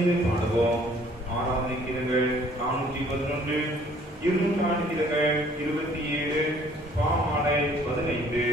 இணைந்து பாடுவோம். ஆராதனை கீதங்கள் 411, 200 கீதங்கள் 27, பாமாலை 15.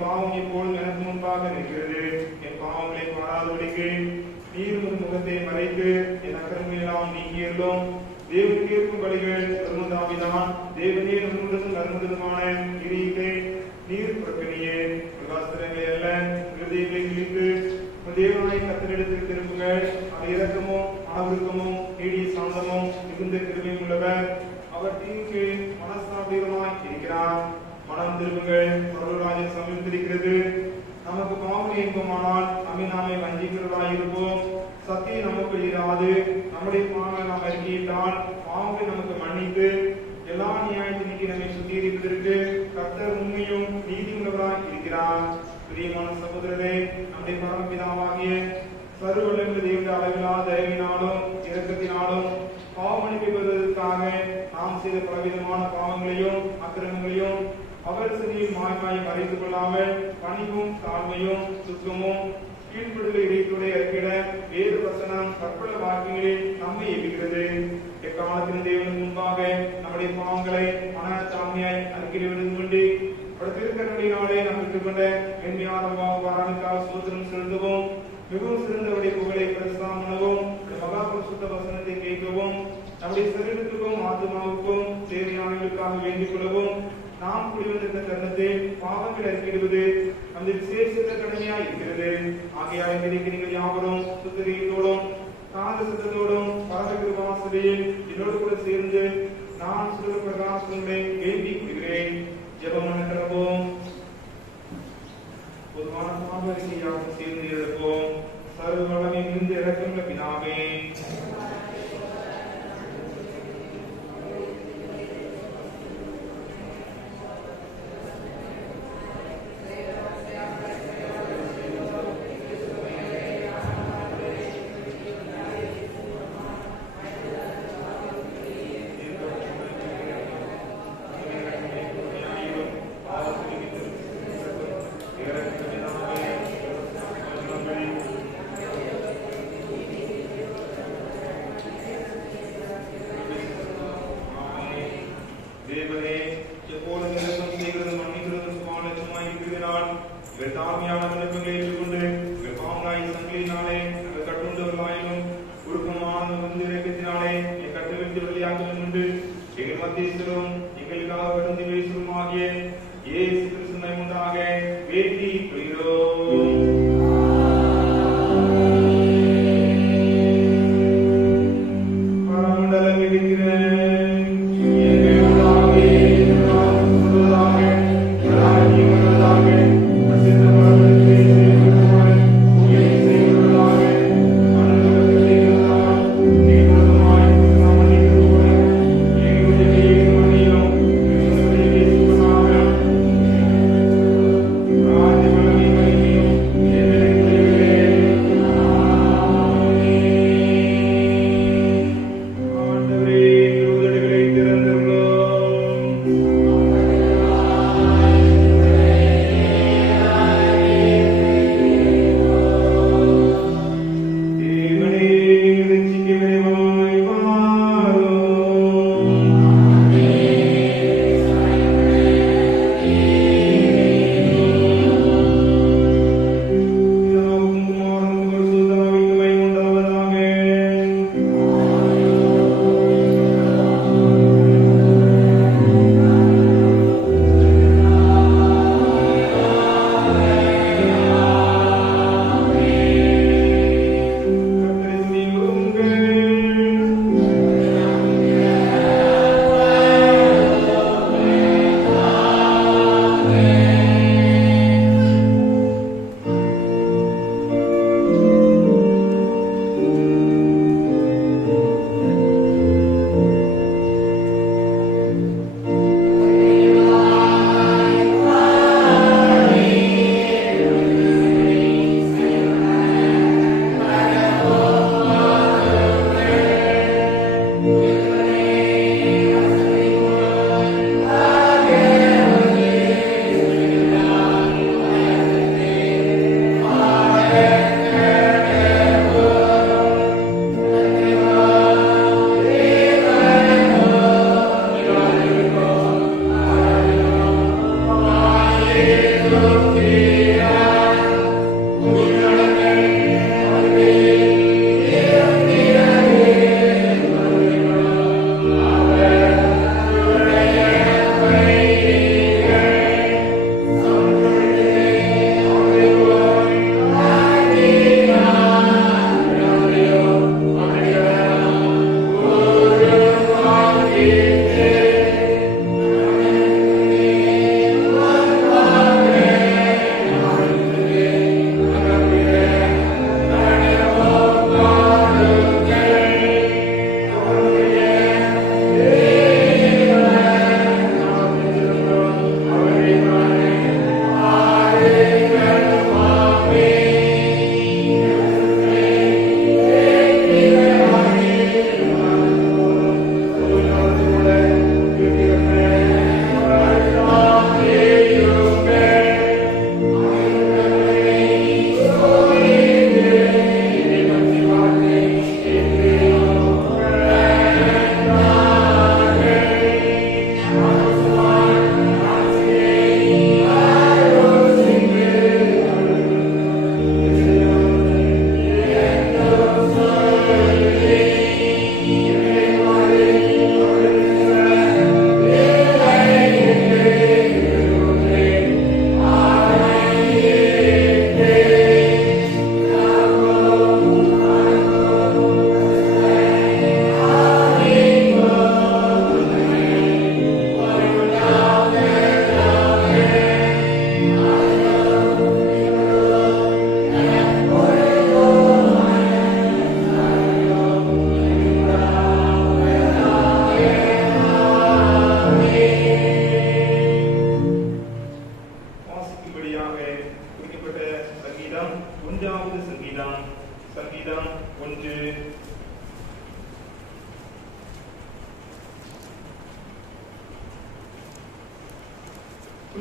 பாவம் இப்பொழுது எனக்கு முன்பாக பாவங்களை எல்லாம் நீக்கியதும் தேவனுக்கு ஏற்கும் பலிகள் பெருமதாவிதான் தேவனே நம்முடன் அருமுதமான கிரியை நீர் புறக்கணியே பிரகாசங்களை அல்ல இருதயங்களை கிழித்து தேவனாய் கர்த்தரிடத்தில் திரும்புங்கள். அவர் இரக்கமும் மனவிருக்கமும் நீடிய சாந்தமும் மிகுந்த கிருபையும் உள்ளவர். அவர் தீங்கு மனஸ்தாபீரமாய் இருக்கிறார். மனம் திரும்புங்கள், பரலோகராஜ்யம் சமீபித்திருக்கிறது. நமக்கு பாவம் என்போமானால் நம்மை நாமே வஞ்சிக்கிறவராய் இருப்போம். சத்தியம் நமக்கு இராது. நம்முடைய பாவங்களை நாம் அறிக்கையிட்டால் பாவங்களை நமக்கு மன்னித்து எல்லா நியாயத்திற்கு நம்மை சுத்திகரிப்பதற்கு கர்த்தர் உண்மையும் நீதி உள்ளவராய் இருக்கிறார். பிரியமான சகோதரரே, நம்முடைய பரமபிதாவாகிய சர்வவல்லமை தேவனுடைய அளவிலான தயவினாலும் இரக்கத்தினாலும் பாவமன்னிப்பை பெறுவதற்காக நாம் செய்த பலவிதமான பாவங்களையும் அக்கிரமங்களையும் அவர் சிறியும் மாய்மாய் மறைத்துக் கொள்ளாமல் பணிவும் தாழ்மையும் சுத்தமும் கீழ்ப்படுதலை இறைத்துடைய அறிக்கிட வேறு வசனம் கற்பல வாக்கியங்களில் நம்மை எவிக்கிறது. எக்காலத்தின் தேவனுக்கு முன்பாக நம்முடைய பாவங்களை மன தாழ்மையாய் அறிக்கையிடுவது கொண்டு திருக்கண்களினாலே நாம் பெற்றுக்கொண்ட மென்மையான வாரானுக்காக சோதனம் செலுத்தவும் மிகவும் சிறந்தவருடைய புகழை பிரஸ்தாம் பண்ணவும் மகா பரிசுத்த வசனத்தை கேட்கவும் நம்முடைய சரீரத்துக்கும் ஆத்மாவுக்கும் தேவையானவர்களுக்காக வேண்டிக் கொள்ளவும் நாம் குடிவந்த தருணத்தை பாவங்கள் அறிக்கையிடுவது நமது விசேஷ கடமையா இருக்கிறது. ஆகையால் நீங்கள் யாவரும் சுத்தரியோடும் காந்த சித்தத்தோடும் பரமகிருபாசனையில் என்னோடு கூட சேர்ந்து நான் சுர பிரகாசங்களை வேண்டிக் கொள்கிறேன். ஜெபம் நடத்துவோம். பொதுவான பாவரிக்கையாக சேர்ந்து எழுப்போம். சர்வ வல்லமை மிகுந்த இரக்கமுள்ள பிதாவே,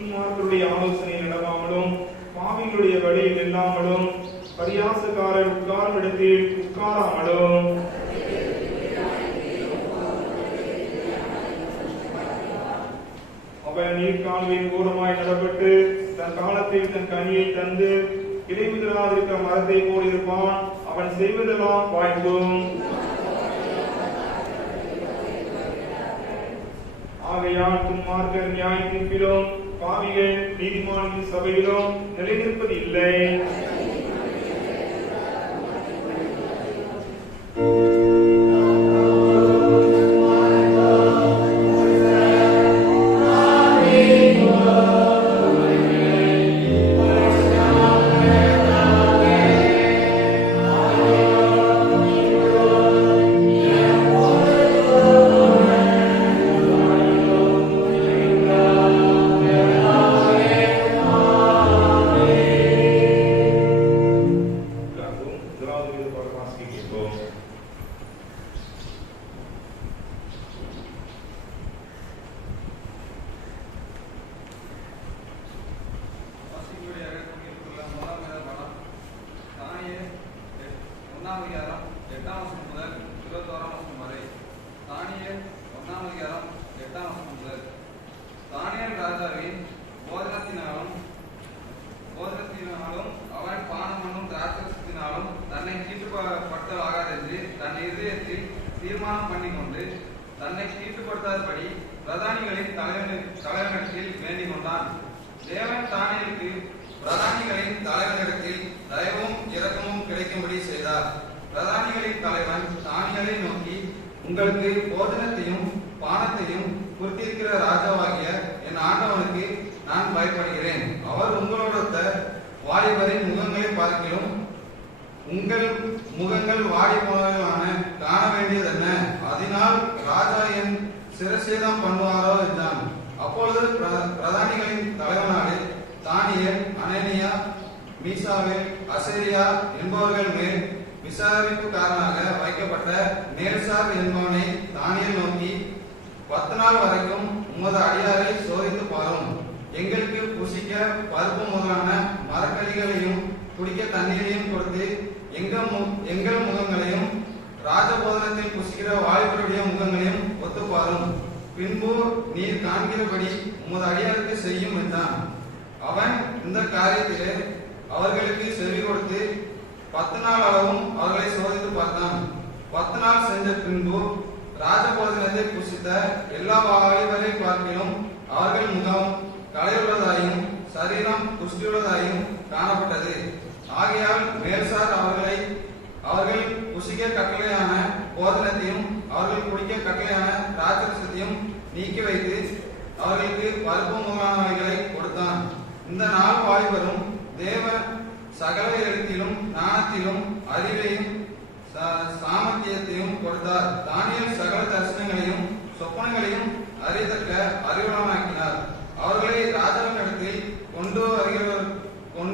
துன்மார்க்கருடைய ஆலோசனையில் நடவாமலும் பாவிகளுடைய வழியில் இல்லாமலும் பரியாசக்காரர் உட்காரும் இடத்தில் உட்காராமலும் அவன் நீர்கால்வின் ஓரமாய் நடப்பட்டு தன் காலத்தில் தன் கனியை தந்து இடைமுதலாதிருக்கிற மரத்தை போல் இருப்பான். அவன் செய்வதெல்லாம் வாய்க்கும். ஆகையால் துன்மார்க்கர் நியாய தீர்ப்பிலும் பாவிகள் நீதிமானின் சபையிலும் நிலைநிற்பது இல்லை. தீர்மானம் பண்ணிக்கொண்டு தன்னை தீட்டுப்படுத்தாதபடி பிரதானிகளின் தலைவனிடத்தில் வேண்டிக் கொண்டான். தேவன் தானியேலுக்கு பிரதானிகளின் தலைவனிடத்தில் தயவும் இரக்கமும் கிடைக்கும்படி செய்தார். பிரதானிகளின் தலைவன் தானியேலை நோக்கி, உங்களுக்கு போஜனத்தையும் பானத்தையும் குறித்திருக்கிற ராஜாவாகிய என் ஆண்டவனுக்கு நான் பயப்படுகிறேன். அவர் உங்களோட வாலிபரின் முகங்களை பார்க்கிலும் உங்கள் முகங்கள் வாடி போனவர்களான காண வேண்டியது என்ன? அதனால் ராஜா என் சிரசேதம் பண்ணுவாரோ என்றான். அப்பொழுது பிரதானிகளின் தலைவனாலே தானியேல், அனனியா, மீசாவேல், அசேரியா என்பவர்கள் மேல் விசாரிப்புக்காரனாக வைக்கப்பட்ட நேல்சார் என்பவனை தானியேல் நோக்கி, 10 நாள் வரைக்கும் உமது அடியாரை சோதித்து பாரும். எங்களுக்கு புசிக்க பருப்பு முதலான மரக்கறிகளையும் குடிக்க தண்ணீரையும் கொடுத்து எங்கள் முகங்களையும் ராஜபோதனத்தில் புசிக்கிற வாலிபருடைய முகங்களையும் ஒத்துப்பாரும். பின்பு நீர் காண்கிறபடி உமது அடியாருக்கு செய்யும் என்றான். அவன் இந்த காரியத்திலே அவர்களுக்கு செவி கொடுத்து 10 நாள் அளவும் அவர்களை சோதித்து பார்த்தான். 10 நாள் சென்ற பின்பு ராஜபோதனத்தை புசித்த எல்லா வாலிபரை பார்க்கிலும் அவர்கள் முகம் களையுள்ளதாயும் சரீரம் புஷ்டியுள்ளதாயும் காணப்பட்டது. ஆகையால் மேல்சார் அவர்கள் புசிக்க கட்டளையான போதனத்தையும் அவர்கள் குடிக்க கட்டளையான திராட்சரசத்தையும் நீக்கி வைத்து அவர்களுக்கு பருப்பு முதலானவைகளை கொடுத்தான். இந்த நாள் வாலிபரும் தேவ சகல எழுத்திலும் ஞானத்திலும் அறிவையும் சாமர்த்தியத்தையும் கொடுத்தார். தானியேல் சகல தரிசனங்களையும் சொப்பனங்களையும் அறியத்தக்க அறிவுள்ளவனாக்கினார். அவர்களை ராஜாவினிடத்தில் கொண்டு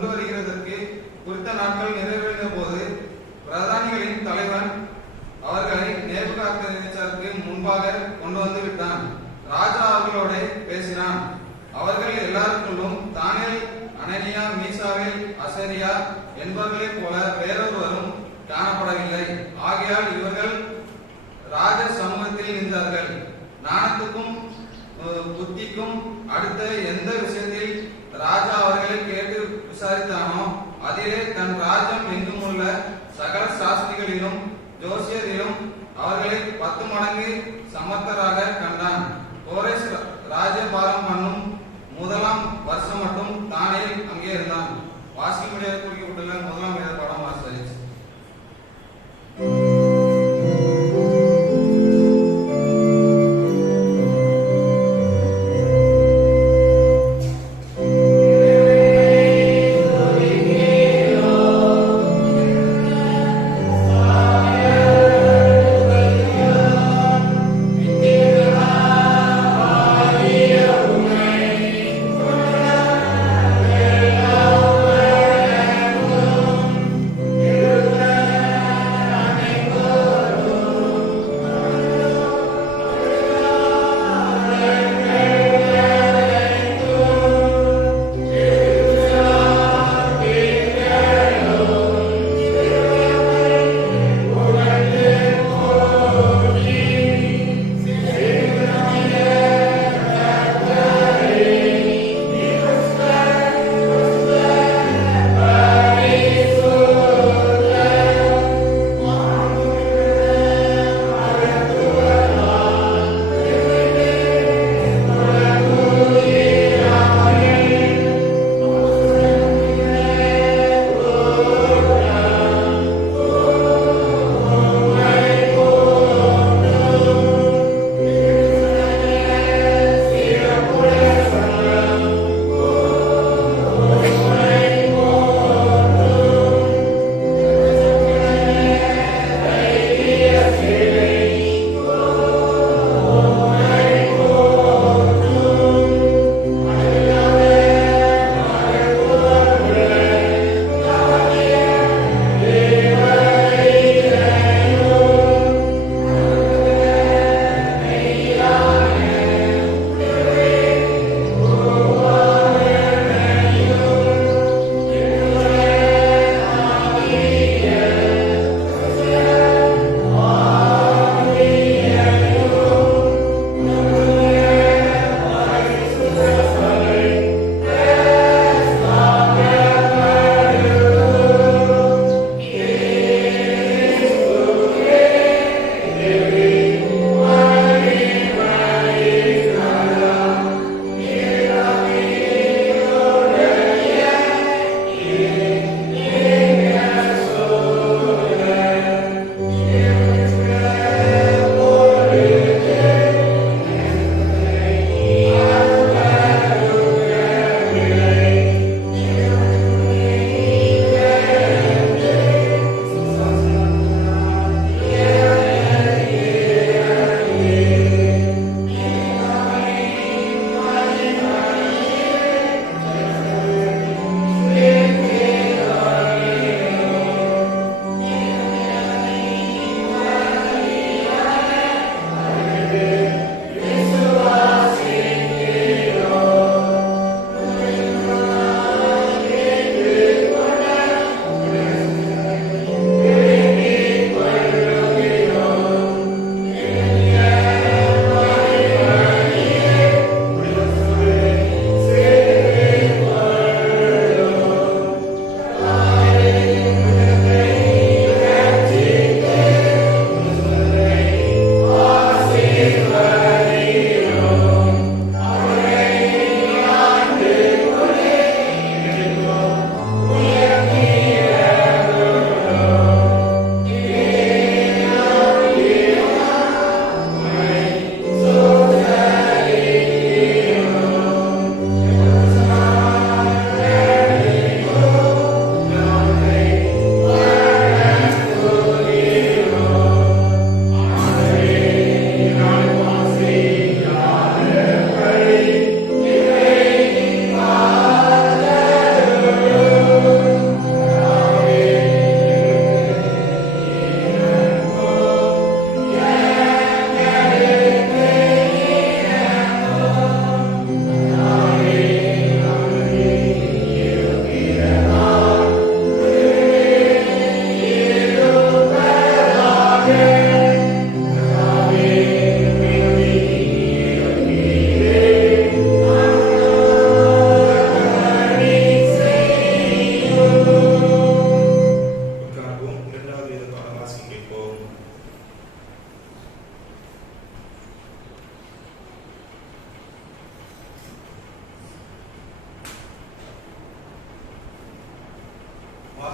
வருகிறதற்கு குறித்த நாட்கள் நிறைவேறின போது பிரதானிகளின் தலைவன் அவர்களை நேபுகாத்நேச்சாருக்கு முன்பாக கொண்டு வந்து விட்டான். ராஜா அவர்களோட பேசினான். அவர்கள் எல்லாருக்குள்ளும் தானியேல், அனனியா, மீசாவேல், அசரியா என்பவர்களைப் போல வேறொருவரும் காணப்படவில்லை. ஆகையால் இவர்கள் ராஜ சமூகத்தில் நின்றார்கள். ஞானத்துக்கும் புத்திக்கும் அடுத்த எந்த விஷயத்தில் ராஜா அவர்களை கேட்டு விசாரித்தானோ அதிலே தன் ராஜ்யம் எங்கும் உள்ள சகல சாஸ்திரிகளிலும் ஜோசியரிலும் அவர்களை 10 மடங்கு சமர்த்தராக கண்டான். கோரேஸ் ராஜபாரம் பண்ணும் 1ஆம் வருஷம் மட்டும் தானியேல் அங்கே இருந்தான். வாசிக்க முடியாது குறிக்கப்பட்டுள்ள 1ஆம் வேத பாடம் வாசிச்சு.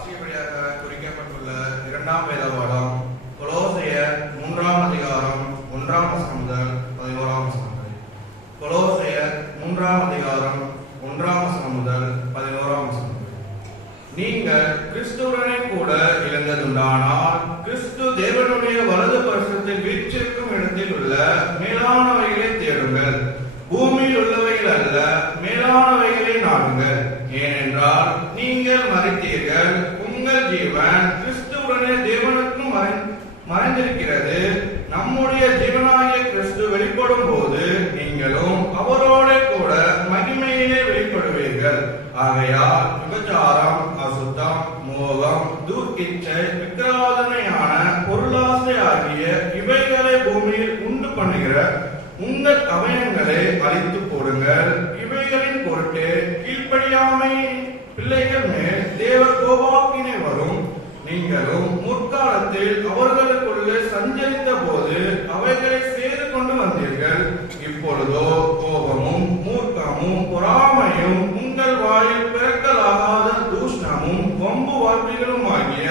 வாசியபடியாக குறிக்கப்பட்டுள்ள இரண்டாம் வேத பாடம் கொலோசையர் 3ஆம் அதிகாரம் 1ஆம் வசனம் முதல் 11ஆம் வசனம் வரை. கொலோசையர் 3ஆம் அதிகாரம் 1ஆம் வசனம் முதல் 11ஆம் வசனம் வரை. நீங்கள் கிறிஸ்துவுடனே கூட இழந்ததுண்டானால் கிறிஸ்து தேவனுடைய வலது பரிசத்தில் வீற்றிருக்கும் இடத்தில் உள்ள மேலானவைகளை தேடுங்கள், பூமியில் உள்ளவைகள் அல்ல, மேலானவைகளை நாடுங்கள். ஏனென்றால் நீங்கள் மரித்தீர்கள், உங்கள் ஜீவன் கிறிஸ்துவுடனே தேவனுக்கும் மறைந்திருக்கிறது. நம்முடைய ஜீவனாகிய கிறிஸ்து வெளிப்படும் போது நீங்களும் அவரோட கூட மகிமையிலே வெளிப்படுவீர்கள். ஆகையால் விபச்சாரம், அசுத்தம், மோகம், துர்க்கிச்சை, விக்கிராதனையான பொருளாசை ஆகிய இவைகளை பூமியில் உண்டு பண்ணுகிற உங்கள் அவயங்களை அழித்து போடுங்கள். இவைகளின் பொருட்டு கீழ்ப்படியாமை பிள்ளைகள் மேல் தேவ கோபாக்கினை வரும். நீங்களும் முற்காலத்தில் அவர்களுக்குள்ளே சஞ்சரித்த போது அவைகளை செய்து கொண்டு வந்தீர்கள். இப்பொழுதோ கோபமும் மூர்க்கமும் பொறாமையும் உங்கள் வாயில் பிறக்கலாகாத தூஷ்ணமும் வம்பு வார்த்தைகளும் ஆகிய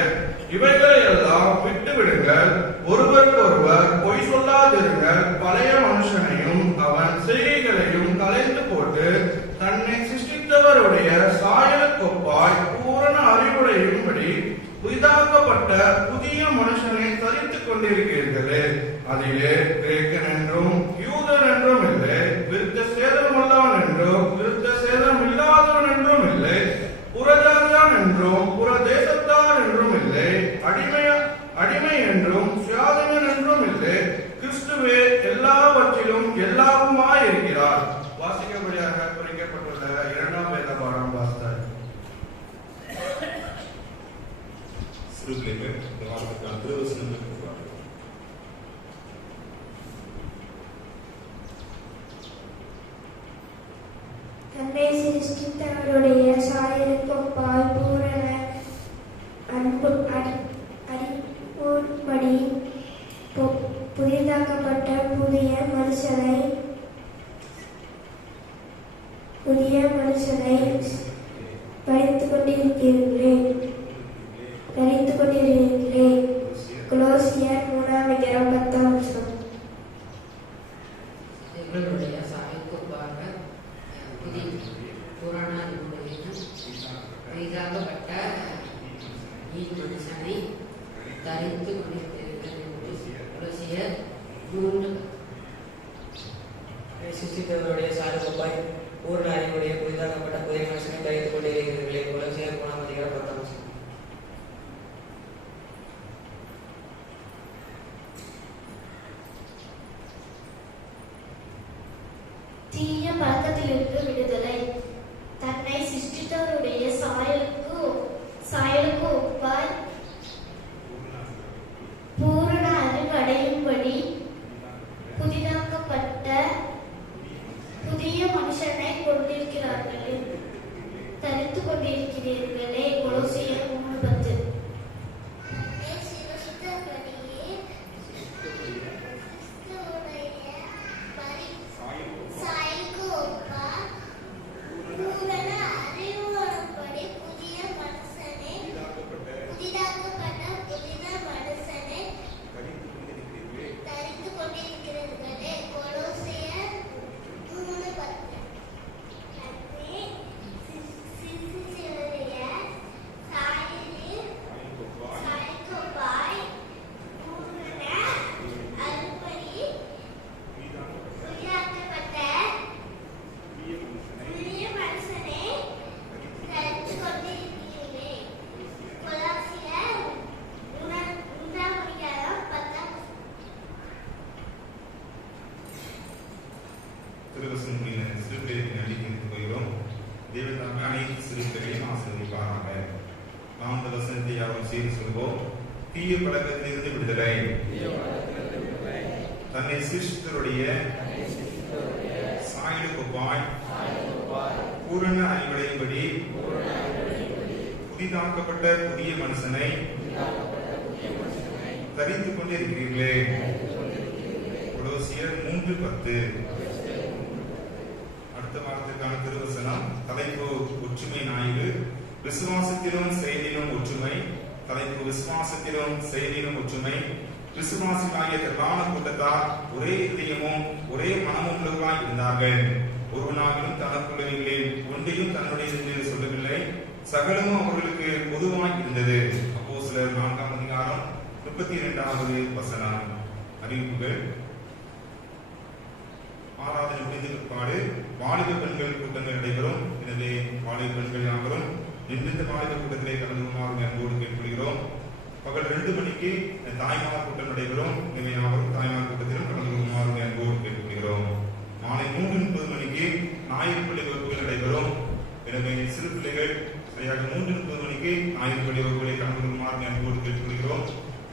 இவைகளை எல்லாம் விட்டுவிடுங்கள். ஒருவருக்கொருவர் பொய் சொல்லாதிருங்கள். பழைய மனுஷனையும் அவன் செய்கைகளையும் கலைந்து போட்டு தன்னை சிருஷ்டித்தவருடைய சாயலுக்கொப்பாய் பூரண அறிவுடையும்படி புதிதாக்கப்பட்ட புதிய மனுஷனை தரித்துக் கொண்டிருக்கிறீர்களே. அதிலே கிரேக்கன் என்றும் யூதன் என்றும் இல்லை, விருத்த சேதம் உள்ளவன் என்றும் விருத்த சேதம் இல்லாதவன் என்றும் இல்லை, புறஜாதியான் என்றும் புற தேசத்தார் என்றும் இல்லை, அடிமை என்றும் சுயாதீனன் என்றும் இல்லை, கிறிஸ்துவே எல்லாவற்றிலும் எல்லாருமாய் இருக்கிறார். வாசிக்கப்படியாக குறிக்கப்பட்டுள்ள இரண்டாம் வேத பாடம் வாசித்தார். சிறுபிள்ளைகள் இந்த வாரத்துக்கான திருவசனங்களுக்கு தன்னை சிருஷ்டித்தவருடைய சாயலுக்கொப்பாய் பூரண அறிவுபடி புதிதாக்கப்பட்ட புதிய மனுஷனை படித்துக் கொண்டிருக்கிறீர்களே. கொலோசியர் 3ஆம் அதிகாரம் 10ஆம் வசனம். தேவனுடைய சாயலுக்கொப்பாக பூரண அறிவுடையதும் புதிதாக்கப்பட்ட மனுஷனை தரித்துக் கொண்டிருக்கிறீர்கள் என்று கொலோசியர் 3. சிருஷ்டித்தவருடைய சாயலுக்கொப்பாய் பூரண அறிவுடைய புதிதாக்கப்பட்ட புதிய மனுஷனை தரித்துக் கொண்டிருக்கிறீர்களே. கொலோசியர் 3ஆம் அதிகாரம் 10ஆம் வசனம். தீய பழக்கத்திலிருந்து விடுதலை. தன்னை சிருஷ்டித்தவருடைய சாயலுக்கு ஒப்பாய் பூரண அறிவு அடையும்படி புதிதாக்கப்பட்ட புதிய மனுஷனை தரித்துக் கொண்டிருக்கிறீர்களே. கொலோசியர் 3:10. தீய பழக்கத்திலிருந்து விடுதலை. தன்னை சிருஷ்டித்தவருடைய சாயலுக்கொப்பாய் பூரண அறிவுடையும்படி புதிதாக்கப்பட்ட புதிய மனுஷனை தரித்துக் கொண்டிருக்கிறீர்களே. கொலோசியர் 3:10. அடுத்த வாரத்திற்கான திருவசனம் தலைப்பு ஒற்றுமை ஞாயிறு. விசுவாசத்திலும் செய்தியிலும் ஒற்றுமை. தலைப்பு விசுவாசத்திலும் செய்தியிலும் ஒற்றுமை. விசுவாசிகளாகிய திரளான கூட்டத்தார் ஒரே இதயமும் ஒரே மனமும் உள்ளவர்களாய் இருந்தார்கள். ஒருவனாகிலும் தனக்குள்ளவைகளில் ஒன்றையும் தன்னுடையது என்று சொல்லவில்லை, சகலமும் அவர்களுக்கு பொதுவாய் இருந்தது. அப்போஸ்தலர் 4ஆம் அதிகாரம் 32வது வசனம். அறிவிப்புகள். ஆராதனை முடிந்த பிற்பாடு வாலிப பெண்கள் கூட்டங்கள் நடைபெறும். எனவே வாலிப பெண்கள் யாவரும் எந்தெந்த வாலிப கூட்டத்திலே கலந்து கொள்ளுமாறு அன்போடு கேட்டுக்கொள்கிறோம். பகல் 2 மணிக்கு தாய்மார் கூட்டம் நடைபெறும். எனவே யாவரும் தாய்மார் கூட்டத்திலும் கலந்து கொள்ளுமாறு அன்போடு கேட்டுக்கொள்கிறோம். மாலை 3:30 மணிக்கு ஞாயிறு பள்ளி வகுப்புகள் நடைபெறும். எனவே சிறு பிள்ளைகள் சரியாக 3:30 மணிக்கு ஞாயிறு பள்ளி வகுப்புகளை கலந்து கொள்ளுமாறு அன்போடு கேட்டுக்கொள்கிறோம்.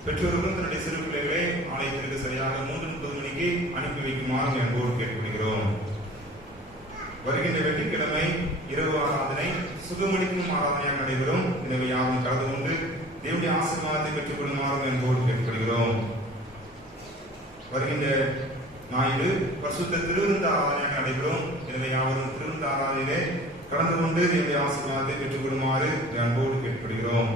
பெற்றோர்களும் தன்னுடைய சிறு பிள்ளைகளை ஆலயத்திற்கு சரியாக 3:30 மணிக்கு அனுப்பி வைக்குமாறு அன்போடு கேட்டுக்கொள்கிறோம். வருகின்ற வெள்ளிக்கிழமை இரவு ஆராதனை சுகமளிக்கும் ஆராதனையாக நடைபெறும். எனவே யாரும் கலந்து கொண்டு தேவனுடைய ஆசீர்வாதத்தை பெற்றுக் கொள்ளுமாறு அன்போடு கேட்டுக்கொள்கிறோம். வருகின்ற ஞாயிறு பரிசுத்த திருவிருந்து ஆராதனையாக நடைபெறும். எனவே யாவரும் திருவிருந்து ஆராதனையிலே கலந்து கொண்டு தேவனுடைய ஆசீர்வாதத்தை பெற்றுக் கொள்ளுமாறு அன்போடு கேட்டுக்கொள்கிறோம்.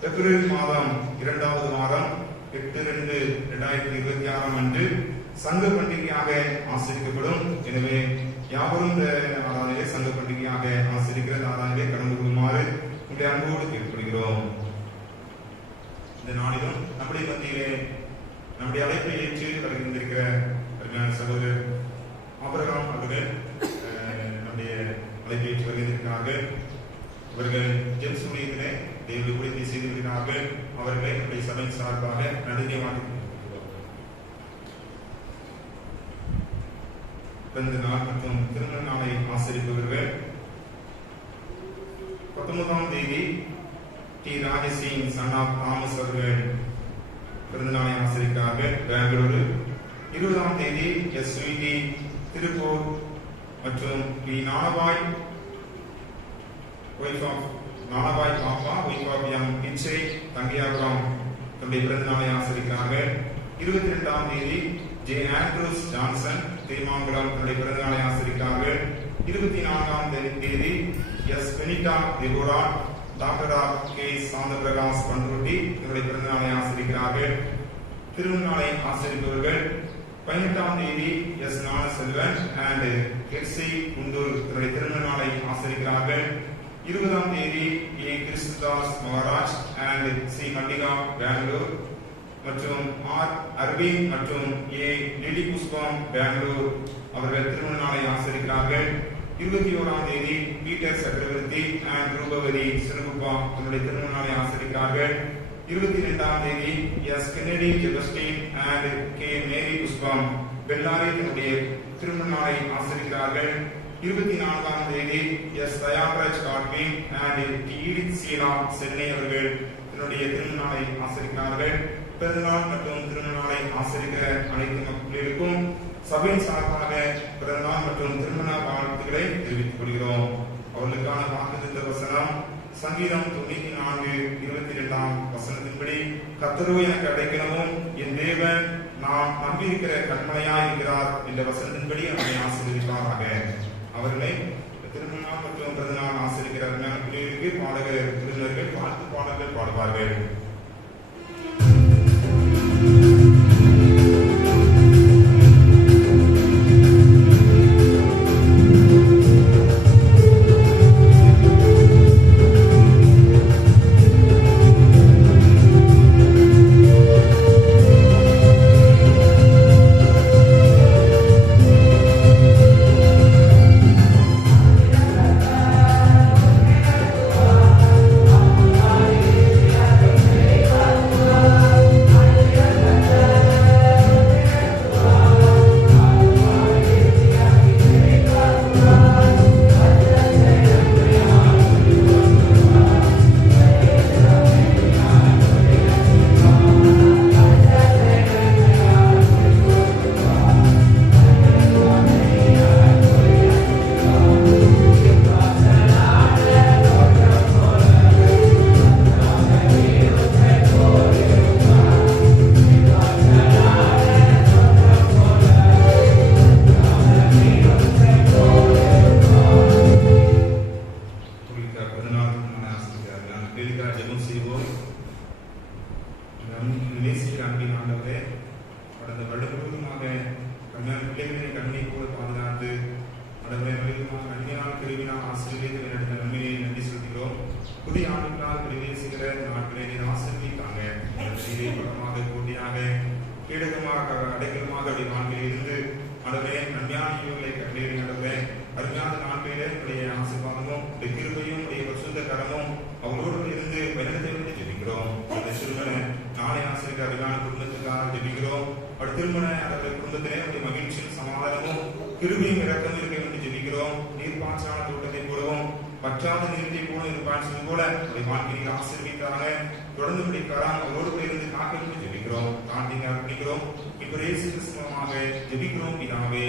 பிப்ரவரி மாதம் 2வது வாரம் 8/2/2026 அன்று சங்க பண்டிகையாக ஆசரிக்கப்படும். எனவே யாவரும் இந்த ஆராதனையை சங்க பண்டிகையாக ஆசரிக்கிற ஆராதனையை கலந்து கொள்ளுமாறு உங்களுடைய அன்போடு கேட்டுக்கொள்கிறோம். இந்த நாளிலும் நம்முடைய மத்தியிலே நம்முடைய அழைப்பை ஏற்று வருகின்றிருக்கிற அருமையான சகோதரர் ஆபிரகாம் அவர்கள் நம்முடைய அழைப்பை ஏற்று வருகின்றிருக்கிறார்கள். இவர்கள் ஜெம்ஸ் ஊழியத்திலே தேவனுடைய ஊழியத்தை செய்து வருகிறார்கள். அவர்களை நம்முடைய சபை சார்பாக நன்றியை வாழ்த்துகிறோம். பிறந்த நாள் மற்றும் திருமண நாளை ஆசரிப்பவர்கள் 19ஆம் தேதி T Rajasingh son of Thomas அவர்கள் பிறந்த நாளை ஆசரிக்கிறார்கள் பெங்களூரு. 20ஆம் தேதி எஸ் ஸ்வீட்டி திருப்பூர் மற்றும் பி நானபாய் ஒய்ஃப் ஆஃப் நானபாய் பாப்பா ஒய்ஃப் ஆஃப் எம் பிச்சை தங்கையாபுரம் தன்னுடைய பிறந்த நாளை ஆசரிக்கிறார்கள். 22ஆம் தேதி ஜே ஆண்ட்ரூஸ் ஜான்சன் திருமாங்குளம் தன்னுடைய பிறந்த நாளை ஆசரிக்கிறார்கள். 24ஆம் தேதி S Benita Debora doctor K Santhaprakash Panruti தன்னுடைய பிறந்த நாளை ஆசரிக்கிறார்கள். திருநாளை ஆசரிப்பவர்கள் 18ஆம் தேதி எஸ் ஞானசெல்வன் அண்ட் கெர்சி குண்டூர் தன்னுடைய திருமண நாளை ஆசரிக்கிறார்கள். 20ஆம் தேதி A Kristhudas Maharaj and C Mallika Bangalore மற்றும் ஆர் அரவிந்த் மற்றும் ஏ லிலி புஷ்பம் பெங்களூர் அவர்கள் திருமண நாளை ஆசரிக்கிறார்கள். 21ஆம் தேதி பீட்டர் சக்கரவர்த்தி அண்ட் ரூபவதி சிறுகுப்பா தன்னுடைய திருமண நாளை ஆசரிக்கிறார்கள். 22ஆம் தேதி S Kennedy Jebastin and K Mary Pushpam Bellary தன்னுடைய திருமண நாளை ஆசரிக்கிறார்கள். 24ஆம் தேதி S Dayabaraj Godwin and Edith Sheela Chennai அவர்கள் தன்னுடைய திருமண நாளை ஆசரிக்கிறார்கள். பிறந்தநாள் மற்றும் திருமண நாளை ஆசரிக்கிற அனைத்து மக்களுக்கும் சபையின் சார்பாக பிறந்தநாள் மற்றும் திருமண வாழ்த்துக்களை தெரிவித்துக் கொள்கிறோம். அவர்களுக்கான வாக்குத்தத்த வசனம் சங்கீதம் 94:22 வசனத்தின்படி கர்த்தரோ எனக்கு அடைக்கலமும் என் தேவன் நாம் நம்பியிருக்கிற கண்மலையாய் இருக்கிறார் என்ற வசனத்தின்படி அவரை ஆசீர்வதிப்பாராக. அவர்களை திருமண நாள் மற்றும் பிறந்தநாள் ஆசரிக்கிற அருமையான பிள்ளைகளுக்கு பாடகர் விருந்தினர்கள் வாழ்த்து பாடல்கள் பாடுவார்கள். Yeah. அடைக்கலமாக அப்படி வாழ்க்கையில் இருந்து ஆண்டவரே நன்மையான ஈவுகளை கண்டேறி ஆண்டவரே அருமையான நாட்களிலே உடைய ஆசீர்வாதமும் உடைய கிருபையும் உடைய பரிசுத்த கரமும் அவங்களோடு இருந்து பயணத்தை விட்டு ஜெபிக்கிறோம். அந்த திருமண நாளை ஆசிரியர் அருமையான குடும்பத்துக்காக ஜெபிக்கிறோம். அவர் திருமண அவருடைய குடும்பத்திலே உடைய மகிழ்ச்சியும் சமாதானமும் கிருபையும் இறக்கமும் இருக்க வேண்டி ஜெபிக்கிறோம். நீர்ப்பாய்ச்சான தோட்டத்தை போலவும் பற்றாத நீர்த்தை போல இருப்பாய்ச்சது போல உடைய வாழ்க்கையை ஆசீர்வதித்தாங்க. தொடர்ந்து உடைய கரம் அவரோடு கூட இருந்து காக்க வேண்டி ஜெபிக்கிறோம். தாண்டி அர்ப்பணிக்கிறோம். இப்ப இயேசு கிறிஸ்துவமாக ஜெபிக்கிறோம் பிதாவே.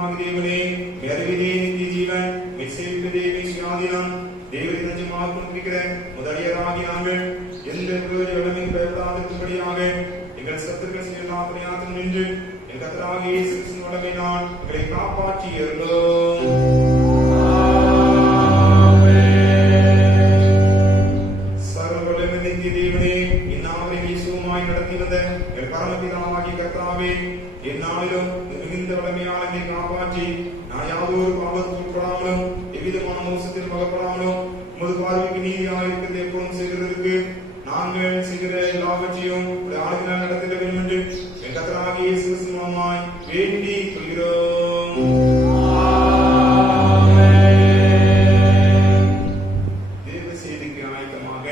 ദൈവമാകി ദേവനെ മേറിവിതേ നിത്യ ജീവൻ മിത്സേവിതേ വിശ്വാദിനം தேவரின் நெஞ்சமாக்கும்பிக்கிற முதலியராகி நாங்கள் எந்த பிரயோஜனமும் பயப்படாதிருக்கும்படியாக எங்கள் சத்துருக்கள் செய்ய எல்லா பிரயாசம் நின்று எங்கள் கர்த்தராகிய இயேசு கிறிஸ்துவின் வல்லமையினால் எங்களை காப்பாற்றி அருளும். சர்வ வல்லமை நித்திய தேவனே, இந்நாளில் இயேசுவுமாய் நடத்தி வந்த எங்கள் பரமபிதாவாகிய கர்த்தாவே, எந்நாளிலும் மிகுந்த வல்லமையால் எங்களை காப்பாற்றி நான் யாதொரு பாவத்துக்கு உட்படாமலும் எவ்விதமான மோசத்தில் பகப்படாமலும் உமது பார்வைக்கு நீதியாக இருக்கிறது எப்போதும் செய்கிறதற்கு நாங்கள் செய்கிற எல்லாவற்றையும் ஆளுநர் நடத்திட வேண்டும் என்று என் கர்த்தராகிய இயேசு கிறிஸ்து மூலமாய் வேண்டிக் கொள்கிறோம். தேவ செய்திக்கு ஆயத்தமாக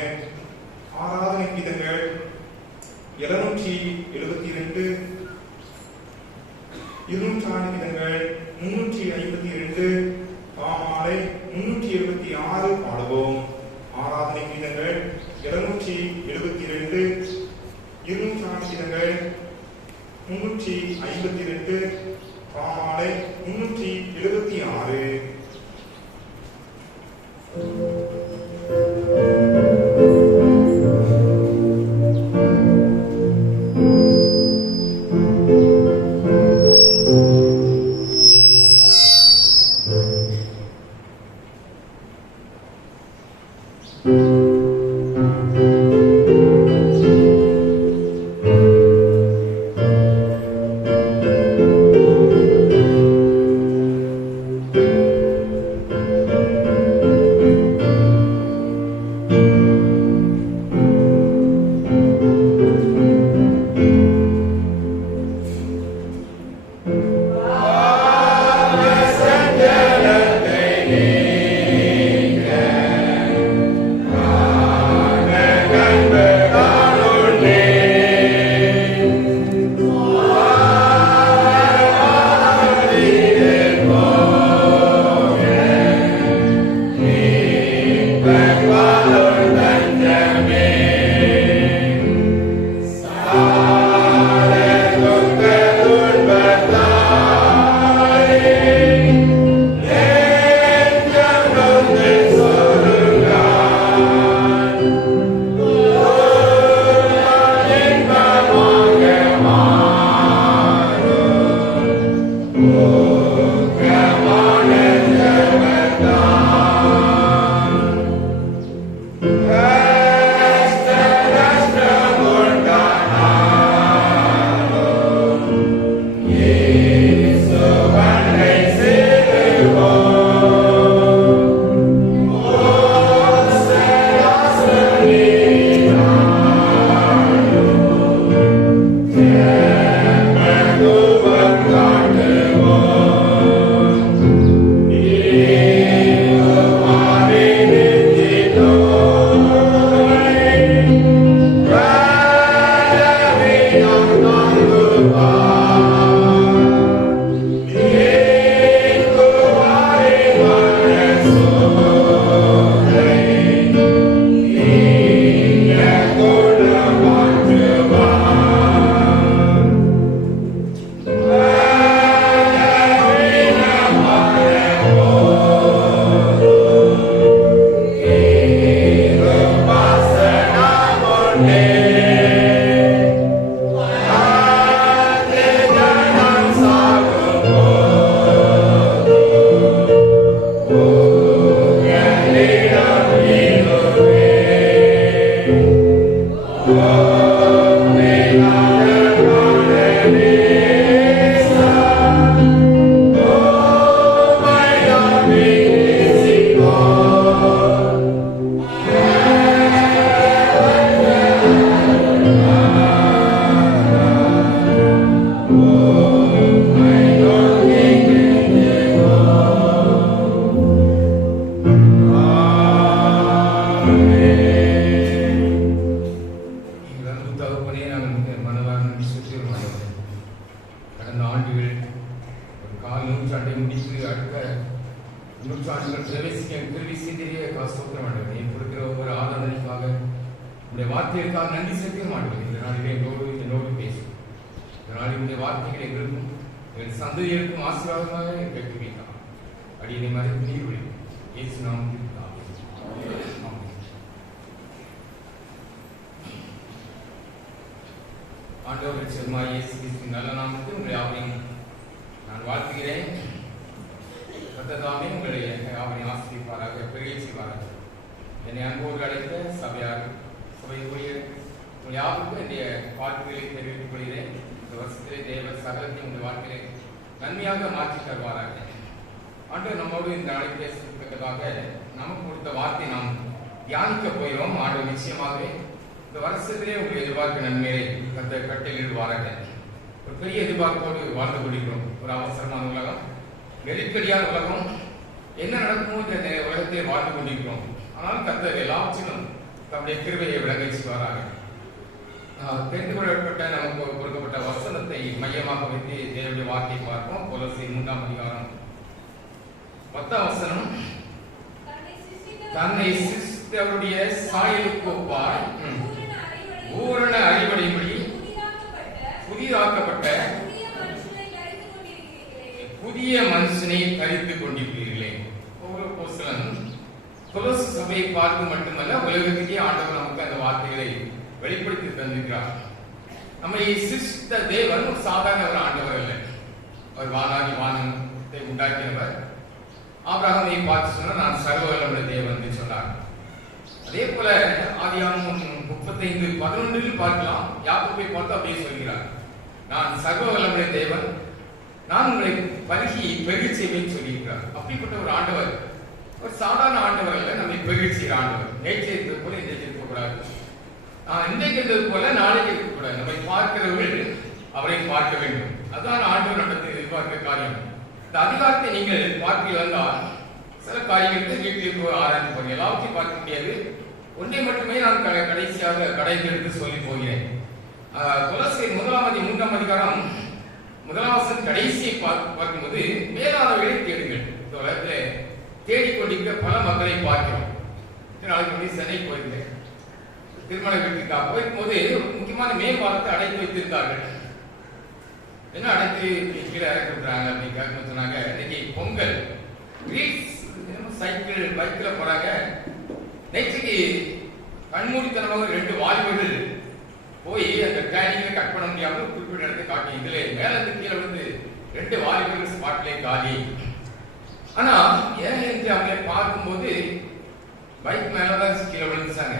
ஆராதனை கீதங்கள் 772, 200 கீதங்கள் 352, பாமாலை 376 பாடுவோம். ஆராதனை கீதங்கள் 772, 200 கீதங்கள் 352, பாமாலை 376. என் சந்ததிகளுக்கும் ஆசீர்வாதமாக இருக்க கிருபைதான். அடியை மறைத்து நீர் விடு. இயேசு நாமத்தில் ஆமென். ஆண்டவர் செல்மாய் இயேசு கிறிஸ்துவின் நல்ல நாமத்தில் உங்களை யாவரையும் நான் வாழ்த்துகிறேன். கர்த்தர் உங்களை யாவரையும் ஆசீர்வதிப்பாராக, பெரிய செய்வாராக. என்னை அன்போடு அழைத்த சபையார் சபைக்குரிய உங்கள் யாருக்கும் என்னுடைய வாழ்க்கைகளை தெரிவித்துக் கொள்கிறேன். இந்த வருஷத்திலே தேவர் சகலத்தை உங்கள் வாழ்க்கையை நன்மையாக மாற்றி தருவாராக. ஆண்டவர் நம்மோடு இந்த நாளை பேசுவதற்காக நமக்கு கொடுத்த வார்த்தை நாம் தியானிக்க போகிறோம். ஆண்டவர் நிச்சயமாகவே இந்த வருஷத்திலே உங்கள் எதிர்பார்க்க நன்மையை கர்த்தர் கட்டளையிடுவாராக. ஒரு பெரிய எதிர்பார்ப்போடு வாழ்ந்து கொண்டிருக்கிறோம். ஒரு அவசரமான உலகம், நெருக்கடியான உலகம், என்ன நடக்குமோ இந்த உலகத்தை வாழ்ந்து கொண்டிருக்கிறோம். ஆனால் கர்த்தர் எல்லாவற்றிலும் தம்முடைய கிருபையை விளங்க செய்வாராக. தெரிந்து கொள்ளப்பட்ட நமக்கு கொடுக்கப்பட்ட வசனத்தை மையமாக வைத்து தேவனுடைய வார்த்தையை பார்ப்போம். கொலோசியர் 3ஆம் அதிகாரம் 10ஆம் வசனம். தன்னை சிருஷ்டித்தவருடைய சாயலுக்கு ஒப்பாய் பூரண அறிவடையும்படி புதிதாக்கப்பட்ட புதிய மனுஷனை தரித்துக் கொண்டிருக்கிறீர்களே. ஒவ்வொரு அப்போஸ்தலன் கொலோசு சபையை பார்த்து மட்டுமல்ல, உலகத்திலேயே ஆண்டவர் நமக்கு அந்த வார்த்தைகளை வெளிப்படுத்தி தந்திருக்கிறார். நம்மை சிருஷ்டித்த தேவன் ஒரு சாதாரண ஒரு ஆண்டவர் அல்ல. அவர் வானாதி வானத்தை உண்டாக்கியவர். ஆபிரகாமை பார்த்து சொன்னார், நான் சர்வவல்லமுள்ள தேவன் என்று சொன்னார். அதே போல ஆதியாகமம் 35:11 பார்க்கலாம். யாக்கோபை பார்த்து அப்படியே சொல்கிறார், நான் சர்வவல்லமுள்ள தேவன், நான் உங்களை பருகி பெருகி செய்வேன் சொல்லியிருக்கிறார். அப்படிப்பட்ட ஒரு ஆண்டவர் ஒரு சாதாரண ஆண்டவர் அல்ல, நம்மை பெருகி செய்கிற ஆண்டவர். நேற்று இருந்தது போல இன்றைக்கு இருக்கக்கூடாது, இன்றைக்கு இருந்தது போல நாளைக்கு இருக்கக்கூடாது. நம்மை பார்க்கிறவர்கள் அவரை பார்க்க வேண்டும். அதுதான் ஆண்டவர் நடத்தி எதிர்பார்க்கிற காரியம். இந்த அதிகாரத்தை நீங்கள் பார்க்க வந்தால் சில காரியங்களுக்கு வீட்டில் ஆராய்ச்சி போகிறேன். எல்லாத்தையும் பார்க்க முடியாது. ஒன்றை மட்டுமே நான் கடைசியாக கடைபிடித்து சொல்லி போகிறேன். கொலோசியர் 3ஆம் அதிகாரம் 1ஆம் வசனம் கடைசியை பார்க்கும்போது மேலானவர்களை தேடுங்கள். இந்த உலகத்தில் தேடிக்கொண்டிருக்கிற பல மக்களை பார்க்கிறோம். நாளைக்கு முன்னாடி சென்னை போயிருந்தேன். திருமண வீட்டுக்காக போயிருக்கும்போது முக்கியமான மேம்பாலத்தை அடைத்து வைத்திருந்தார்கள். என்ன அடைத்து கீழே இறக்கி விட்டுறாங்க அப்படின்னு சொன்னாங்க. இன்னைக்கு பொங்கல் சைக்கிள் பைக்ல போறாங்க. நேற்றுக்கு கண்மூடித்தனமாக 2 வாலிபர்கள் போய் அந்த டேனிங்கை கட் பண்ண முடியாமல் குறிப்பிட்ட இடத்தை காட்டி இதுல மேல இருந்து கீழே வந்து 2 வாலிபர்கள் ஸ்பாட்லே காலி. ஆனா ஏன் என்று அவங்களை பார்க்கும்போது பைக் மேலதான் கீழே விழுந்துச்சாங்க.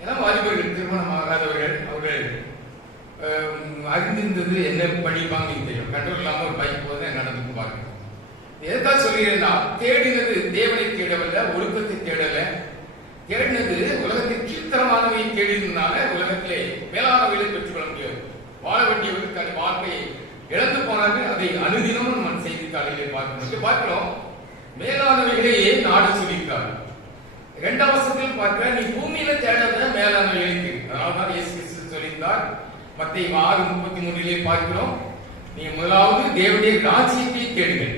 ஏன்னா வாலிபர்கள் திருமணம் ஆகாதவர்கள், அவர்கள் அறிந்திருந்தது என்ன படிப்பாங்க தெரியும். கண்ட்ரோல் இல்லாம ஒரு பைக் போது நடந்து பாருங்க. எதுக்காக சொல்கிறேன்னா, தேடினது தேவனை தேடவில்லை, ஒழுக்கத்தை தேடல. தேடினது உலகத்தின் கீழ்த்தரமானவை தேடினால உலகத்திலே மேலானவைகளை பெற்றுக்கொள்ள முடியாது. வாழ வேண்டியவர்களுக்கு அந்த வாழ்க்கையை இழந்து போனார்கள். அதை அனுதினமும் நம்ம செய்தித்தாளிலே பார்க்கிறோம். மேலானவைகளையே நாட சொல்லியிருக்கிறார். 2ஆம் வசனத்தில் பார்க்கிற, நீ பூமியில தேடாத மேலானவைகளுக்கு. அதனால்தான் இயேசு கிறிஸ்து சொல்லியிருந்தார். மத்தேயு 6:33 பார்க்கிறோம், நீ முதலாவது தேவனுடைய ராஜ்யத்தை தேடுங்கள்,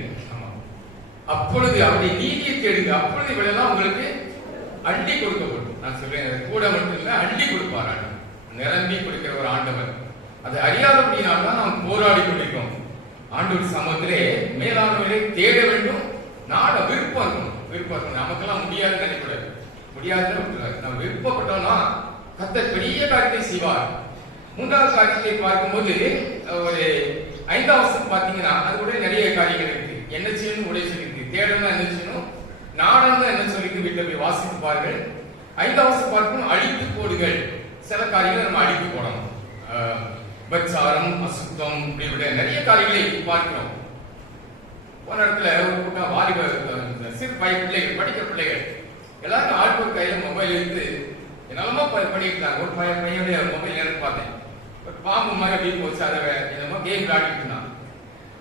அப்பொழுது அவருடைய நீதியை தேடுங்க, அப்பொழுது இவையெல்லாம் உங்களுக்கு அள்ளி கொடுக்கப்படும். நான் சொல்றேன், கூட மட்டும் இல்ல, அள்ளி கொடுப்பார். நிரம்பி கொடுக்கிற ஒரு ஆண்டவர். அதை அறியாதபடினால்தான் நாம் போராடி கொண்டிருக்கோம். ஆண்டவர் சமூகத்திலே மேலானவரை தேட வேண்டும், நாட விருப்பம் இருக்கணும். விருப்பம் இருக்கணும். நமக்கெல்லாம் முடியாதுன்னு நினைக்கூடாது. முடியாதுன்னு நம்ம விருப்பப்பட்டோம்னா கர்த்தர் பெரிய காரியத்தை செய்வார். 3ஆவது காரியத்தை பார்க்கும்போது ஒரு 5ஆம் வசனம் பார்த்தீங்கன்னா அது கூட நிறைய காரியங்கள் இருக்கு. என்ன செய்யணும் உடைய சொல்லியிருக்கு, தேடணும் என்ன செய்யணும், நாடகம் என்ன சொல்லிட்டு வீட்டில் போய் வாசித்து பாருங்கள். 5ஆம் வசனம் பார்க்கணும், அழித்து போடுகள். சில காரியங்களை நம்ம அழித்து போடணும். பச்சாரம், அசுத்தம், இப்படி விட நிறைய காரியங்களை பார்க்கிறோம். போன இடத்துல ஒரு கூட்டம் வாலிப சிறு பிள்ளைகள், படிக்கிற பிள்ளைகள் எல்லாரும் ஆட்கள் கையில மொபைல் இருந்து என்னெல்லாமோ பண்ணிட்டு இருந்தாங்க. ஒரு பையனுடைய மொபைல் எனக்கு பார்த்தேன், ஒரு பாம்பு மாதிரி அப்படி போச்சு. அதை என்னமோ கேம் விளையாடிட்டு இருந்தான்.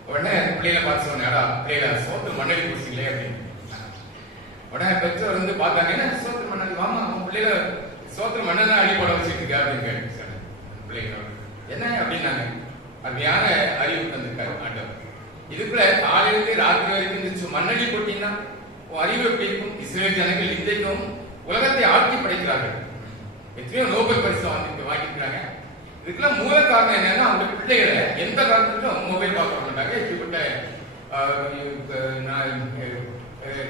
உடனே பிள்ளைகளை பார்த்து சொன்னேடா, பிள்ளைகளை சோத்து மண்ணடி குடிச்சிங்களே அப்படின்னு. உடனே பெற்றோர் வந்து பார்த்தாங்க, என்ன சோத்து மண்ணடி, வாமா அவன் பிள்ளைகளை சோத்து மண்ணை அடிப்பட வச்சுட்டு இருக்கா அப்படின்னு கேட்டு பிள்ளைகளோட என்ன அப்படின்னாங்க. அருமையான அறிவு தந்திருக்காரு ஆண்டவர். இதுக்குள்ள காலையிலிருந்து ராத்திரி வரைக்கும் மண்ணடி போட்டீங்கன்னா அறிவு எப்படி இருக்கும்? இஸ்ரேல் ஜனங்கள் இன்றைக்கும் உலகத்தை ஆட்சி படைக்கிறார்கள். எத்தனையோ நோபல் பரிசு வாங்கிக்கிறாங்க. இதுக்கெல்லாம் மூல காரணம் என்னன்னா அவங்க பிள்ளைகளை எந்த காரணத்துக்கும் மொபைல் பார்க்க மாட்டாங்க. இப்படிப்பட்ட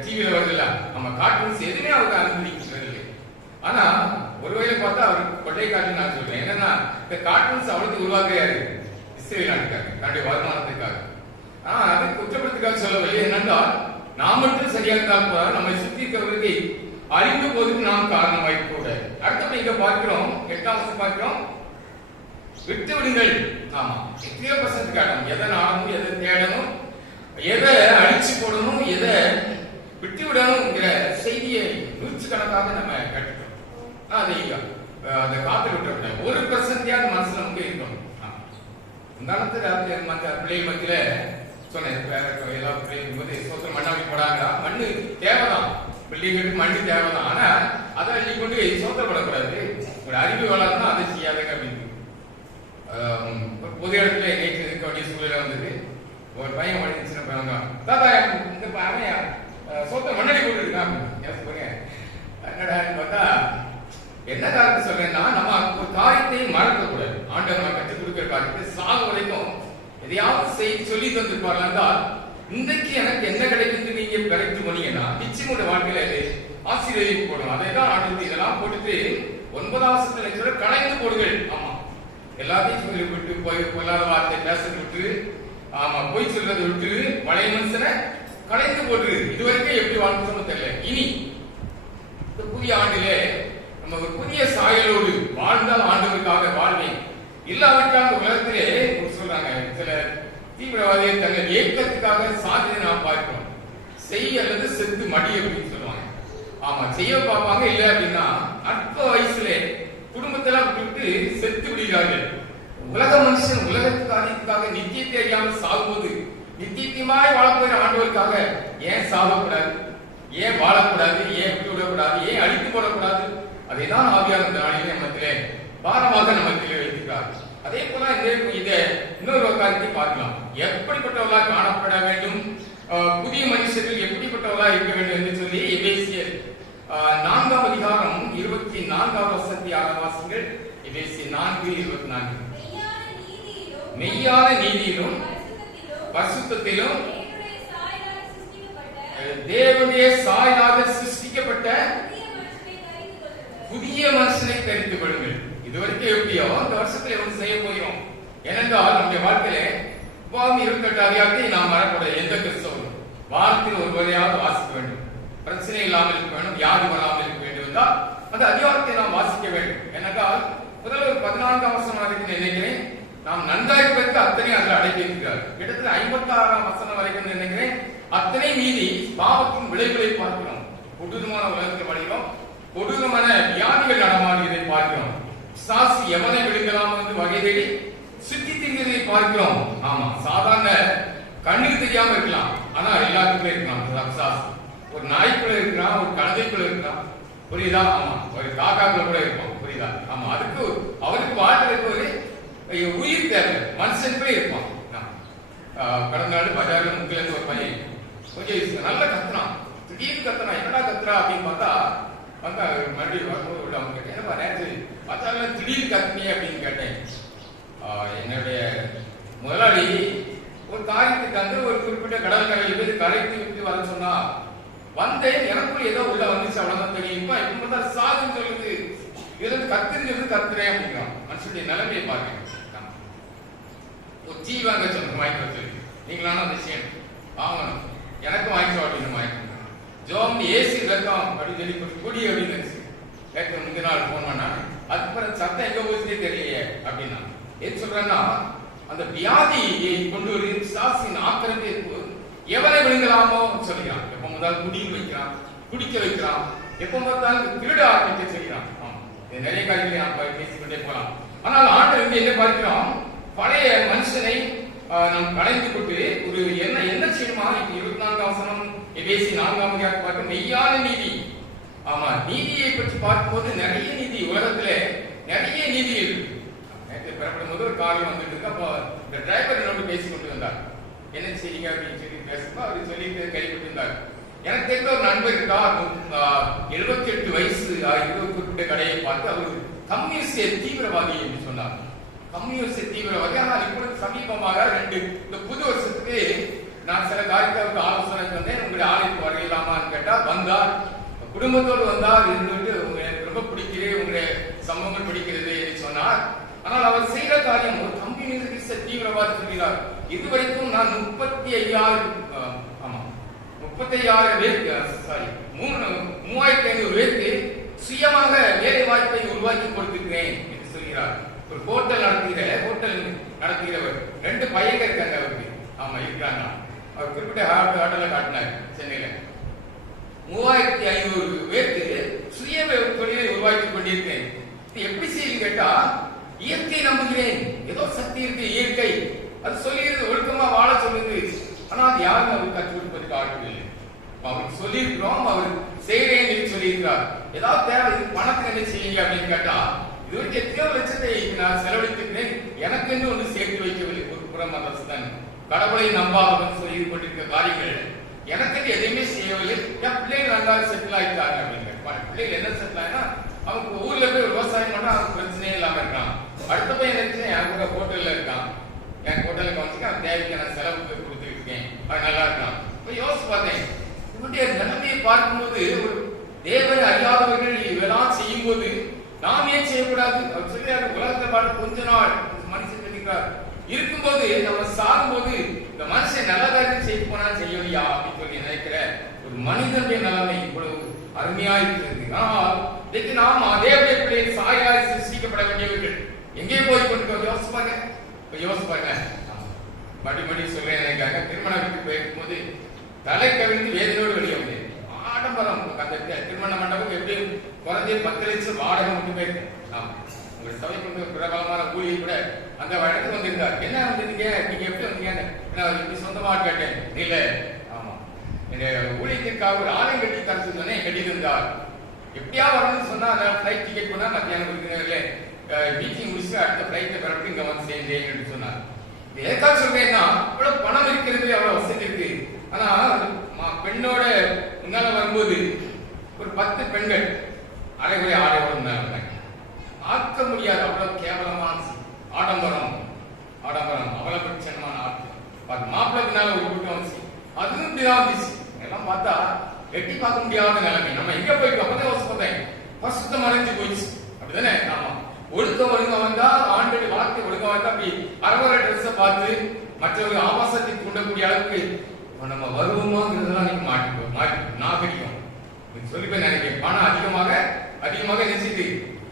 டிவியில வருதுல்ல நம்ம கார்ட்டூன்ஸ் எதுவுமே அவங்க அனுமதிக்கிறது இல்லை. ஆனா ஒருவேளை பார்த்தா அவருக்கு கொள்ளை காட்டு நான் சொல்றேன். என்னன்னா இந்த கார்ட்டூன்ஸ் அவளுக்கு உருவாக்கையாரு இஸ்ரேல் நாட்டுக்காக தன்னுடைய வருமானத்துக்காக. அது குற்றப்படுத்துக்காக சொல்லவில்லை. என்னென்றால் நாம் மட்டும் சரியாக இருந்தால் கூட நம்மை சுற்றி இருக்கிறவர்களுக்கு அறிந்து போதுக்கு நாம் காரணம் வாய்ப்பு கூட. அடுத்த இங்க பார்க்கிறோம் 8ஆம் வசனம் பார்க்கிறோம், விட்டு விடுங்கள். ஆமா, எத்தனையோ பர்சன்ட் காட்டணும். எதை நாடணும், எதை தேடணும், எதை அழிச்சு போடணும், எதை விட்டு விடணுங்கிற செய்தியை 100கணக்காக நம்ம கட்டுறோம். அதை அந்த காத்து விட்டு 1% மனசுல நமக்கு இருக்கணும். உதாரணத்துக்கு மற்ற பிள்ளைகள் மத்தியில சொன்னேன், எல்லா பிள்ளைகளும் போது சோத்திரம் மண்ணாடி போடாங்க. மண்ணு தேவைதான், பிள்ளைகளுக்கு மண்ணு தேவைதான். ஆனா அதை அள்ளி கொண்டு சோத்திரப்படக்கூடாது. ஒரு அறிவு வளர்ந்தா அதை செய்யாதுங்க அப்படின்னு பொது இடத்துல நேற்று இருக்க வேண்டிய சூழ்நிலை வந்தது. ஒரு பையன் வழி சின்ன பையன், தாத்தா இந்த பையன் சோத்திரம் மண்ணடி போட்டு இருக்காங்க. என்னடான்னு பார்த்தா என்ன காரணம் சொல்றேன்னா, நம்ம ஒரு காரியத்தை மறக்க கூடாது. ஆண்டவர் நம்ம கற்றுக் கொடுக்கிற காரியத்தை சாகு வரைக்கும் எதையாவது சொல்லி தந்திருப்பார்கள் என்றால், இன்றைக்கு எனக்கு என்ன கிடைக்குது நீங்க கிடைத்து போனீங்கன்னா நிச்சயமோட வாழ்க்கையில ஆசீர்வதிப்பு போடும். அதை தான் ஆண்டு இதெல்லாம் போட்டுட்டு 9ஆம் வசனத்துல கலைந்து போடுங்கள். ஆமா, எல்லாத்தையும் சொல்லி விட்டு போய் பொல்லாத வார்த்தை பேசுறது விட்டு, ஆமா போய் சொல்றதை விட்டு பழைய மனுஷனை கலைந்து போட்டு இதுவரைக்கும் எப்படி வாழ்க்கை தெரியல. இனி இந்த புதிய ஆண்டிலே நம்ம ஒரு புதிய சாயலோடு வாழ்ந்தால் ஆண்டவருக்காக வாழ்வேன். இல்லாவிட்டால் உலகத்திலே சொல்றாங்க சில தீவிரவாதிகள் தங்கள் ஏக்கத்துக்காக சாதியை நாம் பார்க்கிறோம். செய் அல்லது செத்து மடி அப்படின்னு சொல்லுவாங்க. ஆமா, செய்ய பார்ப்பாங்க. இல்ல அப்படின்னா அற்ப வயசுல குடும்பத்தெல்லாம் விட்டு செத்து விடுகிறார்கள். உலக மனுஷன் உலகத்துக்காக நித்தியத்தை அறியாமல் சாகும்போது நித்தியமாய் வாழப்போகிற ஆண்டவருக்காக ஏன் சாகக்கூடாது, ஏன் வாழக்கூடாது, ஏன் விட்டு விடக்கூடாது, ஏன் அழித்து போடக்கூடாது? அதைதான் ஆவியாளர் நாளிலே நமக்கு பாரமாக நமக்கு வைத்திருக்கிறார். அதே போல இதை இன்னொரு காரியத்தை பார்க்கலாம். எப்படிப்பட்டவர்களாக காணப்பட வேண்டும், புதிய மனுஷர்கள் எப்படிப்பட்டவர்களாக இருக்க வேண்டும் என்று சொல்லி எபேசியர் 4ஆம் அதிகாரம் 24ஆம் வசனத்தை வாசிங்கள். எபேசியர் 4:24. மெய்யான நீதியிலும் பரிசுத்தத்திலும் தேவனுடைய சாயலாக சிருஷ்டிக்கப்பட்ட புதிய மனுஷனை தெரிந்து கொள்ளுங்கள். இதுவரைக்கும் எப்படியோ அந்த வருஷத்துல எவ்வளவு செய்ய போகிறோம். ஏனென்றால் நம்முடைய வாழ்க்கையில 28 அதிகாரத்தை நாம் வரக்கூடிய எந்த கிறிஸ்தவரும் வாரத்தில் ஒரு முறையாவது வாசிக்க வேண்டும். பிரச்சனை இல்லாமல் இருக்க வேண்டும், வியாதி வராமல் இருக்க வேண்டும் என்றால் அந்த அதிகாரத்தை நாம் வாசிக்க வேண்டும். ஏனென்றால் முதல்ல ஒரு 14ஆம் வசனம் வரைக்கும் நினைக்கிறேன் நாம் நன்றாய்ப்பதற்கு அத்தனை அதில் அடக்கி இருக்கிறார். கிட்டத்தட்ட 56ஆம் வசனம் வரைக்கும் நினைக்கிறேன் அத்தனை மீறி பாவத்தின் விளைவுகளை பார்க்கிறோம். கொடூரமான உலகத்தை வழிகிறோம், கொடூரமான வியாதிகள் நடமாடியதை பார்க்கிறோம். சாசி எவனை விழுங்கலாம் என்று வகை தேடி சுத்தி திரிகிறதை பார்க்கிறோம். ஆமா, சாதாரண கண்ணுக்கு தெரியாம இருக்கலாம், ஆனா எல்லாத்துக்குமே இருக்கலாம். சாசி ஒரு நாய்க்குள்ள இருக்கிறான், ஒரு கழுதைக்குள்ள இருக்கிறான், புரியுதா? ஆமா, ஒரு காக்காக்குள்ள கூட இருப்பான், புரியுதா? ஆமா, அதுக்கு அவருக்கு வாழ்றதுக்கு ஒரு உயிர் தேவை, மனுஷனுக்குள்ளே இருப்பான். கடந்த நாள் பஜார்ல முக்கில இருந்து ஒரு பையன் கொஞ்சம் நல்லா கத்துறான், திடீர்னு கத்துறான். என்னடா கத்துறா அப்படின்னு பார்த்தா வந்தா மறுபடியும் வரும்போது உள்ள அவங்க கேட்டேன், என்னப்பா நேற்று பார்த்தால திடீர்னு கத்துனியே அப்படின்னு கேட்டேன். என்னுடைய முதலாளி ஒரு காரியத்துக்கு வந்து ஒரு குறிப்பிட்ட கடல் கரையில் போய் கரைத்து விட்டு வர சொன்னா வந்தேன், எனக்குள்ள ஏதோ உள்ள வந்துச்சு, அவ்வளவுதான் தெரியும். இப்ப பார்த்தா சாதுன்னு சொல்லுது, இதுல கத்துன்னு சொல்லி கத்துறேன் அப்படிங்கிறான். மனுஷனுடைய நிலைமையை பாருங்க. ஒரு டீ வாங்க சொன்ன வாங்கி வச்சு நீங்களான அந்த விஷயம் வாங்கணும், எனக்கும் வாங்கிக்கோ அப்படின்னு வாங்கிக்கணும். ஜோம் ஏசி வெக்கம் அப்படின்னு சொல்லி குடி அப்படின்னு கேட்க முந்தின நாள் போன் பண்ணா அதுக்கப்புறம் சத்தம் எங்க போச்சுன்னே தெரியலையே அப்படின்னா எது சொல்றேன்னா அந்த வியாதியை கொண்டு ஒரு சாசின் ஆக்கிரமிப்பு எவரை விழுங்கலாமோ சொல்லிக்கிறான். எப்ப முதல் குடியில் வைக்கிறான், குடிக்க வைக்கிறான், எப்ப பார்த்தாலும் திருட ஆரம்பிக்க செய்கிறான். நிறைய காரியங்களை நாம் பேசிக்கொண்டே போகலாம். ஆனால் ஆண்டவர் என்ன பார்க்கிறோம், பழைய மனுஷனை நாம் கலைந்து கொண்டு ஒரு என்ன செய்யணுமா? 24ஆம் வசனம் எபேசி 4ஆம் அதிகாரம் பார்க்க மெய்யான நீதி. ஆமா, நீதியை பற்றி பார்க்கும்போது நிறைய நீதி, உலகத்துல நிறைய நீதி இருக்கு. நேற்று பெறப்படும் போது ஒரு காரியம் வந்துட்டு இருக்கு. அப்போ இந்த டிரைவர் என்னோட பேசிக் கொண்டு வந்தார். என்ன செய்யுங்க அப்படின்னு சொல்லி பேசும்போது அவர் சொல்லிட்டு கைப்பற்றி இருந்தார். எனக்கு தெரிந்த ஒரு நண்பர் இருக்கார், 78 வயசு, குறிப்பிட்ட கடையை பார்த்து அவர் கம்யூனிஸ்ட் தீவிரவாதி என்று சொன்னார். கம்யூனிஸ்ட் தீவிரவாதி. ஆனால் இப்பொழுது சமீபமாக இந்த புது வருஷத்துக்கு நான் சில காரியங்களுக்கு ஆலோசனை தந்தேன். உங்களுடைய ஆலயத்துக்கு வரையலாமான்னு கேட்டா வந்தார், குடும்பத்தோடு வந்தார், இருந்துட்டு எனக்கு ரொம்ப பிடிக்கிறது, உங்களுடைய சம்பவங்கள் பிடிக்கிறது என்று சொன்னார். ஆனால் அவர் செய்த காரியம் ஒரு கம்யூனிஸ்ட் தீவிரவாதி சொல்கிறார். இதுவரைக்கும் நான் 3500 பேருக்கு சுயமாக வேலை வாய்ப்பை உருவாக்கி கொடுத்திருக்கிறேன் என்று சொல்கிறார். ஒரு ஹோட்டல் நடத்துகிறவர் 2 பையங்க இருக்காங்க அவருக்கு. ஆமா இருக்காங்க. அவர் குறிப்பிட்ட ஹோட்டலை காட்டினார் சென்னையில. 3500 பேருக்கு சுய தொழிலை உருவாக்கி கொண்டிருக்கேன். எப்படி செய்யும் கேட்டா, இயற்கை நம்புகிறேன், ஏதோ சக்தி இருக்கு, இயற்கை அது சொல்லிடுது, ஒழுக்கமா வாழ சொல்லுது. ஆனா அது யாரும் அவருக்கு கற்றுக் கொடுப்பதற்கு ஆகவில்லை. அவருக்கு சொல்லியிருக்கிறோம், அவர் செய்கிறேன் சொல்லியிருக்கிறார். ஏதாவது தேவை, பணத்துக்கு என்ன செய்யுங்க அப்படின்னு கேட்டா, இதுவரைக்கும் எத்தனையோ லட்சத்தை நான் செலவழித்திருக்கிறேன், எனக்கு என்று ஒன்று சேர்த்து வைக்கவில்லை. ஒரு புறம் அரசுதான் கடவுளை நம்பாதவன் சொல்லி கொண்டிருக்கிற காரியங்கள் எனக்கு எதையுமே செய்யவில்லை. என் பிள்ளைகள் நல்லா செட்டில் ஆயிட்டாங்க அப்படின்னு. பிள்ளைகள் என்ன செட்டில் ஆயினா, அவனுக்கு ஊர்ல போய் விவசாயம் பண்ணா அவனுக்கு பிரச்சனையே இல்லாம இருக்கான். அடுத்த பையன் நினைச்சு என் கூட ஹோட்டல்ல இருக்கான், என் ஹோட்டலுக்கு கவனிச்சுக்க, அவன் தேவைக்கு நான் செலவுக்கு கொடுத்துட்டு இருக்கேன், அது நல்லா இருக்கான். இப்ப யோசிச்சு பார்த்தேன், இவனுடைய நிலைமையை பார்க்கும்போது ஒரு தேவனை அறியாதவர்கள் இதெல்லாம் செய்யும் போது நாம் ஏன் செய்யக்கூடாது? அவர் சொல்லியாரு, உலகத்தை பார்த்து கொஞ்ச நாள் மனுஷன் சொல்லிக்கிறார் இருக்கும்போது, நம்ம சாகும் போது இந்த மனுஷன் நல்ல காரியம் செய்து போனா செய்யலையா அப்படின்னு சொல்லி நினைக்கிற ஒரு மனிதனுடைய நிலைமை இவ்வளவு அருமையா இருக்கிறது. ஆனால் இன்னைக்கு நாம் தேவனுடைய பிள்ளையை சாயாய் சிருஷ்டிக்கப்பட வேண்டியவர்கள் எங்கே போய் கொண்டு யோசிப்பாங்க. மடி சொல்றேன் நினைக்காங்க. திருமண வீட்டுக்கு போயிருக்கும் போது தலை கவிழ்ந்து வேதனையோடு வெளியே வந்தேன். ஆடம்பரம் அந்த திருமண மண்டபம் எப்படி குறைஞ்ச 10 லட்சம் வாடகை மட்டும் போயிருக்கு. ஆமா, உங்க சபை கொண்டு பிரபலமான ஊழியர் கூட அந்த இடத்துக்கு வந்திருந்தார். என்ன வந்திருக்கீங்க, நீங்க எப்படி வந்தீங்க, இப்படி சொந்தமா கேட்டேன். இல்ல, ஆமா, எங்க ஊழியத்திற்காக ஒரு ஆலயம் கட்டி தர சொன்னே கட்டியிருந்தார். எப்படியா வரணும்னு சொன்னா ஃபிளைட் டிக்கெட் பண்ணா மத்தியானம் இருக்கிற மீட்டிங் முடிச்சு அடுத்த ஃபிளைட்டை பிறப்பு இங்க வந்து சேர்ந்தேன் சொன்னார். எதுக்காக சொல்றேன்னா, இவ்வளவு பணம் இருக்கிறது, அவ்வளவு வசதி இருக்கு. ஆனா பெண்ணோட முன்னால வரும்போது ஒரு 10 பெண்கள் அரைகுறை ஆடையோட முன்னால வந்தாங்க. ஆக்க முடியாது, அவ்வளவு கேவலமான ஆடம்பரம், அவ்வளவு பிரச்சனமான ஆட்டம். மாப்பிள்ளை பின்னால ஒரு கூட்டம் வந்துச்சு, அதுவும் இப்படிதான் வந்துச்சு. எல்லாம் பார்த்தா எட்டி பார்க்க முடியாத நிலைமை. நம்ம எங்க போயிட்டு அப்பதான் யோசிப்பேன், பசுத்தம் அடைஞ்சு போயிடுச்சு. அப்படிதானே? ஆமா, ஒழுங்க வந்தா, ஆண்டு வார்த்தை ஒழுங்க வந்தா, அப்படி அரவர ட்ரெஸ்ஸை பார்த்து மற்றவர்கள் ஆபாசத்தை தூண்டக்கூடிய அளவுக்கு நம்ம வருவோமாங்கிறதெல்லாம் நீங்க மாட்டிப்போம் நாகரிகம் சொல்லி போய் நினைக்கிறேன். பணம் அதிகமாக நினைச்சிட்டு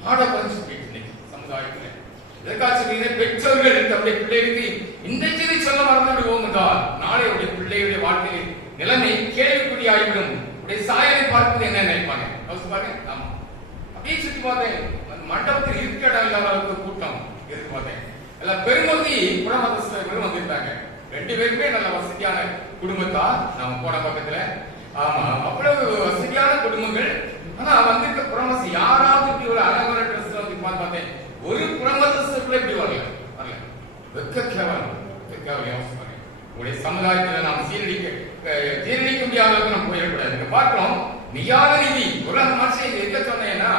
ஆடப்பட்டு சொல்லிட்டு சமுதாயத்துல எதற்காக பெற்றோர்கள் தன்னுடைய பிள்ளைகளுக்கு இன்றைக்கு சொல்ல மறந்து விடுவோம் என்றால் நாளைய பிள்ளையுடைய வாழ்க்கையில் நிலைமை கேள்விக்குறி ஆகிவிடும். உடைய சாயலை பார்ப்பது என்ன நினைப்பாங்க பாருங்க. ஆமா, அப்படியே சுற்றி பார்த்தேன். மண்டபத்தில் இருக்க இடம் இல்லாத அளவுக்கு கூட்டம் இருக்கு பார்த்தேன். எல்லாம் பெருமதி புறமதஸ்தர்களும் வந்திருந்தாங்க. 2 பேருமே நல்ல வசதியான குடும்பத்தா நம்ம போன பக்கத்துல. ஆமா, அவ்வளவு வசதியான குடும்பங்கள். ஆனா வந்திருக்க புறமசி யாராவது இப்படி ஒரு அரைவர ட்ரெஸ் வந்து பார்த்தேன். ஒரு புறமதஸ்தர்கள் இப்படி வரல. வெக்க கேவலம். உடைய சமுதாயத்துல நாம் ஜீரணிக்க முடியாத அளவுக்கு நம்ம போயிடக்கூடாது. பார்க்கிறோம், மெய்யான நீதி. ஒரு மனுஷன் எங்க சொன்னேன்னா,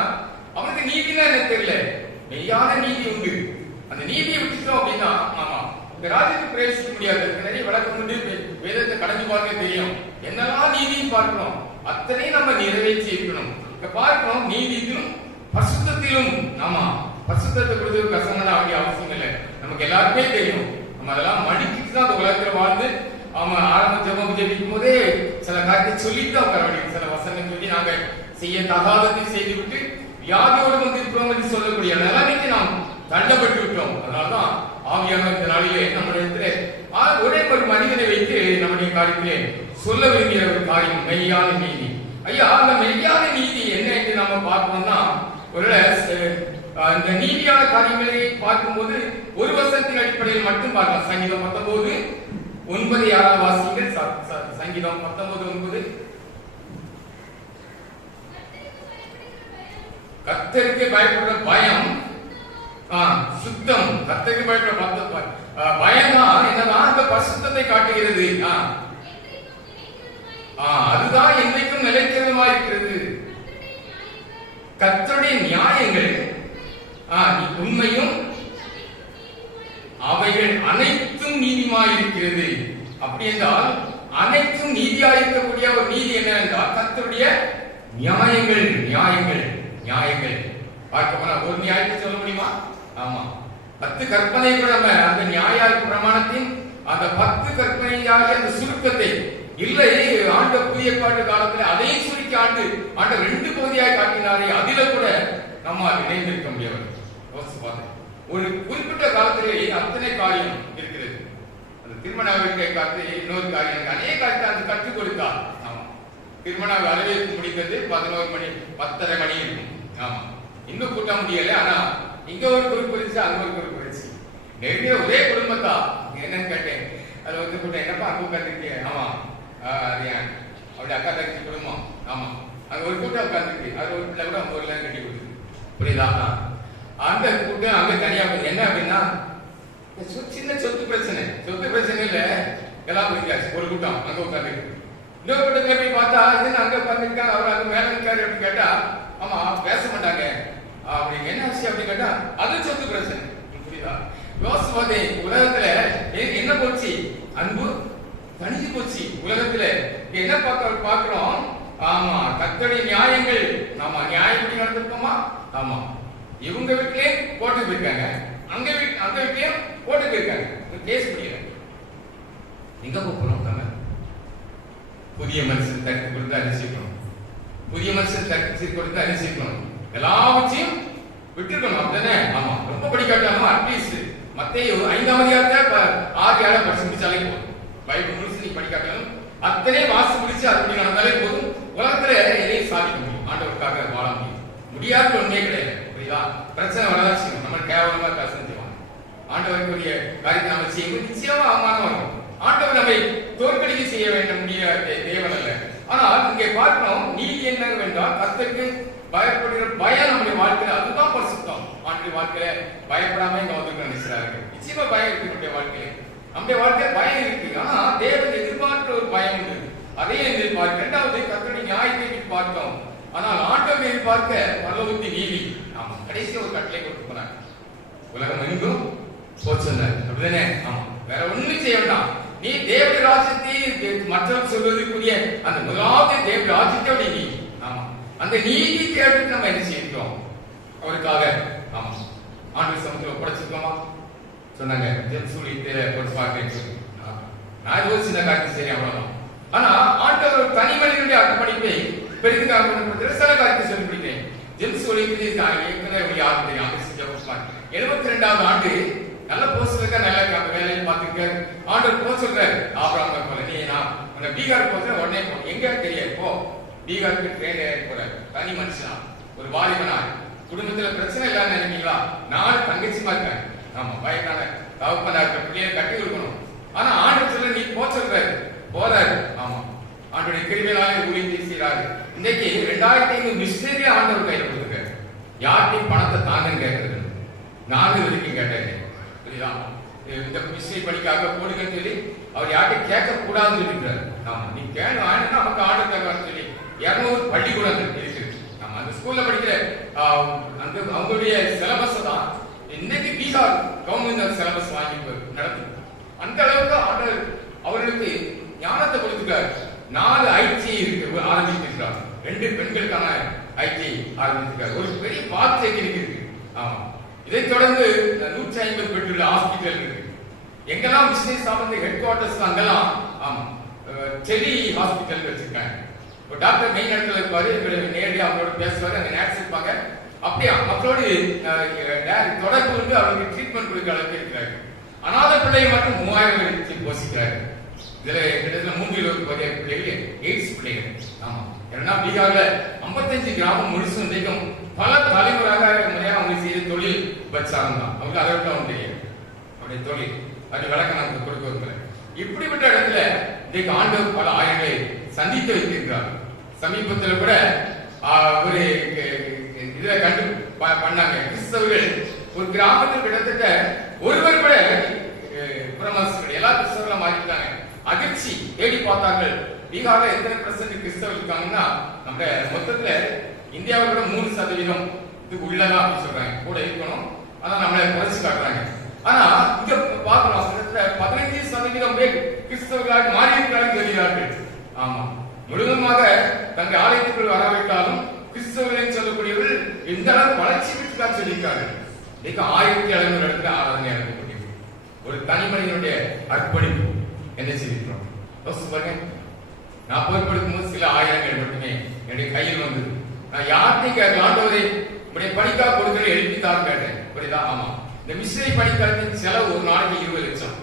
அவனுக்கு நீதினா எனக்கு தெரியல, மெய்யான நீதி உண்டு. அந்த நீதியை விட்டுட்டோம் அப்படின்னா, ஆமா, இந்த ராஜ்யத்துக்கு பிரவேசிக்க முடியாது. நிறைய விளக்கம் உண்டு, வேதத்தை கடந்து பார்க்க தெரியும். என்னெல்லாம் நீதியும் பார்க்கிறோம், அத்தனையும் நம்ம நிறைவேற்றி இருக்கணும். இப்ப பார்க்கிறோம், நீதியிலும் பரிசுத்தத்திலும். ஆமா, பரிசுத்தத்தை கொடுத்து கசங்கட வேண்டிய அவசியம் இல்லை, நமக்கு எல்லாருமே தெரியும். நம்ம அதெல்லாம் மடிக்கிட்டு தான் அந்த உலகத்துல வாழ்ந்து, ஆமா, ஆரம்ப ஜெபம் ஜெபிக்கும் போதே சில காரியத்தை சொல்லிட்டு உட்கார வேண்டிய சில வசனம் சொல்லி நாங்க செய்ய தகாததை செய்து விட்டு வியாதியோடு வந்து இருக்கிறோம் என்று சொல்லக்கூடிய நிலைமைக்கு நாம் தள்ளப்பட்டு விட்டோம். அதனால்தான் ஆவியான இந்த நாளிலே நம்முடைய ஒரே ஒரு மனிதனை வைத்து நம்முடைய காரியத்திலே சொல்ல வேண்டிய ஒரு காரியம் மெய்யான நீதி. ஐயா, அந்த மெய்யான நீதி என்ன என்று நாம பார்க்கணும்னா, ஒரு இந்த நீதியான காரியங்களை பார்க்கும்போது ஒரு வசனத்தின் அடிப்படையில் மட்டும் பார்க்கலாம். சங்கீதம் 19:9 யாராவது வாசிங்கள். சங்கீதம் 19:9. கர்த்தருக்கு பயப்படுற பயம் சுத்தம். கர்த்தருக்கு பயப்படுற பயம் தான் என்னதான் அந்த பரிசுத்தத்தை காட்டுகிறது. அதுதான் என்றைக்கும் நிலைக்கிறதுமா இருக்கிறது. கர்த்தருடைய நியாயங்கள் உண்மையும் அனைத்தும் நீதிமாயிருக்கிறது. அப்படி என்றால் அனைத்தும் நீதியாயிருக்கக்கூடிய ஒரு நீதி என்ன என்றால் கர்த்தருடைய நியாயங்கள். நியாயங்கள் நியாயங்கள் பார்க்க போனா ஒரு நியாயத்தை சொல்ல முடியுமா? ஆமா, 10 கற்பனை கூட நம்ம அந்த நியாய பிரமாணத்தின் அந்த 10 கற்பனையாக அந்த சுருக்கத்தை இல்லை ஆண்ட புதிய பாட்டு காலத்தில் அதையும் சுருக்கி ஆண்டு 2 பகுதியாக காட்டினாரே, அதில கூட நம்ம இணைந்திருக்க முடியாது. ஒரு குறிப்பிட்ட காலத்திலேயே அத்தனை காரியம் இருக்கிறது. அந்த திருமண வாழ்க்கை காலத்தில் இன்னொரு காரியம் அநேக காரியத்தை அந்த கற்றுக் கொடுத்தார். ஆமா, திருமண அளவிற்கு முடித்தது 11 மணி 10:30 மணி இருக்கும். ஆமா, இன்னும் கூட்ட முடியல. ஆனா இங்க ஒரு குறிப்பு இருந்துச்சு, அங்க ஒரு குறிப்பு இருந்துச்சு. நெருங்கிய ஒரே குடும்பத்தா என்னன்னு கேட்டேன். அதுல வந்து கூட்டம் என்னப்பா அங்க உட்காந்துருக்கீங்க? ஆமா, அது ஏன் அப்படி அக்கா தங்கச்சி குடும்பம். ஆமா, அங்க ஒரு கூட்டம் உட்காந்துருக்கு. அது ஒரு பிள்ளை கூட 50 ரூபாய் கட்டி கொடுத்து, புரியுதா? அந்த கூட்டம் அங்க தனியா என்ன அப்படின்னா சின்ன சொத்து பிரச்சனை இல்ல, எல்லாம் புரிஞ்சாச்சு. ஒரு கூட்டம் அங்க உட்காந்துருக்கு. இன்னொரு கூட்டத்துல போய் பார்த்தா இது அங்க உட்காந்துருக்காங்க, அவர் அங்க மேல இருக்காரு அப்படின்னு கேட்டா ஆமா பேச மாட்டாங்க. அப்படி என்ன விஷயம் அப்படின்னு கேட்டா அது சொத்து பிரச்சனை, புரியுதா? யோசிப்பதே உலகத்துல என்ன போச்சு? அன்பு தனிஞ்சு போச்சு. உலகத்துல என்ன பார்க்கிறோம்? ஆமா, கர்த்தருடைய நியாயங்கள். ஆமா, நியாயப்படி நடந்திருக்கோமா? ஆமா, இவங்க வீட்லயே போட்டு போயிருக்காங்க, அங்க வீட்லயும் போட்டு போயிருக்காங்க. கேஸ் முடியல. எங்க போறோம்? நம்ம புதிய மனுஷன் தட்டி கொடுத்து அனுசிக்கணும், புதிய மனுஷன் தட்டி கொடுத்து அனுசிக்கணும், எல்லாவற்றையும் விட்டுருக்கணும். அப்படிதானே? ஆமா, ரொம்ப படிக்காட்டாமா அட்லீஸ்ட் மத்தேயு 5ஆம் அதிகாரத்தை 6 ஏழை படிச்சு முடிச்சாலே போதும். பைபிள் முழுசு நீ படிக்காட்டாலும் அத்தனை வாசி முடிச்சு அது நடந்தாலே போதும். உலகத்துல எதையும் சாதிக்க முடியும், ஆண்டவருக்காக வாழ முடியும். முடியாத ஒன்றே கிடையாது, புரியுதா? பிரச்சனை வரதான் செய்யும், நம்ம கேவலமா பிரச்சனை செய்வாங்க. ஆண்டவருக்குரிய காரியத்தை நம்ம செய்யும் நிச்சயமா அவமானம் வரும். ஆண்டவர் நம்மை தோற்கடிக்க செய்ய வேண்டும் முடியாத தேவன் அல்ல. ஆனால் இங்கே பார்க்கணும், நீதி என்ன என்றால் கர்த்தருக்கு பயப்படுகிற பயம் நம்முடைய வாழ்க்கையில, அதுதான் பரிசுத்தம். ஆண்டு வாழ்க்கையில பயப்படாம இங்க வந்து நினைச்சார்கள். நிச்சயமா பயம் இருக்கு நம்முடைய வாழ்க்கையில, நம்முடைய வாழ்க்கையில பயம் இருக்கு. ஆனா தேவன் எதிர்பார்க்கிற ஒரு பயம் உண்டு, அதையே எதிர்பார்க்க. இரண்டாவது கர்த்தருடைய நியாயத்தை பார்த்தோம். ஆனால் ஆண்டவரை எதிர்பார்க்க பரலோகத்தின் நீதி. ஆமா, கடைசி ஒரு கட்டளை கொடுத்து போனார், உலகம் எங்கும் போச்சுன்னார். அப்படிதானே? ஆமா, வேற ஒண்ணும் செய்ய வேண்டாம். நீ தேவ ராஜ்யத்தை மற்றவர் சொல்வதற்குரிய அந்த முதலாவது தேவ ராஜ்யத்தோட நீதி. ஆமா, அந்த நீதி தேவைக்கு நம்ம என்ன செய்யறோம்? அவருக்காக ஆமா ஆண்டு சமூகத்தில் ஒப்படைச்சிருக்கோமா? சொன்னாங்க ஜென்சூலியத்தில ஒரு பார்க்க சொல்லி நான் ஒரு சின்ன காரியத்தை சரி அவ்வளவுதான். ஆனா ஆண்டவர் தனி மனிதனுடைய அர்ப்பணிப்பை பெரிதுக்காக சில காரியத்தை சொல்லி பிடிக்கிறேன். ஜென்சூலியத்திலே ஏற்கனவே யாரும் தெரியும் 72வது ஆண்டு நல்ல போஸ்ட் இருக்க, நல்ல வேலையை பார்த்துக்க ஆண்டவர் போக சொல்றாரு. ஆபிரகாம் போல நீ நான் பீகார் போற உடனே போ, எங்க தெரியாது போ. பீகாருக்கு ட்ரெயின் ஏறி போற தனி மனுஷனா, ஒரு வாலிபனா, குடும்பத்துல பிரச்சனை இல்லாம நினைக்கிறீங்களா? 4 தங்கச்சிமா இருக்காங்க. ஆமா, வயதான தகப்பனா இருக்க பிள்ளையை கட்டி கொடுக்கணும். ஆனா ஆண்டவர் சொல்ல நீ போ சொல்றாரு, போறாரு. ஆமா, ஆண்டோடைய கிருபையினாலே ஊழியத்தை செய்யறாரு. இன்னைக்கு 2500 மிஷனரி ஆண்டவர் கையில் கொடுத்துருக்காரு. யார்கிட்டையும் பணத்தை தாங்கன்னு கேட்கறது நானும் வரைக்கும் கேட்டேன். இந்த மிஷனரி படிக்காக போடுங்கன்னு சொல்லி அவர் யார்கிட்டையும் கேட்க கூடாதுன்னு சொல்லிருக்காரு. ஆமா, நீ கேள்வி ஆனா நமக்கு ஆர்டர் கேட்கறான்னு சொல்லி 200 பள்ளிக்கூடம் இருக்கு. நம்ம அந்த ஸ்கூல்ல படிக்கிற அந்த அவங்களுடைய சிலபஸ் தான் இன்னைக்கு பீகார் கவர்மெண்ட் சிலபஸ் வாங்கி நடத்தும். அந்த அளவுக்கு ஆண்டவர் அவர்களுக்கு ஞானத்தை கொடுத்துட்டார். 4 ஐடி இருக்கு ஆரம்பித்திருக்கிறார். 2 பெண்களுக்கான ஐடி ஆரம்பித்திருக்கார். ஒரு பெரிய பாலிடெக்னிக் இருக்கு. ஆமா, இதை தொடர்ந்து 150 பெற்றுள்ள ஹாஸ்பிட்டல் இருக்கு. எங்கெல்லாம் பிசினஸ் சார்ந்த ஹெட் குவார்டர்ஸ் அங்கெல்லாம் ஆமா டெலி ஹாஸ்பிட்டல் வச்சிருக்காங்க. ஒரு டாக்டர் மெயின் இடத்துல இருப்பாரு, நேரடியாக அவங்களோட பேசுவாரு, அங்க நேர்ஸ் இருப்பாங்க. அப்படியே மக்களோடு தொடர்பு வந்து அவங்களுக்கு ட்ரீட்மெண்ட் கொடுக்க அளவுக்கு இருக்கிறாங்க. அநாத பிள்ளையை மட்டும் 3000 போசிக்கிறாரு. இதுல கிட்டத்தட்ட 320 பிள்ளைகள் எய்ட்ஸ் பிள்ளைகள். ஆமா, ஏன்னா பீகார்ல 55 கிராமம் முழுசும் இன்றைக்கும் பல தலைமுறையாக அவங்க செய்த தொழில் வச்சாங்க. அவங்க அதை விட்டு அவங்க தெரியும் அவருடைய தொழில் அது விளக்கம் நமக்கு கொடுக்க. இப்படிப்பட்ட இடத்துல இன்றைக்கு ஆண்டவர் பல ஆயிரங்களை சந்தித்து வைத்திருக்கிறார். சமீபத்தில் கூட ஒரு இதுல கண்டு பண்ணாங்க. கிறிஸ்தவர்கள் ஒரு கிராமத்தில் கிட்டத்தட்ட ஒருவர் கூட புறமசர்கள் எல்லா கிறிஸ்தவர்களும் மாறிட்டாங்க. அதிர்ச்சி தேடி பார்த்தார்கள். பீகார்ல எத்தனை % கிறிஸ்தவர்கள் இருக்காங்கன்னா நம்ம மொத்தத்துல இந்தியாவை விட 3% உள்ளதா அப்படின்னு சொல்றாங்க. கூட இருக்கணும், ஆனா நம்மளை குறைச்சு காட்டுறாங்க. ஆனா இங்க பார்க்கலாம் 15% பேர் கிறிஸ்தவர்களாக மாறி இருக்கிறார்கள் சொல்கிறார்கள். ஆமா, முழுவதுமாக தங்கள் ஆலயத்துக்குள் வரவிட்டாலும் கிறிஸ்தவர்கள் சொல்லக்கூடியவர்கள் எந்த அளவுக்கு வளர்ச்சி பெற்றுதான் சொல்லியிருக்கார்கள். 1700 இடத்துல ஆராதனை நடக்கக்கூடியது ஒரு தனி மனிதனுடைய அர்ப்பணிப்பு என்ன செய்திருக்கிறோம் பாருங்க. நான் பொறுப்படுத்தும் போது சில ஆயிரங்கள் மட்டுமே என்னுடைய கையில் வந்தது. நான் யார்கிட்டையும் கேட்கல, ஆண்டவரே இப்படி பணிக்கா கொடுக்கிற எழுப்பித்தான் கேட்டேன். புரியுதா? ஆமா, இந்த மிஸ்ரை பணிக்காலத்தின் செலவு ஒரு நாளைக்கு 20 லட்சம்,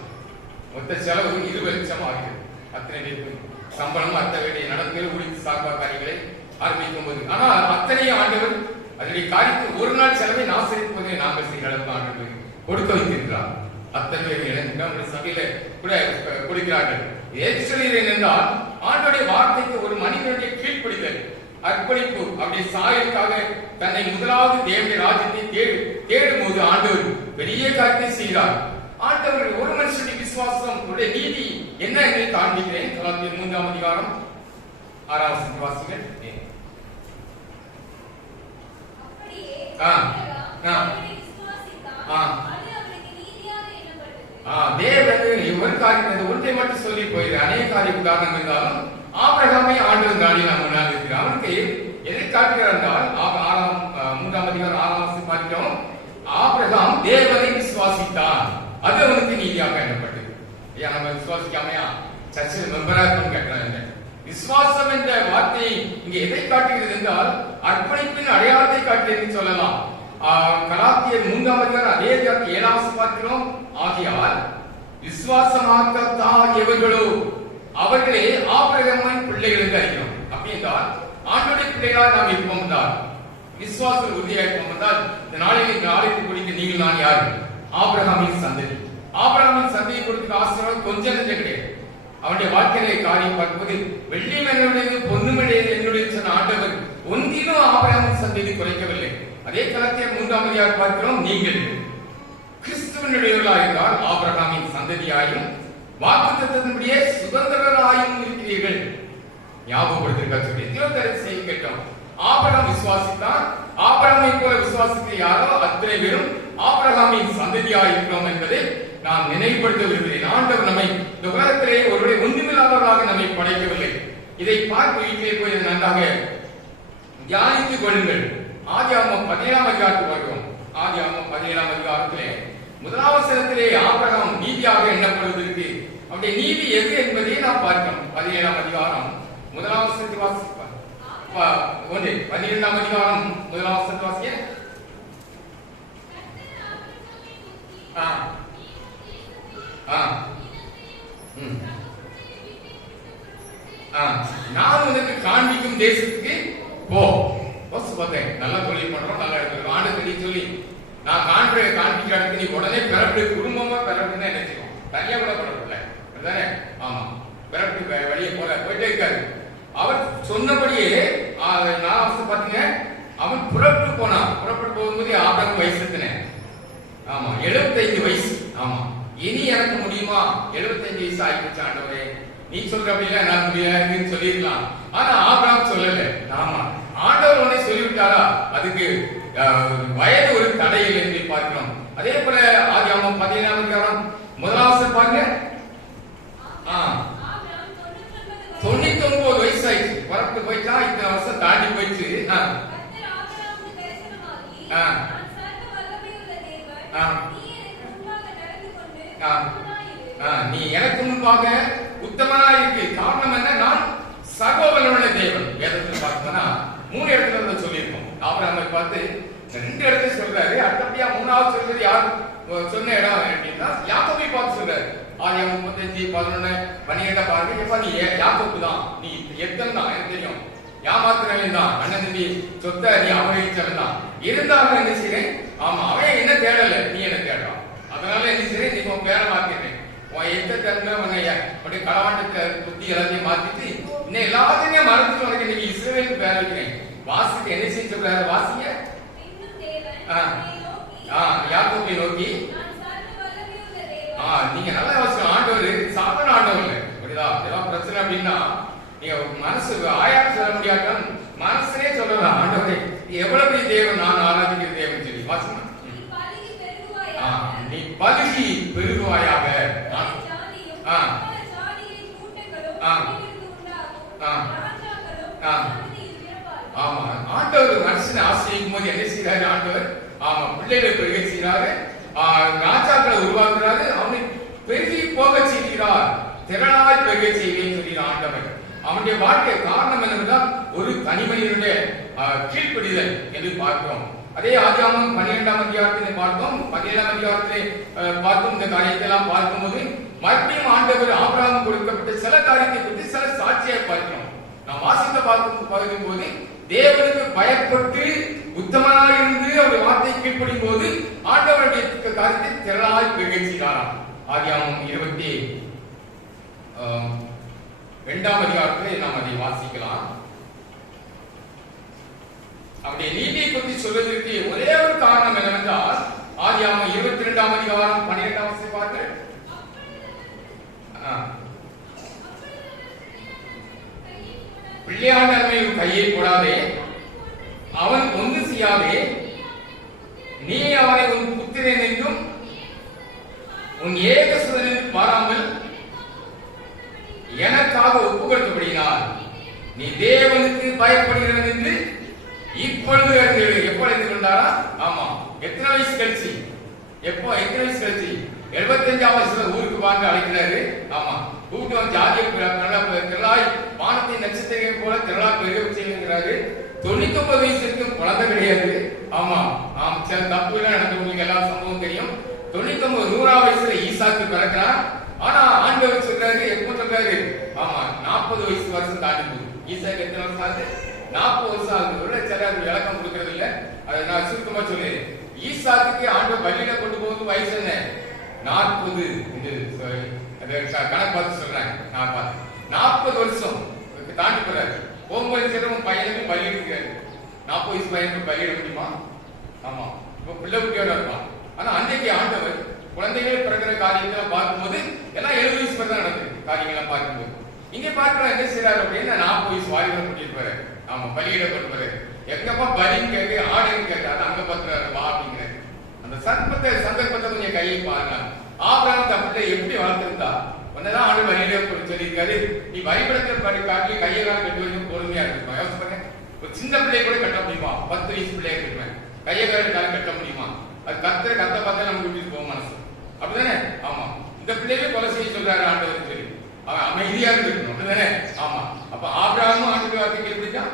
மொத்த செலவு 20 லட்சம் ஆகிறது. அத்தனை பேருக்கு சம்பளம் அத்த வேண்டிய நடந்துகிற உரித்து சார்பா காரியங்களை ஆரம்பிக்கும் போது, ஆனால் அத்தனையும் ஆண்டவர் அதனுடைய காரியத்தை ஒரு நாள் செலவை நாசரிப்பதை நாங்கள் செய்ய அளவுக்கு ஆண்டவர் கொடுக்க வைத்திருக்கிறார். அத்தனை நம்முடைய சபையில கூட கொடுக்கிறார்கள். ஏன் சொல்கிறேன் என்றால், ஆண்டோடைய வார்த்தைக்கு ஒரு மனிதனுடைய கீழ்ப்படிதல், அர்ப்பணிப்பு, அப்படி சாயலுக்காக தன்னை முதலாவது தேவனுடைய ராஜ்யத்தை தேடும் போது ஆண்டவர் பெரிய காரியத்தை செய்கிறார். ஆண்டவர் ஒரு மனுஷனுடைய விசுவாசம் நீதி என்ன என்று காண்பிக்கிறேன். 3ஆம் அதிகாரம் 6ஆம் வசனம் வாசிங்கள். தேவன் ஒரு காரியம் ஒன்றை மட்டும் சொல்லி போயிரு. அநேக காரிய உதாரணம் இருந்தாலும் ஆபிரகாமை ஆண்டவர் நாளில் முன்னால் இருக்கிறார். அவனுக்கு எதை காட்டுகிறார் என்றால் 3ஆம் அதிகாரம் 6ஆம் வசனம் பார்க்கிறோம். ஆபிரகாம் தேவனை விசுவாசித்தான், அது அவனுக்கு நீதியாக எண்ணப்பட்டது. ஐயா, நம்ம விசுவாசிக்காமையா சர்ச்சில் மெம்பராக கேட்கிறாங்க. விசுவாசம் என்ற வார்த்தையை இங்கே எதை காட்டுகிறது என்றால் அர்ப்பணிப்பின் அடையாளத்தை காட்டுகிறது சொல்லலாம். கலாத்தியர் 3ஆம் அதிகாரம் அதே 7ஆம் வசனம் பார்க்கிறோம். ஆகையால் விசுவாசமாகத்தான் எவர்களோ அவர்களே ஆபிரகாமின் பிள்ளைகள் என்று அறிகிறோம். அப்படி என்றால் ஆண்டவருடைய பிள்ளைகளாக நாம் இருப்போம் என்றால், விசுவாசம் உறுதியாக இருப்போம் என்றால், இந்த நாளில் ஆலயத்துக்கு குடிக்க நீங்கள் நான் யார்? ஆபிரகாமின் சந்ததி. ஆபிரகாமின் சந்ததியை கொடுத்த ஆசீர்வாதம் கொஞ்சம் கிடையாது. அவனுடைய வாழ்க்கையிலே காரியம் பார்க்கும்போது வெள்ளியும் என்னுடையது பொன்னும் என்னுடைய சொன்ன ஆண்டவர் ஒன்றிலும் ஆபிரகாமின் சந்ததி குறைக்கவில்லை. அதே கலாத்தியர் 3ஆம் அதிகாரம் பார்க்கிறோம். நீங்கள் கிறிஸ்துவனுடையவர்களாக இருந்தால் ஆபிரகாமின் சந்ததியாயும் வாக்குத்தத்தத்தின்படியே சுதந்திரராயும் இருக்கிறீர்கள். ஞாபகப்படுத்திருக்க செய்ய கேட்டோம். ஆபிரகாம் விசுவாசித்தான். ஆபிரகாமை போல விசுவாசித்த யாரோ அத்தனை பேரும் ஆபிரகாமின் சந்ததியாக இருக்கிறோம் என்பதை நான் நினைவுபடுத்த விரும்புகிறேன். ஆண்டவர் நம்மை இந்த உலகத்திலே ஒருவரை ஒன்றுமில்லாதவர்களாக நம்மை படைக்கவில்லை. இதை பார்த்து வீட்டிலே போய் நன்றாக தியானித்துக் கொள்ளுங்கள். ஆதியாகமம் 17ஆம் அதிகாரத்துக்கு வருகிறோம். ஆதியாகமம் 17ஆம் அதிகாரத்திலே 1ஆம் வசனத்திலே ஆபிரகாம் நீதியாக எண்ணப்படுவதற்கு அவருடைய நீதி எது என்பதை நாம் பார்க்கிறோம். 17ஆம் அதிகாரம் 1ஆம் வசனத்தை வாசிப்போம். 12ஆம் அதிகாரம் 1ஆம் வசனத்தை வாசிக்க. நான் உனக்கு காண்பிக்கும் தேசத்துக்கு போ. பார்த்தேன், நல்லா தொழில் பண்றோம், நல்லா இருக்கு ஆண்டு சொல்லி நான் காண்பிக்கிற இடத்துக்கு நீ உடனே பிறப்பு குடும்பமா பிறப்புன்னு என்ன செய்வோம்? தனியா கூட பிறப்புல தானே? ஆமா, பிறப்பு வழியே போயிட்டே இருக்காரு. அவர் சொன்னபடியே 4ஆம் வசனம் பாத்தீங்க, அவன் புறப்பட்டு போனான். புறப்பட்டு போகும்போது ஆபிரகாம் வயசு எத்தனை? ஆமா, 75 வயசு. ஆமா, இனி எனக்கு முடியுமா? 75 வயசு ஆயிடுச்சு ஆண்டவரே, நீ சொல்ற அப்படின்னா நான் முடியாதுன்னு சொல்லிருக்கலாம். ஆனா ஆபிரகாம் சொல்லல. ஆமா, ஆண்டவர் உடனே சொல்லிவிட்டாரா? அதுக்கு வயது ஒரு தடையில் என்று பார்க்கிறோம். அதே போல ஆதியாகமம் 17ஆம் அதிகாரம் 1ஆம் வசனம் பாருங்க. 99 வயசு ஆயிடுச்சு. புறப்பட்டு போயிட்டா, இத்தனை வருஷம் தாண்டி போயிடுச்சு. நீ எனக்கு முன்பாக உத்தமனா இருக்கு. காரணம் என்ன? நான் சகோதரனுடைய தேவன். வேதத்தில் பார்த்தோம்னா 3 இடத்துல சொல்லியிருக்கோம். ஆபிரகாமை பார்த்து 2 இடத்துல சொல்றாரு. அடுத்தபடியா 3ஆவது சொல்றது யார் சொன்ன இடம் அப்படின்னா யாக்கோபை பார்த்து சொல்றாரு. ஆதியாகமம் 35, 11, 12 பாருங்க. எப்ப நீ யாக்கோபு தான், நீ எத்தனை தான் எனக்கு தெரியும், ஏமாத்துறவன் தான், அண்ணன் தம்பி சொத்தை நீ அபகரிச்சவன் தான். இருந்தாலும் என்ன செய்றேன்? ஆமா, அவன் என்ன தேடல, நீ என்ன தேடுறான். அதனால என்ன செய்றேன்? நீ உன் பேரை மாத்திட்டேன். உன் எத்த தன்மை உன்னைய அப்படியே களவாண்டத்தை புத்தி எல்லாத்தையும் மாத்திட்டு இன்னும் எல்லாத்தையுமே மறந்துட்டு உனக்கு இன்னைக்கு இஸ்ரவேலுக்கு பேர் வைக்கிறேன். வாசிக்க என்ன செய்ய சொல்றாரு? வாசிக்க. யாக்கோபை நோக்கி. நீங்க நல்லா வாசிக்கணும். ஆண்டவர் சாதாரண ஆண்டவர் இல்லை. அப்படிதான் ஏதாவது பிரச்சனை அப்படின்னா நீங்க மனசு ஆயாரம் சொல்ல முடியாதான், மனசுனே சொல்லலாம். ஆண்டவரே எவ்வளவு பெரிய தேவன், நான் ஆராதிக்கிற தேவன் சொல்லி வாசிக்கணும். நீ பலுகி பெருகுவாயாக. ஆ. ஆ. ஆ. ஆ. ஆமா, ஆண்டவர் மனுஷனை ஆசிரியிக்கும் போது என்ன செய்யறாரு ஆண்டவர்? ஆமா, பிள்ளைகளை பெருக செய்யறாரு, ராஜாக்களை உருவாக்குறாரு, அவனை பெருகி போக செய்கிறார், திறனாய் பெருக செய்வேன்னு சொல்கிறார் ஆண்டவர். அவனுடைய வாழ்க்கை காரணம் என்னவென்றால் ஒரு தனிமனிதனுடைய கீழ்ப்படிதல் என்று பார்க்கிறோம். அதே ஆதியாகமம் 12ஆம் அதிகாரத்திலே பார்த்தோம், 17ஆம் அதிகாரத்திலே பார்த்தோம். இந்த காரியத்தை எல்லாம் பார்க்கும்போது மறுபடியும் ஆண்டவர் ஆபிரகாம் கொடுக்கப்பட்ட சில காரியத்தை பற்றி சில சாட்சியை பார்க்கிறோம். நாம் வாசித்த பார்க்கும் போது தேவனுக்கு பயப்பட்டு உத்தமனாய் இருந்து அவருடைய வார்த்தையை கீழ்ப்படியும் போது ஆண்டவருடைய காரியத்தை திரளாய் பெருக செய்கிறாராம். ஆதியாகமம் 22ஆம் அதிகாரத்திலே நாம் அதை வாசிக்கலாம். அவருடைய நீதியை பற்றி சொல்வதற்கு ஒரே ஒரு காரணம் என்னவென்றால் ஆதியாகமம் 22ஆம் அதிகாரம் 12ஆம் வசனத்தை பாருங்கள். பிள்ளையான கையை போடாதே, அவன் ஒன்று செய்யாதே, நீ அவனை உன் புத்திரன் என்றும் உன் ஏகசுதன் என்று பாராமல் எனக்காக ஒப்பு கொடுத்தபடினால் நீ தேவனுக்கு பயப்படுகிறவன் என்று இப்பொழுது எப்ப அறிந்து கொண்டாரா? ஆமா, எத்தனை வயசு கழிச்சு? எப்போ எத்தனை வயசு கழிச்சு? 75ஆம் வயசுல ஊருக்கு வாங்க அழைக்கிறாரு. ஆமா, கூப்பிட்டு வந்து ஜாதியை திரளாய் வானத்தின் நட்சத்திரம் போல திரளாய் பெருக செய்கிறாரு. 99 வயசு இருக்கும் குழந்தை கிடையாது. ஆமா, சில தப்பு எல்லாம் நடந்தவங்களுக்கு எல்லாம் சம்பவம் தெரியும். 99 100ஆம் வயசுல ஈசாக்கு பிறக்கிறான். ஆனா ஆண்டவர் சொல்றாரு, எப்போ சொல்றாரு? ஆமா, 40 வயசு வருஷம் தாண்டி போகுது. ஈசாக்கு எத்தனை வருஷம் ஆகுது? 40 வருஷம் ஆகுது. சில விளக்கம் கொடுக்கறது இல்ல, அதை நான் சுருக்கமா சொல்றேன். ஈசாக்கு ஆண்டவர் பள்ளியில கொண்டு போகுது வயசு என்ன? 40. கணக்கு பார்த்து சொல்றாங்க. நான் பார்த்து 40 வருஷம் தாண்டி போறாரு. போகும்போது சிறவும் பையனுக்கு பள்ளியிடுறாரு. 40 வயசு பையனுக்கு பள்ளியிட முடியுமா? ஆமா, இப்ப பிள்ளை குட்டியோட இருப்பான். ஆனா அன்றைக்கு ஆண்டவர் குழந்தைகள் பிறகுற காரியங்களை பார்க்கும்போது எல்லாம் 70 வயசு தான் நடக்குது காரியங்கள்லாம் பார்க்கும்போது. இங்க பார்க்கலாம் என்ன செய்யறாரு அப்படின்னா 40 வயசு வாலிபர் கூட்டிட்டு. ஆமா, பலியிட கொண்டு போறாரு. எங்கப்பா பலின்னு கேட்க ஆடுன்னு கேட்காரு, அங்க பத்துறாரு வா அப்படிங்கிறாரு. அந்த சந்தர்ப்பத்தை கொஞ்சம் கையை பாருங்க. ஆபிரகாம் தப்பிட்ட எப்படி வளர்த்திருந்தா ஒன்னதான் ஆண்டு வழியில சொல்லியிருக்காரு, நீ வழிபடத்தை காட்டி கையெல்லாம் கட்டு வரைக்கும் பொறுமையா இருக்கும். யோசிச்சு பாருங்க, ஒரு சின்ன பிள்ளைய கூட கட்ட முடியுமா? 10 வயசு பிள்ளைய கட்டுவேன், கையை காலம் கட்ட முடியுமா? அது கத்த பார்த்தா நம்ம கூட்டிட்டு போக மனசு அப்படிதானே? ஆமா, இந்த பிள்ளையே கொலை செய்ய சொல்றாரு ஆண்டவர் சொல்லி அவன் அமைதியா இருக்கணும் அப்படிதானே? ஆமா, அப்ப ஆபிரகாமும் ஆண்டு வார்த்தையை கேள்விப்பட்டான்,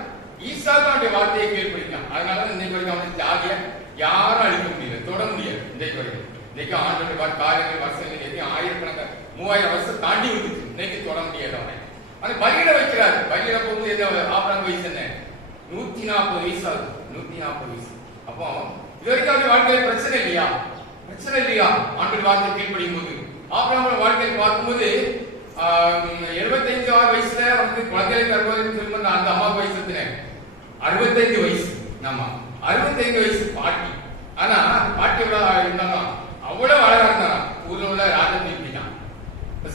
ஈசாக்கும் அவனுடைய வார்த்தையை கேள்விப்பட்டான். அதனால இன்னைக்கு வரைக்கும் அவனுக்கு ஜாதியா யாரும் அழிக்க முடியல, தொட முடியாது. இன்னைக்கு வரைக்கும் இன்னைக்கு ஆண்டோட காரியங்கள் வருஷங்கள் ஆயிரக்கணக்கான 3000 வருஷம் தாண்டி விட்டுச்சு. இன்னைக்கு தொட முடியாது அவனை. ஆனா பலியிட வைக்கிறாரு. பலியிட போகும்போது ஆபிரகாம் வயசு என்ன? 140 வயசு ஆகுது. 140 வயசு. அப்போ இது வரைக்கும் அவருடைய வாழ்க்கையில பிரச்சனை இல்லையா? பிரச்சனை இல்லையா? ஆண்டு வார்த்தை கீழ்ப்படியும் போது ஆபிரகாம் வாழ்க்கையை பார்க்கும்போது 75 வயசுல வந்து குழந்தைகளை தருவதற்கு சொல்லும்போது அந்த அம்மா வயசு 65 வயசு. ஆமா, 65 வயசு பாட்டி. ஆனா பாட்டி இருந்தாலும் அவ்வளவு அழகா இருந்தான். ஊர்ல உள்ள ராஜன் இப்படிதான்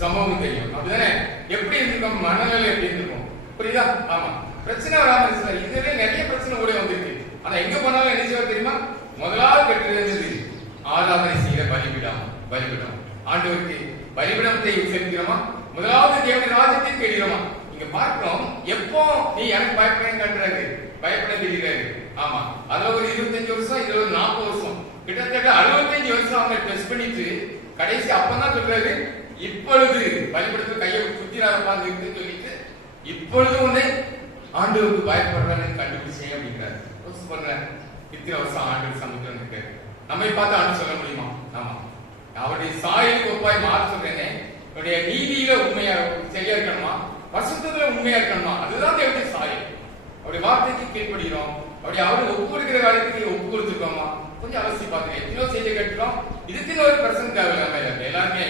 சம்பவம் தெரியும் அப்படிதானே? எப்படி இருந்திருக்கோம், மனநிலை எப்படி இருந்திருக்கும், புரியுதா? ஆமா, பிரச்சனை வராம இதுவே நிறைய பிரச்சனை கூட வந்திருக்கு. ஆனா எங்க போனாலும் என்ன செய்ய தெரியுமா? முதலாவது கட்டுறது ஆராதனை செய்கிற பலிபீடம். ஆண்டவருக்கு பலிபீடத்தை செலுத்துகிறோமா? முதலாவது தேவனுடைய ராஜ்யத்தை தேடுகிறோமா? இங்க பார்க்கிறோம், எப்போ நீ எனக்கு பயப்படாது பயப்பட தெரிகிறாரு. ஆமா, அதுல ஒரு 25 வருஷம், இதுல ஒரு 40 வருஷம், கிட்டத்தட்ட 65 வருஷம் அவங்க டெஸ்ட் பண்ணிட்டு கடைசி அப்பதான் சொல்றாரு, இப்பொழுது பலிபீடத்துல கையை குத்திராதப்பா இருக்குன்னு சொல்லிட்டு இப்பொழுது உன்னை ஆண்டவருக்கு பயப்படுறான்னு கண்டுபிடிச்சேன் அப்படிங்கிறாரு. சொல்றேன், இத்தனை வருஷம் ஆண்டு சமுத்திரம் இருக்கு, நம்மை பார்த்து ஆண்டு சொல்ல முடியுமா? ஆமா, அவருடைய சாயலுக்கு ஒப்பாய் மாற சொல்றேனே, அவருடைய நீதியில உண்மையா சரியா இருக்கணுமா, பசுத்தத்துல உண்மையா இருக்கணுமா? அதுதான் தேவனுடைய சாயல். அவருடைய வார்த்தைக்கு கீழ்ப்படுகிறோம், அவரு ஒப்பு கொடுக்கிற காரியத்துக்கு ஒப்பு கொடுத்துருக்கோமா? கொஞ்சம் அவசியம் பார்த்துங்க. எத்தனையோ செய்தி கேட்டுக்கிறோம், இதுக்குன்னு ஒரு பிரசன் தேவை. நம்ம எல்லாருமே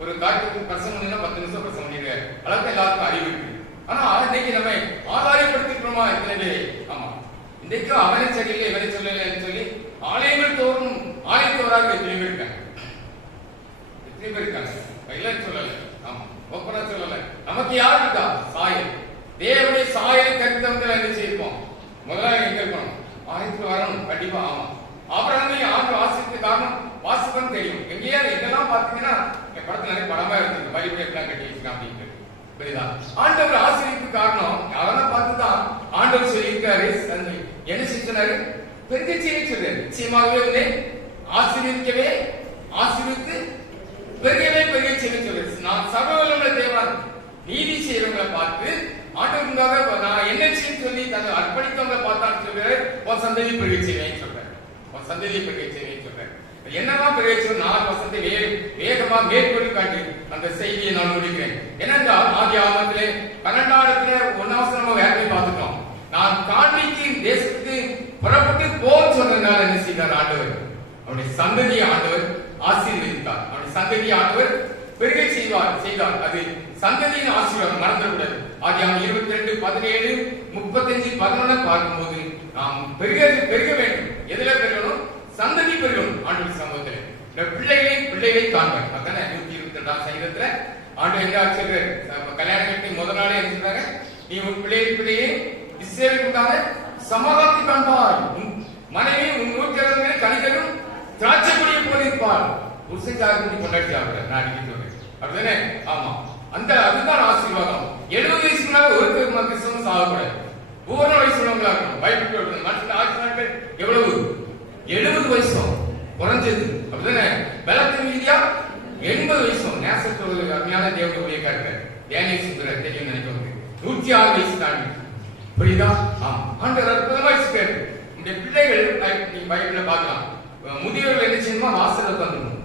ஒரு காரியத்துக்கு பிரசன் பண்ணா 10 நிமிஷம் பிரசன் பண்ணிடுற அளவுக்கு எல்லாருக்கும் அறிவு இருக்கு. ஆனா இன்னைக்கு நம்ம ஆதாயப்படுத்திக்கிறோமா எத்தனை பேர்? ஆமா, இன்றைக்கு அவனை சரியில்லை இவனை சொல்லலைன்னு சொல்லி ஆலயங்கள் தோறும் ஆலயத்தோராக எத்தனை பேர் இருக்காங்க? எத்தனை பேர் இருக்காங்க? இல்லைன்னு சொல்லல, ஆமா, ஒப்பனா சொல்லல. நமக்கு யார் இருக்கா? சாயல். தேவனுடைய சாயலை கருத்தவங்க என்ன செய்வோம்? முதல்ல எங்க இருக்கணும்? ஆலயத்துக்கு வரணும் கண்டிப்பா. ஆமா, ஆபிரகாமை ஆண்டு வாசிக்க காரணம் வாசிப்பன்னு தெரியும். எங்கேயே புரியுதா? ஆண்டவர் ஆசீர்வதிக்கு காரணம் அவனை பார்த்துதான் ஆண்டவர் சொல்லியிருக்காரு. என்ன செஞ்சாரு? பெருக செய்ய சொல்றாரு. நிச்சயமாகவே உன்னை ஆசீர்வதிக்கவே ஆசீர்வித்து பெருகவே பெருக செய்ய சொல்றாரு. நான் சர்வவல்லமை தேவன் நீதி செய்யறவங்களை பார்த்து ஆண்டவருக்காக நான் என்ன செய்ய சொல்லி தன்னை அர்ப்பணித்தவங்களை பார்த்தான்னு சொல்றாரு. உன் சந்ததி பெருக செய்வேன்னு சொல்றாரு. உன் சந்ததியை பெருக செய்வேன்னு சொல்றாரு. என்னவா பெருக 4 வசனத்தை வேகமா மேற்கொண்டு காட்டி அந்த செய்தியை நான் முடிக்கிறேன். ஏனென்றால் ஆதி ஆகமத்திலே 12 1 வேகமே பார்த்துட்டோம். நான் காண்பிக்கும் தேசத்துக்கு புறப்பட்டு போன்னு சொன்னதுனால என்ன செய்தார் ஆண்டவர்? அவருடைய சந்ததியை ஆண்டவர் ஆசீர்வதித்தார். அவருடைய சந்ததியை ஆண்டவர் பெருக செய்தார். அது சந்ததியின் ஆசீர்வாதம் மறந்துவிடாது. ஆதியாகமம் 22 17 35 11 பார்க்கும்போது நாம் பெருக வேண்டும். எதுல பெருகணும்? சந்ததி பெருகணும். ஆண்டவர் சமூகத்தில் பிள்ளைகளை காண்பார். அதானே 122 சங்கீதத்துல ஆண்டு என்ன சொல்றாரு? கல்யாணம் கட்டி முதல் நாளே என்ன சொல்றாங்க? நீ உன் பிள்ளையை இஸ்ரவேலுக்காக சமாதானத்தை காண்பார். மனைவி உன் நூற்கரமே கணிதரும் திராட்சை கொடியை போல இருப்பார். புருஷனுக்காக கொண்டாடிச்சாங்க. நான் அடிக்கடி சொல்றேன். அப்படிதானே? ஆமா. அதுதான் ஆசீர்வாதம். 70 வயசுக்கு மேல ஒரு கிறிஸ்தவன் சாகக்கூடாது. பூர்ண வயசு உள்ளவங்களா இருக்கணும். பைபிள் மற்ற ஆட்சி நாட்கள் எவ்வளவு? 70 வயசும் குறைஞ்சது. அப்படிதானே? பலத்தின் ரீதியா 80 வயசும். நேசத்தோடு அருமையான தேவனுடைய கருத்து டேனியல் சுந்தரர் தெரியும் நினைக்கிறவங்க 106 வயசு தாண்டி. புரியுதா? ஆமா. ஆண்டவர் அற்புதமா வச்சுக்காரு. இந்த பிள்ளைகள் நீங்க பைபிள்ல பார்க்கலாம். முதியோர்கள் என்ன செய்யணுமா? வாசல்ல உட்காந்துக்கணும்.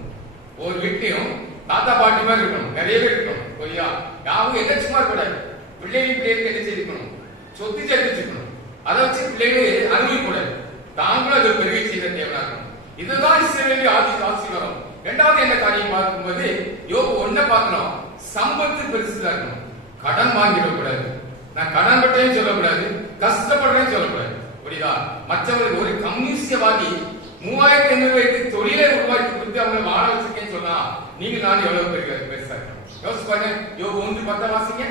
ஒரு வீட்டையும் தாத்தா பாட்டி மாதிரி இருக்கணும். நிறைய பேர் இருக்கணும். புரியுதா? யாரும் என்ன சும்மா இருக்கக்கூடாது. பிள்ளைகளுக்கு என்ன செய்திருக்கணும்? சொத்து சேர்த்து வச்சுக்கணும். அதை வச்சு பிள்ளைகள் அனுபவிக்கூடாது. தாங்களும் அது பெருகை செய்த தேவனா இருக்கணும். இதுதான் இஸ்ரவேலின் ஆசீர்வாதம். இரண்டாவது என்ன காரியம் பார்க்கும்போது யோபு 1 பார்க்கணும். சம்பத்து பெருசுதான் இருக்கணும். கடன் வாங்கிடக்கூடாது. நான் கடன் பட்டேன்னு சொல்லக்கூடாது, கஷ்டப்படுறேன்னு சொல்லக்கூடாது. புரியுதா? மற்றவர்கள் ஒரு கம்யூனிஸ்டவாதி 3500 வைத்து தொழிலை உருவாக்கி கொடுத்து அவங்களை வாழ வச்சிருக்கேன்னு சொன்னா நீங்க நான் எவ்வளவு பெருசா இருக்கணும். யோசிச்சு பாருங்க. யோபு 1:10 வாசிங்க.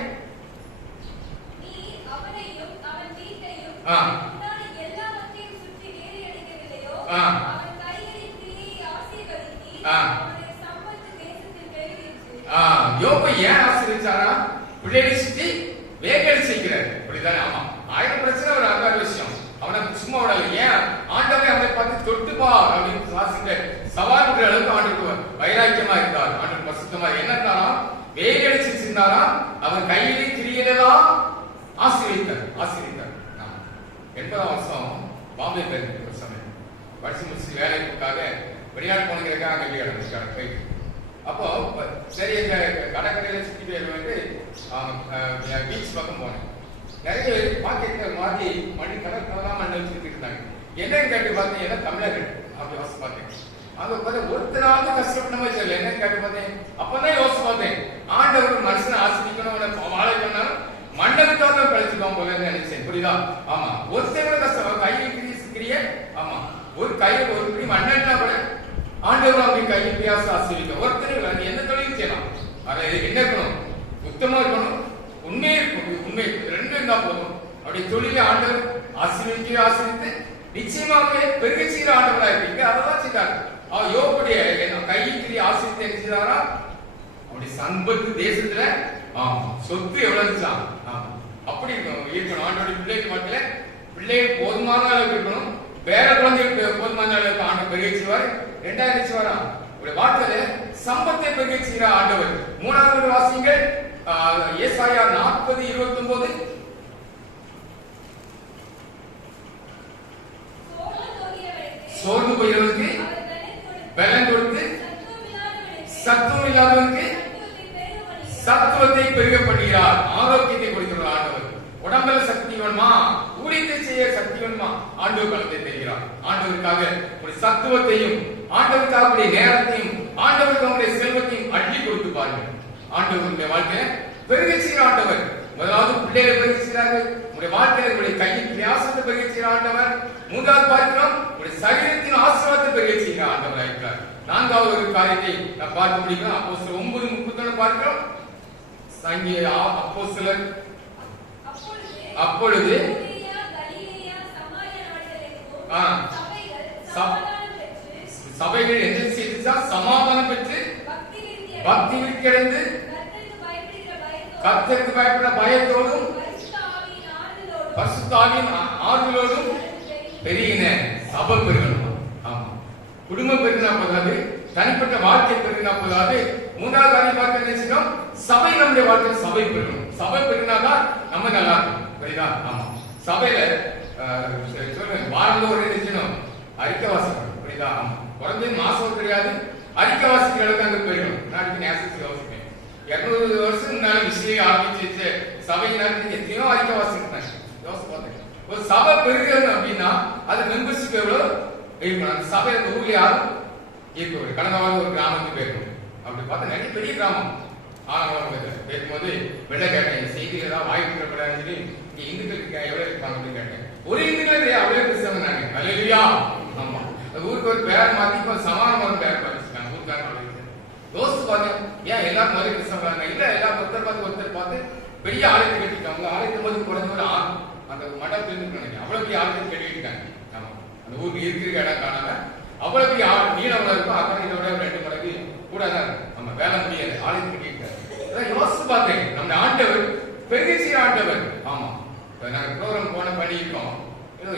யோபு ஏன் ஆசீர்வதிச்சாரா? பிள்ளைகளை சுற்றி வேகடி செய்கிறார். புரியுதானே? ஆமா. 1000 பிரச்சனை ஒரு அழகான விஷயம். அவனை சும்மா விடல. ஏன்? ஆண்டவரை அவனை பார்த்து தொட்டுப்பா அப்படின்னு வாசிக்க சவால் விடுற அளவுக்கு ஆண்டுக்கு வைராக்கியமா இருந்தார். ஆண்டு பரிசுத்தமா என்னன்னா வேகடி செஞ்சிருந்தாரா? அவன் கையிலே கிரியதான் ஆசீர்வதித்தார். 80ஆம் வருஷம் பாம்பே போயிருந்தேன். ஒரு சமயம் படிச்சு முடிச்சு வேலைக்காக வெளிநாடு போனதுக்காக அங்கே போயிட்டு அப்போ சரி எங்க கடற்கரையில சுற்றி போயிட்டு பீச் பக்கம் போனேன். நிறைய பேர் பாக்கெட்ல மாட்டி மணி கடற்கரெல்லாம் மண்ணை வச்சுட்டு இருந்தாங்க. என்னன்னு கேட்டு பார்த்தீங்கன்னா தமிழர்கள் அப்படி யோசிச்சு பார்த்தேன். அங்க பார்த்தா ஒருத்தராவது கஷ்டப்பட்ட மாதிரி சொல்லல. என்னன்னு கேட்டு பார்த்தேன். அப்பதான் யோசிச்சு பார்த்தேன். ஆண்டவர் மனுஷனை ஆசிரிக்கணும் வாழ சொன்னாலும் மண்டலத்தான் பழிச்சுக்கோம் போல நினைச்சேன். புரியுதா? ஆமா. ஒருத்தரோட கஷ்டம் கையில் கிரிய. ஆமா. ஒரு கையை ஒரு பிடி மண்ணா கூட ஆண்டவர் அவங்க கையில் பிரியாச ஆசிரிக்க. ஒருத்தர் எந்த தொழிலும் செய்யலாம். அதை என்ன இருக்கணும்? உத்தமா இருக்கணும், உண்மை இருக்கணும். உண்மை ரெண்டும் இருந்தா போதும். அப்படி தொழிலை ஆண்டவர் ஆசீர்வதித்து நிச்சயமாகவே பெருக செய்கிற ஆண்டவரா இருக்கீங்க. அதெல்லாம் செய்தார். யோபுடைய கையிற்று ஆசீர்வதித்து என்ன செய்தாரா? அப்படி சம்பத்து தேசத்துல சொத்து எவ்வளவு இருந்துச்சான். அப்படி இருக்கணும். ஆண்டோடைய பிள்ளைகள் மக்கள பிள்ளைகள் போதுமான அளவுக்கு இருக்கணும். வேற குழந்தைகளுக்கு போதுமான அளவுக்கு ஆண்டு பெருக செய்வார். 2000 செய்வாரா? வார்த்தையில சம்பத்தை பெருக செய்கிற ஆண்டவர். 3வது வாசிங்கள் ஏசாயா 40:29. சோர்ந்து போகிறவனுக்கு பலன் கொடுத்து சத்துவம் இல்லாதவனுக்கு சத்துவத்தை பெருக பண்ணுகிறார். ஆரோக்கியத்தை கொடுக்கிறார் ஆண்டவர். உடம்புல சக்தி வேணுமா? ஊழியத்தை செய்ய சக்தி வேணுமா? ஆண்டவர் பலத்தை தருகிறார். ஆண்டவருக்காக ஒரு சத்துவத்தையும் ஆண்டவருக்காக நேரத்தையும் ஆண்டவருக்கு அவருடைய செல்வத்தையும் அள்ளி கொடுத்து பாருங்கள். ஆண்டவருடைய வாழ்க்கையில பெருக செய்கிற ஆண்டவர். முதலாவது பிள்ளைகளை பெருக செய்கிறார்கள். உங்களுடைய வாழ்க்கையில உங்களுடைய கையின் பிரயாசத்தை பெருக செய்கிற ஆண்டவர். 3வது பார்க்கிறோம் உங்களுடைய சரீரத்தின் ஆசீர்வாதத்தை பெருக செய்கிற ஆண்டவராக இருக்கிறார். 4வது ஒரு காரியத்தை நான் பார்க்க முடியும். அப்போஸ்தலர் 9:31 பார்க்கிறோம். அப்போஸ்தலர் அப்பொழுது சபைகள் என்ன செய்தா? சமாதானம் பெற்று பக்தி விருத்தி அடைந்து கர்த்தருக்கு பயப்படுற பயத்தோடும் பரிசுத்த ஆவியின் ஆறுதலோடும் பெருகின சபை பெருகணும். ஆமா, குடும்பம் பெருகினா போதாது, தனிப்பட்ட வாழ்க்கை பெருகினா போதாது. மூன்றாவது காரியம் பார்க்க நினைச்சிட்டோம், சபை நம்முடைய வாழ்க்கை சபை பெருகணும். சபை பெருகினாதான் நம்ம நல்லா இருக்கும். புரியுதா? ஆமா, சபையில சொல்றேன், வாரந்தோறும் நினைச்சணும் அறிக்கை வாசிக்கணும். புரியுதா? ஆமா, குறைஞ்சது மாசம் கிடையாது, அறிக்கை வாசிக்கிறதுக்கு அங்க பெருகணும். நான் நேசத்துக்கு யோசிப்பேன், 200 வருஷம் முன்னால விஷயம் ஆரம்பிச்சு சபையினருக்கு எத்தனையோ அறிக்கை வாசிக்கிறாங்க. யோசிச்சு பார்த்தேன், ஒரு சபை பெருகிறது அப்படின்னா அது மெம்பர்ஷிப் எவ்வளவு இருக்கணும். அந்த சபை அந்த ஊர்ல யாரும் இருக்கணும். கடந்த வாரம் ஒரு கிராமத்துக்கு போயிருக்கணும். அப்படி பார்த்தா நிறைய பெரிய கிராமம். பேசும்போது வெள்ள கேட்டேன், செய்தியில ஏதாவது வாய்ப்பு இருக்கக்கூடாதுன்னு சொல்லி இங்க இந்துக்களுக்கு எவ்வளவு இருப்பாங்க அப்படின்னு கேட்டேன். ஒரு இந்துக்கள் அவ்வளவு கிறிஸ்தவங்க நாங்க. அல்லேலூயா. ஆமா, ஊருக்கு ஒரு பேர் மாத்தி இப்ப சமானமான பேர் மாத்திச்சுட்டாங்க. ஊருக்காரங்க யோசிச்சு பார்த்தேன், ஏன் எல்லாரும் நிறைய கிறிஸ்தவங்க இல்ல, எல்லாரும் ஒருத்தர் பார்த்து பெரிய ஆலயத்தை கட்டிட்டாங்க. ஆலயத்து போது குறைஞ்ச ஒரு அந்த மடம் நினைக்கிறேன், அவ்வளவு பெரிய ஆலயத்தை கட்டிட்டாங்க. ஆமா, அந்த ஊருக்கு இருக்கிற இடம் காணாம அவ்வளவு பெரிய நீளம் இருக்கும். அப்புறம் இதோட 2 மடங்கு கூட தான் இருக்கும். நம்ம வேலை முடியாது, ஆலயத்தை கட்டிட்டாங்க. யோசிச்சு பார்த்தேன், நம்ம ஆண்டவர் பெரிய ஆண்டவர். ஆமா, நாங்க ப்ரோக்ராம் போன பண்ணியிருக்கோம்.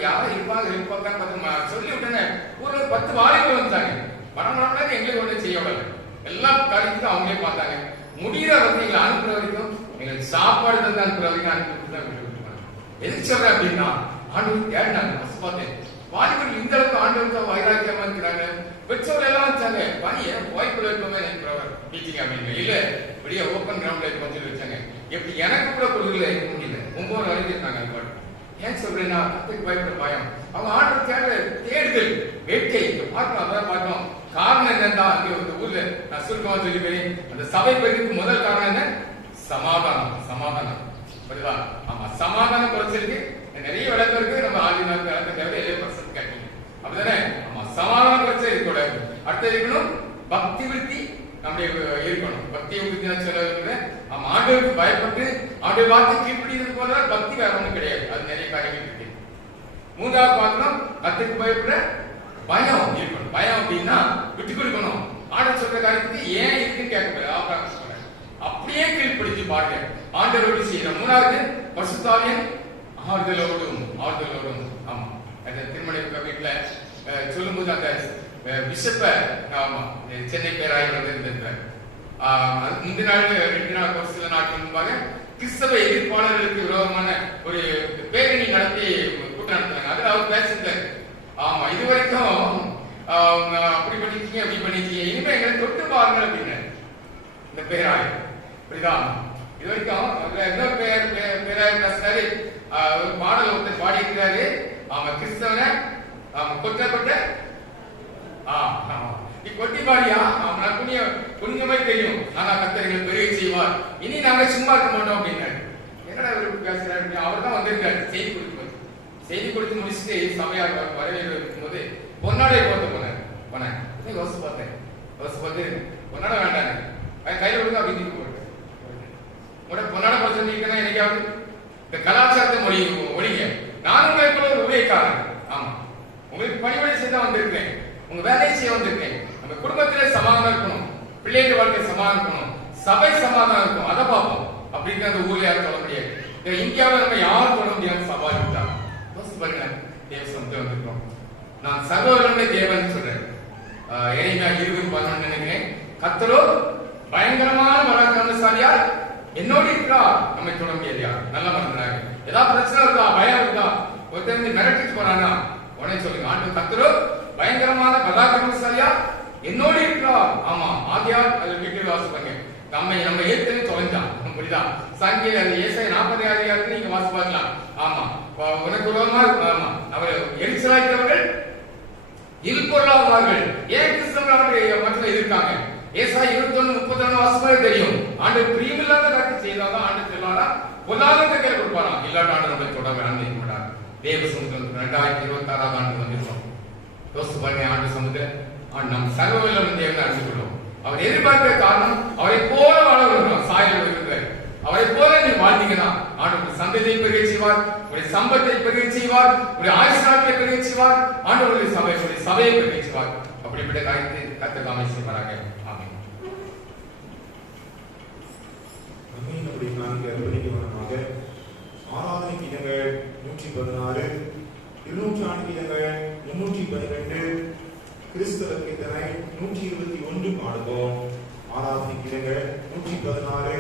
யாரும் இருப்பாங்க சொல்லி விட்டேன்னு ஒரு 10 வாலிபர்கள் வந்தாங்க. மரணம் எங்களுக்கு ஒன்றும் செய்ய விடல, எல்லா காரியத்துக்கும் அவங்களே பார்த்தாங்க. முடிகிற வரைக்கும் எங்களை அனுப்புற வரைக்கும், எங்களுக்கு சாப்பாடு தந்து அனுப்புற வரைக்கும் அனுப்பிட்டு தான் விட்டுருக்காங்க. எதுக்கு சொல்றேன் அப்படின்னா, ஆண்டவர் கேட்டாங்க. பார்த்தேன், வாலிபர்கள் இந்த அளவுக்கு ஆண்டவர் வைராக்கியமா இருக்கிறாங்க. பெற்றோர் எல்லாம் வச்சாங்க, பணிய வாய்ப்புல இருக்கவே டீச்சிங் அப்படின்னு இல்ல, பெரிய ஓப்பன் கிரவுண்ட்ல கொஞ்சம் வச்சாங்க. எப்படி எனக்கு கூட கொடுக்கல இருக்க முடியல. 9 வரைக்கும் இருக்காங்க. அது பாட்டு ஏன் சொல்றேன்னா, கத்துக்கு பயப்படுற பயம். அவங்க ஆண்டவர் தேடுதல் வேட்கை பார்க்கணும். அதான் பார்க்கணும். காரணம் என்னன்னா, அங்கே ஊர்ல நான் சுருக்கமா சொல்லிக்கிறேன், அந்த சபை பெருக்கு முதல் காரணம் என்ன? சமாதானம். சமாதானம் புரியுதா? ஆமா, சமாதானம் குறைச்சிருக்கு. நிறைய விளக்கம் இருக்கு, நம்ம ஆதிநாள் விளக்கம் 7% கேட்டீங்க அப்படிதானே? ஆமா, சமாதானம் குறைச்சா இருக்கக்கூடாது. அடுத்து இருக்கணும் பக்தி விருத்தி நம்முடைய இருக்கணும். பக்தி விருத்தி சொல்ல நம்ம ஆண்டவருக்கு பயப்பட்டு ஆண்டவர் வார்த்தை கீழ்ப்படிறது போல பக்தி வேற ஒன்றும் கிடையாது. அது நிறைய காரியங்கள் இருக்கு. மூன்றாவது பார்க்கணும், கத்துக்கு பயப்படுற பயம் இருக்கணும். பயம் அப்படின்னா விட்டு கொடுக்கணும். ஆண்டவர் சொல்ற காரியத்துக்கு ஏன் இருக்குன்னு கேட்கக்கூடாது, அப்படியே கீழ்ப்படுத்தி பாருங்க. ஆண்டவரோடு செய்யற. மூணாவது பரிசுத்த ஆவியின் ஆறுதலோடும். ஆமா, அந்த திருமண வீட்டுல சொல்லும்போது அந்த பிஷப்ப ஆமா சென்னை பேராயர் வந்து இருந்திருக்காரு. இந்த நாள் 2 நாள் ஒரு சில நாட்கள் முன்பாக கிறிஸ்தவ எதிர்ப்பாளர்களுக்கு விரோதமான ஒரு பேரணி நடத்தி கூட்டம் நடத்தினாங்க. அதுல அவர் பேசிட்டாரு. ஆமா, இதுவரைக்கும் அப்படி பண்ணிருக்கீங்க, அப்படி பண்ணிருக்கீங்க, இனிமே எங்களை தொட்டு பாருங்க அப்படின்னு இந்த பேராயர். புரியுதா? இது வரைக்கும் இன்னொரு பேராயர் பேசுறாரு. ஒரு பாடல் ஒருத்தர் பாடி இருக்கிறாரு. ஆமா, கிறிஸ்தவனை கொட்டப்பட்ட நீ கொட்டி பாடியா, நான் புண்ணியமே தெரியும், ஆனா கர்த்தர் பெரிய செய்வார், இனி நாங்க சும்மா இருக்க மாட்டோம் அப்படின்னாரு. என்னடா இவர் பேசுறாரு? அவர் தான் வந்திருக்காரு செய்தி கொடுத்து முடிச்சுட்டு சபையார் வரவேற்கும் போது பொன்னாடை போட்டு போனேன். யோசிச்சு பார்த்து பொன்னாடை வேண்டாங்க, கையில கொடுத்து அப்படி போட்டு பொன்னாடை போட்டு சொன்னீங்கன்னா என்னைக்காவது இந்த கலாச்சாரத்தை ஒழிங்க. நானும் உங்களை போல ஒரு உபயோகிக்காரன். ஆமா, உங்களுக்கு பணிபடி செய்ய வந்திருக்கேன், உங்க வேலையை செய்ய வந்திருக்கேன். நம்ம குடும்பத்திலே சமாதானம் இருக்கணும், பிள்ளைங்க வாழ்க்கை சமாதானம் இருக்கணும், சபை சமாதானம் இருக்கும், அதை பார்ப்போம். அப்படின்னு அந்த ஊர்ல யாரும் சொல்ல முடியாது. இந்தியாவில் நம்ம யாரும் சொல்ல முடியாது. சவால் விட்டாங்க. பாருங்க, தேவசனத்தை வந்திருக்கோம். நான் சர்வவல்லமை தேவன் சொல்றேன். எரேமியா 20:11 நினைக்கிறேன். கர்த்தரோ பயங்கரமான பராக்கிரமசாலியார் என்னோடு இருக்கா, நம்மை தொட முடியாதியா. நல்லா மறந்துறாங்க. ஏதாவது பிரச்சனை இருக்கா, பயம் இருக்கா, ஒருத்தர் மிரட்டிட்டு போறானா உடனே சொல்லுங்க, ஆண்டு கர்த்தரோ பயங்கரமான பராக்கிரமசாலியா என்னோடு இருக்கா. ஆமா, ஆதியார் அது வீட்டில் வாசிப்பாங்க. நம்ம ஏற்கனவே தொலைஞ்சான். புரியுதா? சங்கீத ஏசாயா 40 அதிகாரத்தில் நீங்க வாசி பார்க்கலாம். ஆமா, உனக்கு உலகமா அவர் எரிச்சலாய்க்கிறவர்கள் இருப்பொருளாவார்கள். ஏன் கிறிஸ்தவர்கள் மட்டும் இருக்காங்க? ஏசாயா 21:31 வாசிப்பாரு தெரியும். ஆண்டு பிரியமில்லாத காரியத்தை செய்தாதான் ஆண்டு செல்வாரா, பொல்லாத கையில கொடுப்பாராம். இல்லாட்ட ஆண்டு நம்மளை தொட அனுமதிக்க மாட்டார். தேவ சமுத்திரம் 2026 ஆண்டு வந்துருக்கோம். யோசிச்சு பாருங்க, ஆண்டு சமுத்திரம் நம் சர்வவல்லமை தேவனை அறிந்து கொள்ளும். அவர் எதிர்பார்க்கிற காரணம் அவரை போல வாழ விரும்புகிறோம். சாயல் இருக்கிறார். அவரை போல நீ வாழ்ந்தீங்கன்னா ஆண்டவர் சந்ததியை பெருக செய்வார், உடைய சம்பத்தை பெருக செய்வார், உடைய ஆயுஷ்நாட்டை பெருக செய்வார், ஆண்டவருடைய சபையை பெருக செய்வார். அப்படிப்பட்ட காரியத்தை கர்த்தர் தாமே செய்வாராக. ஆமென். நம்மை நான்கு அர்ப்பணிக்கமாக ஆராதனை கீதங்கள் 116, 204 கீதங்கள் 312, கிறிஸ்தவ கீர்த்தனை 121 பாடுவோம். ஆராதனை கீதங்கள் 116,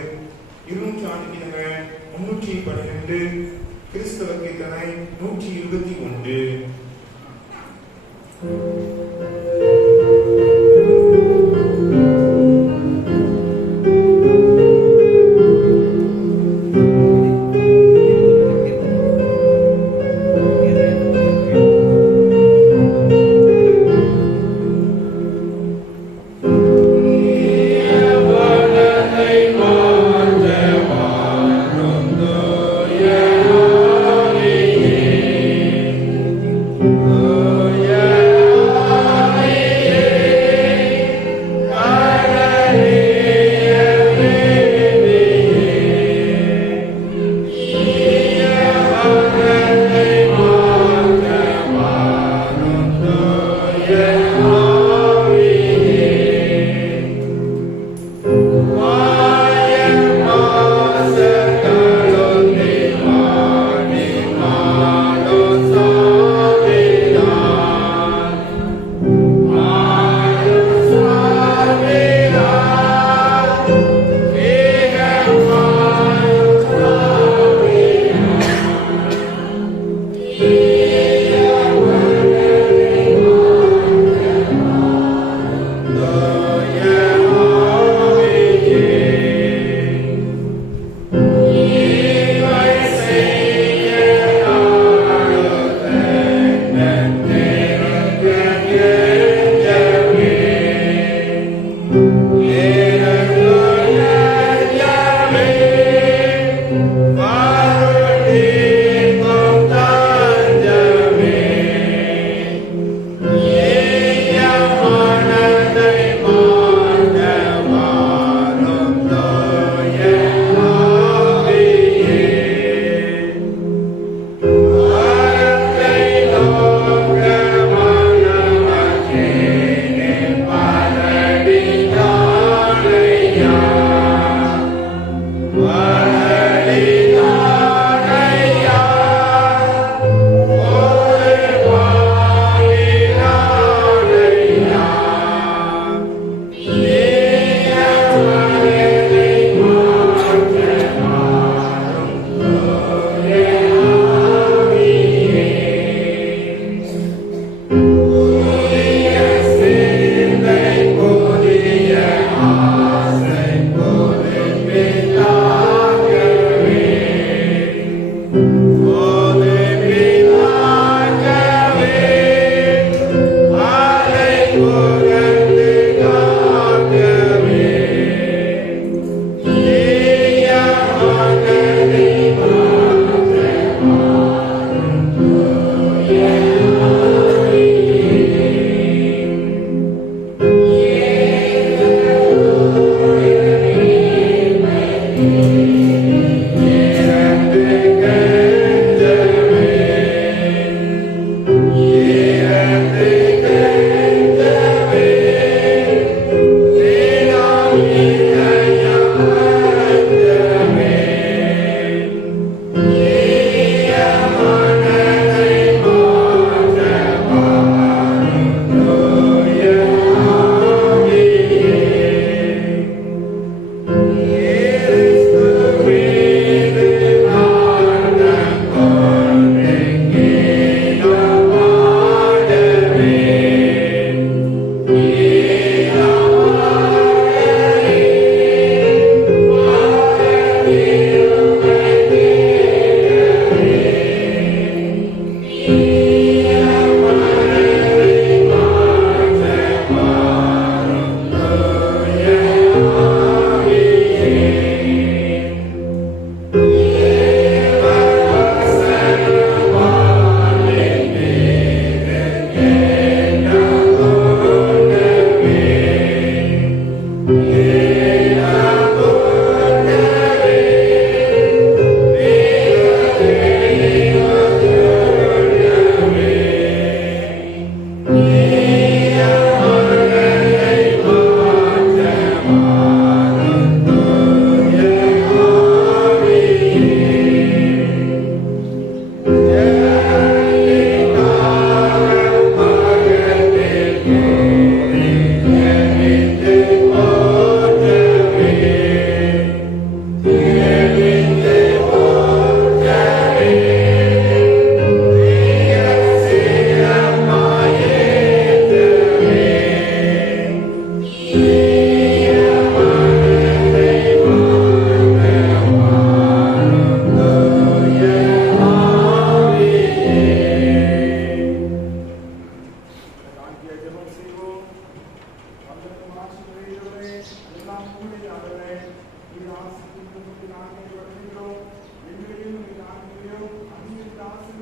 204 கீதங்கள் 312, கிறிஸ்தவ கீர்த்தனை 121. Yeah.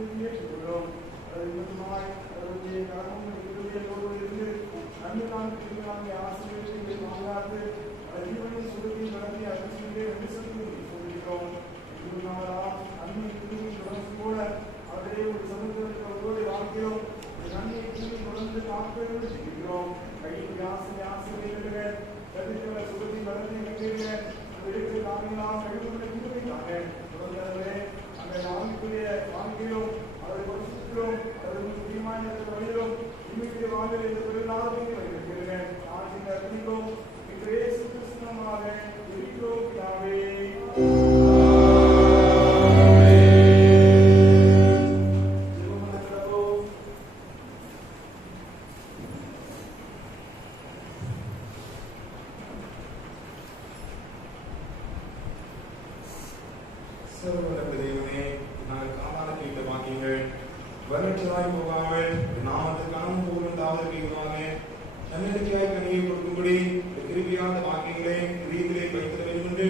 ஏற்றுக்கொள்கிறோம். அது நிமித்தமாய் அவருடைய கரமும் இருதயத்தோடு இருந்து நன்மை நாள் திருநாளை ஆசீர்வதித்து பாதுகாத்து ஜீவனின் சுகத்தையும் நடத்தி அரசியலே வெற்றி சொல்கிறோம். அன்னை தொடர்ந்து கூட அவரே ஒரு சமுத்திரத்தோடு வாழ்க்கிறோம். நன்மையை தொடர்ந்து காப்பதோடு செய்கிறோம். கையில் ஆசிரியர்கள் கருத்துக்களை சுகத்தை வளர்ந்து நிகழ்க இருக்கிற காரணங்களாம் எழுதுகிற நிறுவனமாக தொடர்ந்தவரே அந்த வாழ்க்கைய வாழ்க்கையிலும் அவரை கொடுக்கிறோம். அவருக்கு முக்கியமான வழியிலும் இன்னைக்கு வாழ்வில் இந்த தொழிலாளர்கள் வைத்திருக்கிறேன். ஆசிரியர் அறிவிக்கிறோம். இயேசு கிறிஸ்துவினாலே இருக்கிறோம் பிதாவே. தேவனே, நாங்கள் காணாத கேட்ட வாக்கியங்கள் வரலாற்றாய் போகாமல் நாமத்துக்கு கனம் பூர்வந்தாவது கேட்குவாங்க நன்னடிக்கையாய் கனியை கொடுக்கும்படி கிருபியான வாக்கியங்களை ரீதியிலே வைத்திட வேண்டும் என்று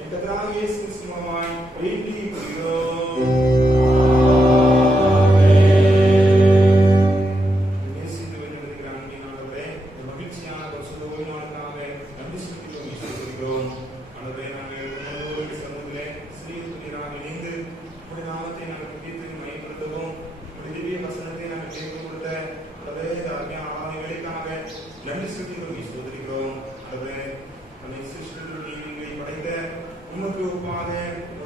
என் கர்த்தராகிய இயேசு கிறிஸ்து மூலமாய் வேண்டிக் கொள்கிறோம். உமக்கு ஒப்பாக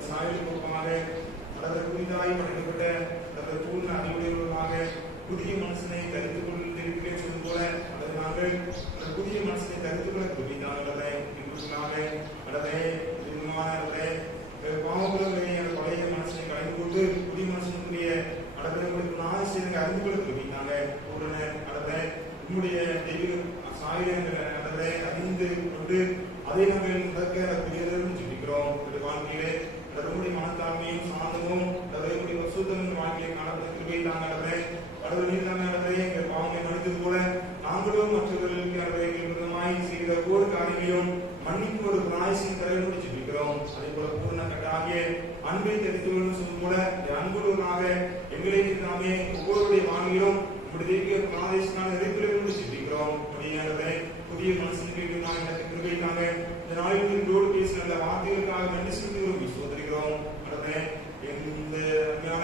சாயலுக்கு ஒப்பாக அல்லது புதிதாய் படைக்கப்பட்ட அல்லது பூர்ண அறிவுடையவர்களாக புதிய மனுஷனை தரித்துக் கொண்டிருக்கிறேன் சொல்லும் போல அல்லது நாங்கள் அந்த புதிய மனுஷனை தரித்துக் கொள்ள புதிதாக அல்லது பாவங்களை அந்த பழைய மனுஷனை கலைந்து கொண்டு புதிய மனுஷனுடைய அல்லது நாசியங்களை அறிந்து கொள்ள புதித்தாங்க பூரண அல்லது உங்களுடைய தெய்வீக சாயலை அல்லது அறிந்து கொண்டு அதை நாங்கள் நடக்க புதியதும் ஜெபிக்கிறோம். வாழ்க்கையிலே நம்முடைய மனத்தாழ்மையும் சாந்தமும் நம்முடைய பசுத்தமும் வாழ்க்கையை காணப்படுத்தி தாங்க கடவுள் நீர்தாங்க எங்கள் பாவங்களை மன்னித்தது போல நாங்களும் மற்றவர்களுக்கு விதமாய் செய்த ஒவ்வொரு காரியங்களையும் மன்னிக்கும் ஒரு பிராயசின் கரையோடு ஜெபிக்கிறோம். அதே போல பூர்ண கட்டாகிய அன்பை தெரிவித்து சொல்லும் போல அன்புள்ளவராக எங்களை நாமே ஒவ்வொருடைய வாழ்க்கையிலும் நம்முடைய தெய்வீக பிராதேசமான நெருப்பிலிருந்து ஜெபிக்கிறோம். புதிய மனுஷனுக்கு கிருபைக்காக இந்த நாளில் எங்களோடு பேசி நல்ல வார்த்தைகளுக்காக நன்றி செலுத்துகிறோம், சோதரிக்கிறோம். இந்த அருமையான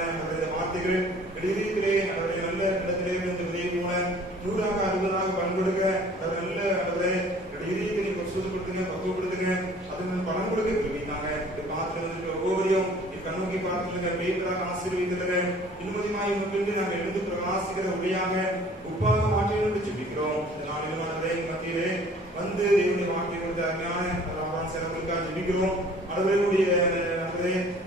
வார்த்தைகள் இதயத்திலே அவருடைய நல்ல இடத்திலே இருந்ததை போல 100ஆக 60ஆக பண்படுக்க நல்ல இதயத்தை பசுப்படுத்துங்க, பக்குவப்படுத்துங்க, அதுக்கு பணம் கொடுக்க கிருபித்தாங்க. பார்த்து ஒவ்வொருவரையும் கண்ணோக்கி பார்த்துங்க, பேப்பராக ஆசீர்வதித்துங்க, நிம்மதியாய் மக்களுக்கு நாங்கள் எழுந்து பிரகாசிக்கிற ஒளியாக உப்பாக மாற்றி ஜெபிக்கிறோம். இந்த நாளிலும் மத்தியிலே வந்து தேவனுடைய வாக்கியம் கொடுத்த அருமையான சிறப்புக்காக ஜெபிக்கிறோம். அவர்களுடைய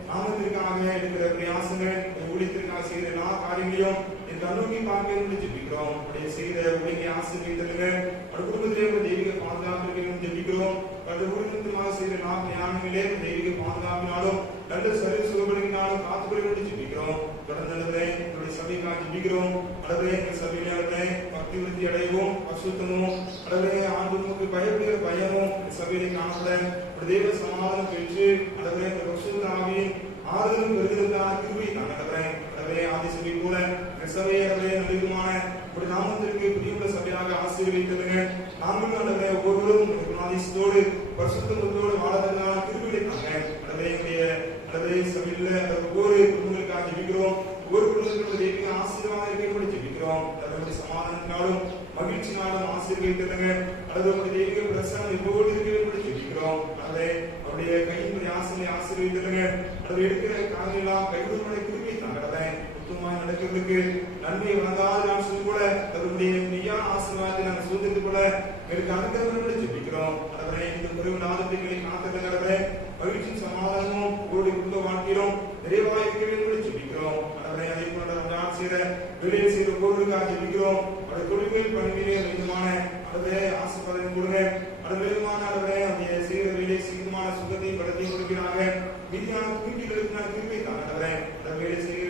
நாமத்திற்காக இருக்கிற பிரயாசங்கள் ஊழியத்திற்காக செய்கிற எல்லா காரியங்களையும் என் கண்ணோக்கி பார்க்க ஜெபிக்கிறோம். அப்படியே செய்த ஒழுங்கை ஆசீர்வதித்தலுங்க, குடும்பத்திலே தெய்வீக பாதுகாப்பு ஜெபிக்கிறோம். ஊழியத்திற்காக செய்கிற எல்லா பிரயாணங்களே தெய்வீக பாதுகாப்பினாலும் நல்ல சரி சுகப்படுத்தினாலும் காத்துக்கொள்ள ஜெபிக்கிறோம். தொடர்ந்து என்னுடைய சபைக்காக ஜெபிக்கிறோம். அல்லது எங்கள் சபையிலே பக்தி விருத்தி அடையவும் அசுத்தமும் அல்லது ஆண்டுக்கு பயப்படுகிற பயமும் சபையிலே காணப்பட தேவ சமாதானம் பெற்று அல்லது பசுத்தாவின் ஆறுதலும் பெறுவதற்கான கிருபை காணப்படுறேன். அல்லது ஆதி சபை போல சபையை நல்லமான ஒரு நாமத்திற்கு புதிய சபையாக ஆசீர்வதித்ததுங்க. நாங்களும் அல்லது ஒவ்வொருவரும் குணாதிசத்தோடு பரிசுத்தத்தோடு வாழறதுக்கான கிருபை தாங்க. அல்லது எங்களுடைய அல்லது சபையில் ஒவ்வொரு குடும்பங்களுக்காக ஜெபிக்கிறோம். ஒவ்வொரு குடும்பத்திற்கு தெய்வீக ஆசீர்வாதம் இருக்கிறபடி ஜெபிக்கிறோம். அதனுடைய சமாதானத்தினாலும் மகிழ்ச்சினாலும் ஆசீர்வதித்ததுங்க. அல்லது உங்களுடைய தெய்வீக பிரசனம் எப்போது இருக்கிறபடி ஜெபிக்கிறோம். அல்லது அவருடைய கையினுடைய ஆசீர்வதித்ததுங்க. அல்லது எடுக்கிற காரியெல்லாம் கைவிடுவதை கிருபை தாங்க. சுத்தமாக நடக்கிறதுக்கு நன்மை வழங்காது நாம் சொல்லும் போல அதனுடைய மெய்யான ஆசீர்வாதத்தை நாங்கள் சூழ்ந்து போல எனக்கு அனுகிரகங்களை ஜெபிக்கிறோம். அதனை இந்த குறைவில்லாதவைகளை காத்ததை மகிழ்ச்சியும் சமாதானமும் உங்களுடைய குடும்ப வாழ்க்கையிலும் நிறைவாக இருக்க வேண்டும் ஜெபிக்கிறோம். அதனை அதே போன்ற செய்த வேலையை செய்த பொருளுக்காக ஜெபிக்கிறோம். அவருடைய தொழில்கள் பணிகளே விதமான அல்லது ஆசீர்வாதம் கொடுங்க. அது விதமான அளவை அந்த செய்கிற வேலை சீக்கிரமான சுகத்தை படத்தையும் கொடுக்கிறாங்க. மீதியான தூக்கிகளுக்கு நான் திரும்பி தாங்க வேலை செய்கிற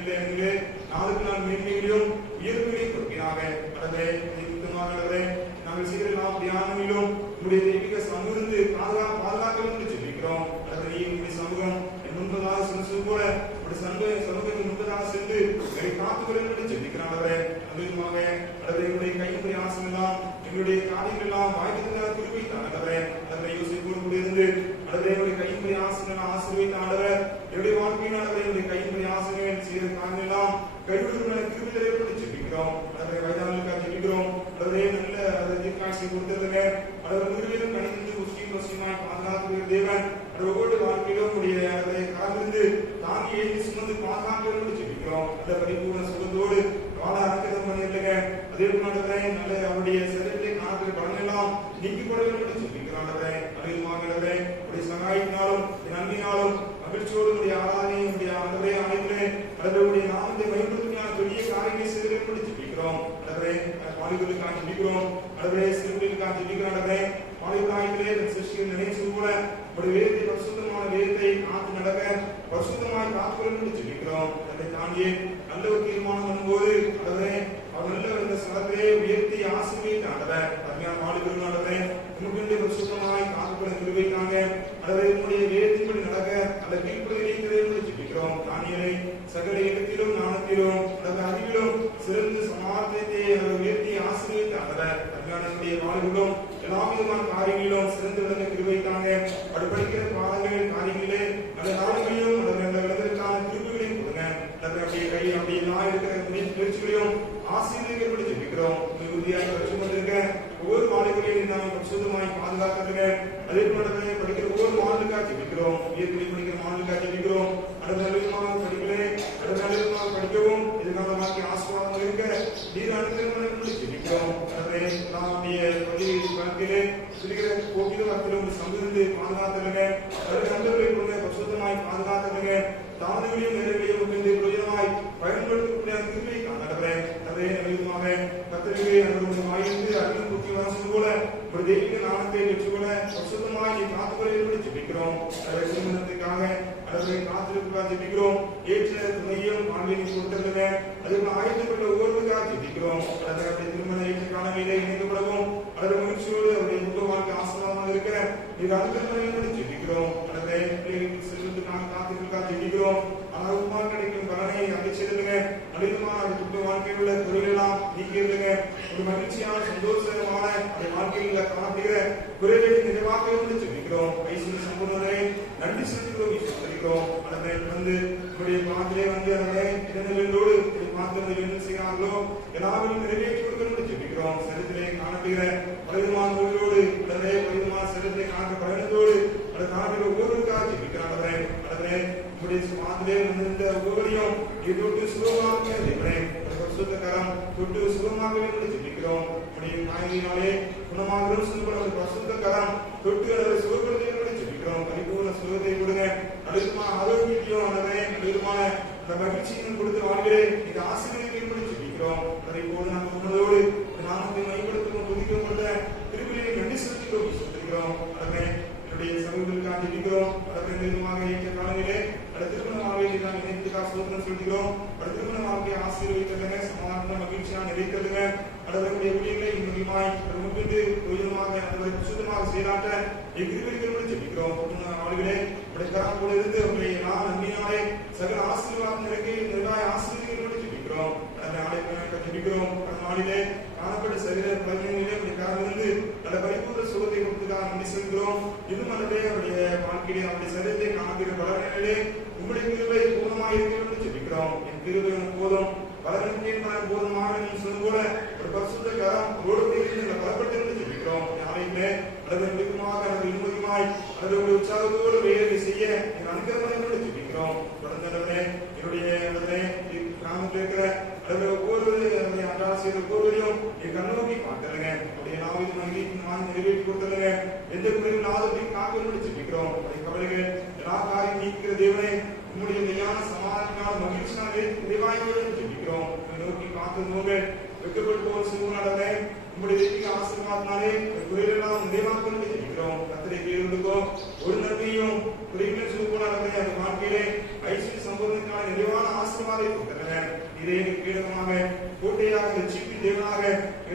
நாளுக்கு நாள் மேன்மைகளையும் உயர்வுகளையும் கொடுக்கிறாங்க. அல்லது நாங்கள் செய்கிற நாம் தியானங்களிலும் உங்களுடைய தெய்வீக சமூகத்து பாதுகாக்க வேண்டும் ஜெபிக்கிறோம். அல்லது நீ உங்களுடைய சமூகம் முன்பதாக சென்று போல சமூகத்தின் முன்பதாக சென்று எல்லாம் கைவிடுதல் கிருமிகளை ஏற்படுத்தி ஜெபிக்கிறோம். அதை வயதானவர்களுக்காக ஜெபிக்கிறோம். அவரே நல்ல தீர்க்காட்சி கொடுத்துருங்க. அவர் முழுவதும் கணிந்து முஸ்லீம் முஸ்லீமாய் பாதுகாத்து தேவன் ஒவ்வொரு வாழ்க்கையிலும் உடைய அதை காலிருந்து தாங்கி எழுதி சுமந்து பாதுகாப்பு ஜெபிக்கிறோம். அந்த பரிபூர்ண சுகத்தோடு வாழ அறக்கதம் பண்ணிருங்க. அதே போன்றவரை நல்ல அவருடைய சரீரத்தை காணக்கூடிய பலனெல்லாம் நீக்கி கொள்ள வேண்டும் ஜெபிக்கிறோம். அதிகமாகிறவரை உடைய சகாயினாலும் நன்மையினாலும் மகிழ்ச்சியோடு உடைய ஆராதனை உடைய ஆண்டவரே அனைத்து அவருடைய நாமத்தை பயன்படுத்தினால் பெரிய காரியங்களை செய்து ஜெபிக்கிறோம். ஆண்டவரே பாலிகளுக்காக ஜெபிக்கிறோம். ஆண்டவரே சிறுபிள்ளைகளுக்காக ஜெபிக்கிறோம். ஆண்டவரே பாலிகாயத்திலே சிருஷ்டியை நினைச்சு கூட ஒரு வேதத்தை பரிசுத்தமான வேதத்தை காத்து நடக்க பரிசுத்தமாய் காத்துக்கொள்ள ஜெபிக்கிறோம். அதை தாண்டி நல்ல ஒரு தீர்மானம் பண்ணும்போது ஆண்டவரே அவர் நல்ல இந்த ஸ்தலத்திலே உயர்த்தி ஆசீர்வதித்து ஆண்டவர் அருமையான பாலிகள் ஆண்டவரே உங்களுடைய பரிசுத்தமாய் காத்துக்கொள்ள கிருபைக்காக ஆண்டவரே உங்களுடைய வேதத்தின்படி நடக்க அந்த கீழ்ப்படிகளை ஜெபிக்கிறோம். தானியலை சகல இடத்திலும் ஞானத்திலும் அறிவிலும் சிறந்த சமாதானத்தை உயர்த்தி ஆசீர்வதித்து ஆண்டவர் அருமையானுடைய வாழ்வுகளும் எல்லா விதமான காரியங்களிலும் சிறந்து விளங்க கிருபைக்காக அது படிக்கிற பாடங்கள் காரியங்களே அந்த நாடுகளிலும் விளங்குவதற்கான கிருபைகளையும் கொடுங்க. அப்படியே கை அப்படி நான் இருக்கிற முயற்சிகளையும் ஆசீர்வதிக்கப்பட்டு ஜெபிக்கிறோம். உறுதியாக வச்சு கொண்டிருக்க ஒவ்வொரு மாணவர்களையும் நாம் சுத்தமாய் பாதுகாத்துங்க. அதே போல படிக்கிற ஒவ்வொரு மாணவர்களுக்காக ஜெபிக்கிறோம். உயர்கல்வி படிக்கிற மாணவர்களுக்காக ஜெபிக்கிறோம். அடுத்த நல்ல படிக்கலே அடுத்த நல்ல படிக்கவும் இதுக்கான வாக்கிய ஆசீர்வாதம் இருக்க நீர் அனுகிரகம் ஜெபிக்கிறோம். நம்முடைய பள்ளி வாழ்க்கையிலே இருக்கிற கோவிலும் அத்திலும் சங்கிருந்து பாதுகாத்துங்க. அடுத்த நண்பர்களை கொண்டு பரிசுத்தமாய் பாதுகாத்துங்க. தாமதங்களையும் நேரங்களையும் பிரயோஜனமாய் பயன்படுத்தக்கூடிய திருப்பி காணப்படுறேன். அதே நவீனமாக கத்திரிகை அவர்களுடைய வாயிலிருந்து அறிவும் புத்தி வாசம் போல ஒரு தெய்வீக நாமத்தை பெற்றுக்கொள்ள பரிசுத்தமாய் நீ காத்துக்கொள்ள ஜெபிக்கிறோம். திருமணத்துக்காக அவர்களை காத்திருக்காக ஜெபிக்கிறோம். ஏற்ற துணையும் வாழ்வினை கொடுத்துருங்க. அதுக்கு ஆயத்தப்பட்ட ஒவ்வொருவருக்காக ஜெபிக்கிறோம். அதனுடைய திருமண ஏற்ற காலங்களிலே இணைக்கப்படவும் அதற்கு மகிழ்ச்சியோடு அவருடைய முக வாழ்க்கை ஆசீர்வாதமாக இருக்க நீர் அனுகிரகம் ஜெபிக்கிறோம். அதனை செல்வதற்காக காத்திருக்காக ஜெபிக்கிறோம். ஆனால் கிடைக்கும் பலனை அடைச்சிருங்க. அதிகமாக குடும்ப வாழ்க்கையில் உள்ள குறைகளெல்லாம் நீக்கிருங்க. ஒரு மகிழ்ச்சியான சந்தோஷமான வாழ்க்கையில் காணப்படுகிற குறைகளை நிறைவாக ஜெபிக்கிறோம். ஐஸ்வர்ய சம்பூர்ணரை நன்றி செலுத்துகிறோம். அதனை வந்து உங்களுடைய பாத்திலே வந்து அதனை இறந்தவர்களோடு மாத்திரம் என்ன செய்கிறார்களோ எல்லாரும் நிறைவேற்றி கொடுக்கணும் ஜெபிக்கிறோம். சரித்திலே காணப்படுகிற பரிதமானவர்களோடு உடனே பரிதமான சரித்திரை காண பயணத்தோடு அதை காணப்படுகிற ஒவ்வொருவருக்காக ஜெபிக்கிறாங்க. அதனை உங்களுடைய பாத்திலே வந்திருந்த ஒவ்வொருவரையும் தொட்டு சுகமாக சுத்தகரம் தொட்டு சுகமாகவே ஜெபிக்கிறோம். உங்களுடைய நாயகினாலே குணமாகவும் சொல்லப்படும் பசுத்தகரம் தொட்டு அதை சுகப்படுத்த ஜெபிக்கிறோம். பரிபூர்ண சுகத்தை கொடுங்க. நடுமான ஆரோக்கியம் அதனை நடுமான மகிழ்ச்சியும் கொடுத்து வாழ்கிறே இது ஆசீர்வதிக்கப்பட்டு ஜெபிக்கிறோம். அதை போது நாம் உணர்வோடு நாமத்தை மைப்படுத்தும் புதிக்கும் கொண்ட திருவிழியை நன்றி செலுத்துகிறோம். அதனை என்னுடைய சமூகங்களுக்காக ஜெபிக்கிறோம். அதற்கு நிறுவனமாக ஏற்ற காலங்களிலே திருமணமாக நாம் இணைத்துக்காக சோதனை சொல்கிறோம். திருமண வாழ்க்கையை ஆசீர்வதிக்கிறதுங்க. சமாதான மகிழ்ச்சியாக நிறைக்கிறதுங்க. அதனுடைய ஊழியர்களை முக்கியமாய் முன்பிட்டு உயரமாக அதை சுத்தமாக செயலாற்ற எங்கிருக்கிறோம் ஜெபிக்கிறோம். ஆளுகளே கரம் போல இருந்து அவர்களை நான் நம்பினாலே சகல ஆசீர்வாதம் நிறைவாய் ஆசீர்வதிக்கிறோம் ஜெபிக்கிறோம். ஜெபிக்கிறோம். நாளிலே காணப்பட்ட சரீர பலனிலே கரமிருந்து நல்ல பரிபூர்ண சுகத்தை கொடுத்துக்காக நன்றி செலுத்துகிறோம். இன்னும் அல்லது அவருடைய வாழ்க்கையிலே அவருடைய சரீரத்தை காணப்படுகிற பலனிலே உங்களுடைய கிருபை பூர்ணமாக இருக்கிறோம் ஜெபிக்கிறோம். என் கிருபை போதும் பலனின் போதுமாக நீ சொல்லும் போல ஒரு பரிசுத்த கரம் பலப்படுத்தி ஜெபிக்கிறோம். நாளையிலே அல்லது நெருக்கமாக அல்லது இன்முகமாய் அல்லது ஒரு உற்சாகத்தோடு வேலை செய்ய அனுகிரகங்களை ஜெபிக்கிறோம். தொடர்ந்தவனே என்னுடைய கிராமத்தில் இருக்கிற அல்லது ஒவ்வொரு அன்றாசியர் ஒவ்வொருவரையும் என் கண்ணோக்கி பார்த்துருங்க. அப்படியே நாவது நான் நிறைவேற்றி கொடுத்துருங்க. எந்த குறையும் நாதத்தையும் காக்க ஜெபிக்கிறோம். கவலைகள் எல்லா காரியம் நீக்கிற தேவனே உங்களுடைய மெய்யான சமாதான மகிழ்ச்சியாலே நிறைவாய்களை ஜெபிக்கிறோம். நோக்கி காத்து நோங்கள் வெட்கப்பட்டு போல் சிறுவனாலே உங்களுடைய தெய்வீக ஆசீர்வாதனாலே குறைகளெல்லாம் நிறைவாக்க ஜெபிக்கிறோம். கத்திரை கேளுக்கோ ஒரு நன்மையும் குறைகளை சிறுவனாலே அந்த வாழ்க்கையிலே ஐஸ்வர்ய சம்பவத்திற்கான நிறைவான ஆசீர்வாதத்தை கொடுத்துருங்க. இதே கீழமாக கோட்டையாக ஜீவி தேவனாக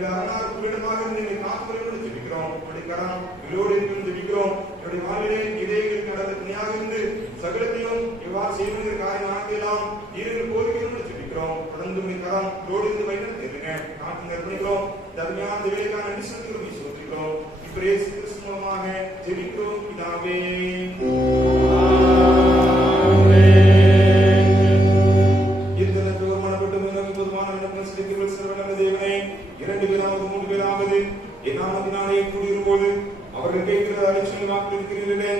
அரணாக குளிடமாக இருந்து காத்துக்கொள்ள ஜெபிக்கிறோம். அப்படி கரம் எல்லோடு இருக்கும் ஜெபிக்கிறோம். என்னுடைய வாழ்விலே இதே கடந்த துணையாக இருந்து சகலத்தையும் எவ்வாறு செய்வது காரியம் ஆனதெல்லாம் இரு போதுகிறோம் ஜெபிக்கிறோம். தொடர்ந்து கரம் எல்லோடு இருந்து வைத்து தெரியுங்க. நாட்டு நிர்ணயிக்கிறோம். தர்மையான வேலைக்கான நன்றி செலுத்துகிறோம். இப்படியே கிறிஸ்து மூலமாக ஜெபிக்கிறோம் பிதாவே. இந்த பொதுவான விண்ணப்பங்கள் செலுத்துங்கள் சர்வநல்ல தேவனே. 2 பேராவது 3 பேராவது என் நாமத்தினாலே கூடியிருப்போது அவர்கள் கேட்கிற அலட்சியம் வாக்களிக்கிறீர்களே.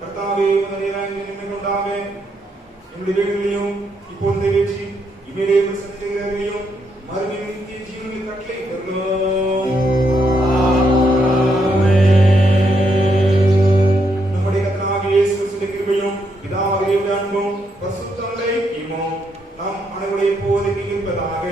கர்த்தாவே நன்மை கொண்டாவே என்னுடைய வீடுகளையும் இப்போது நிறைவேற்றி இவ்விலே சத்தியங்களையும் மறுமையின் நித்திய ஜீவனில் கட்டளை வருகிறோம். நம்முடைய கர்த்தராகிய இயேசு கிறிஸ்துவின் கிருபையும் பிதாவாகிய அன்பும் பரிசுத்த ஐக்கியமும் நாம் அனைவருடைய இப்போதைக்கு இருப்பதாக.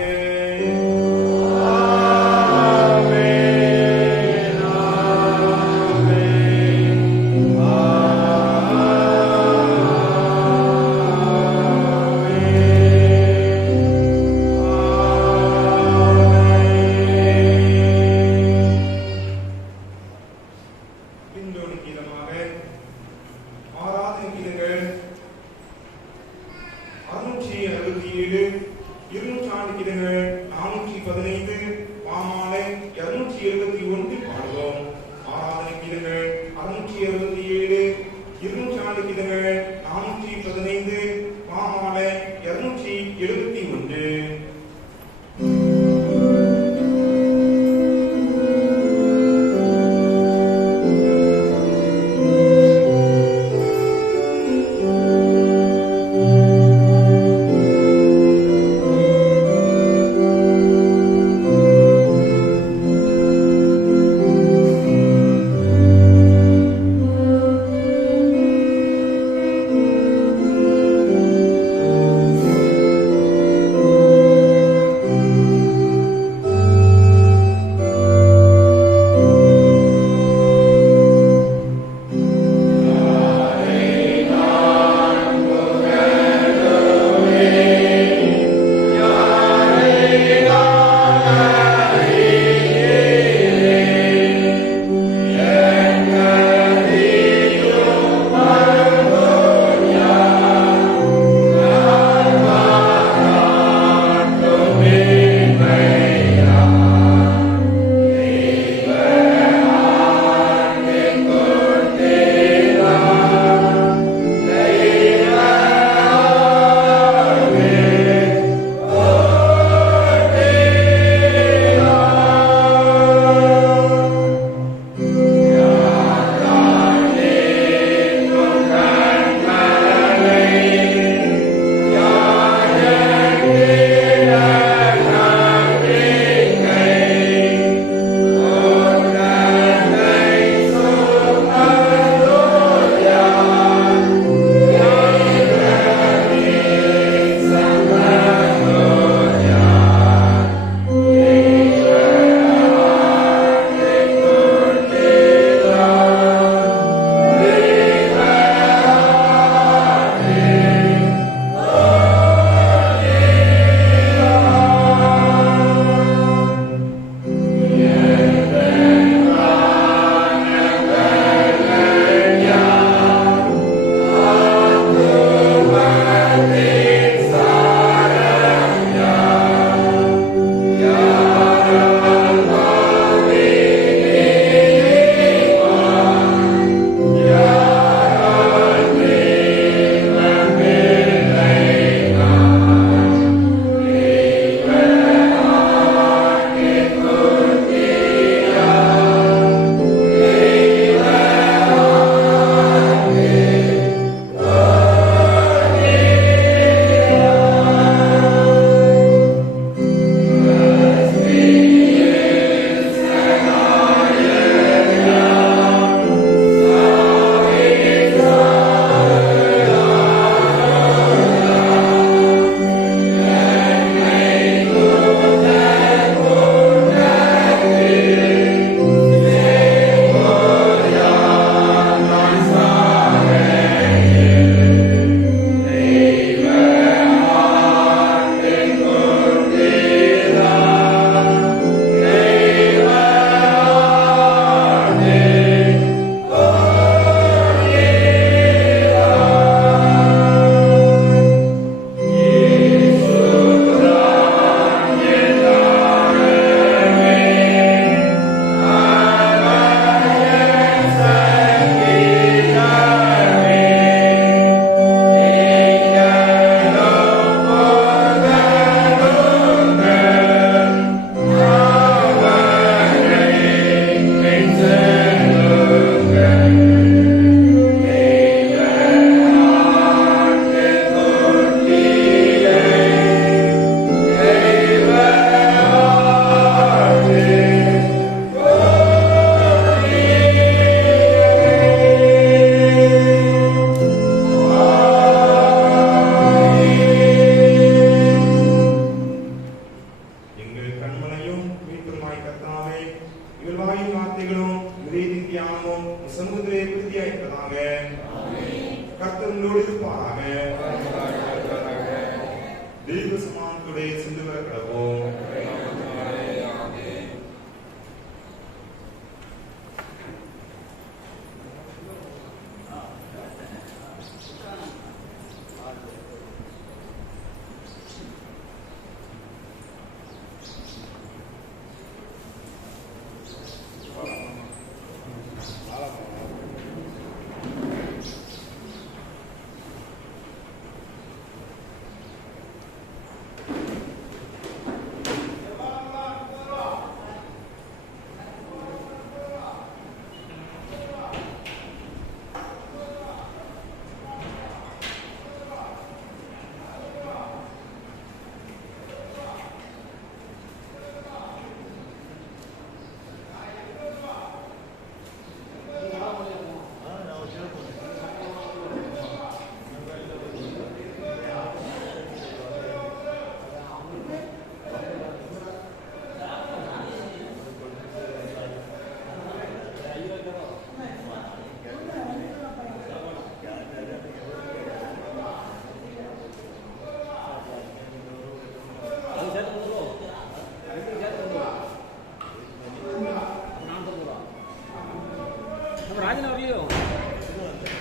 சென்று வர கடவோம்.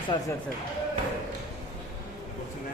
ಸರ್ ಸರ್ ಸರ್ ஒரு சின்ன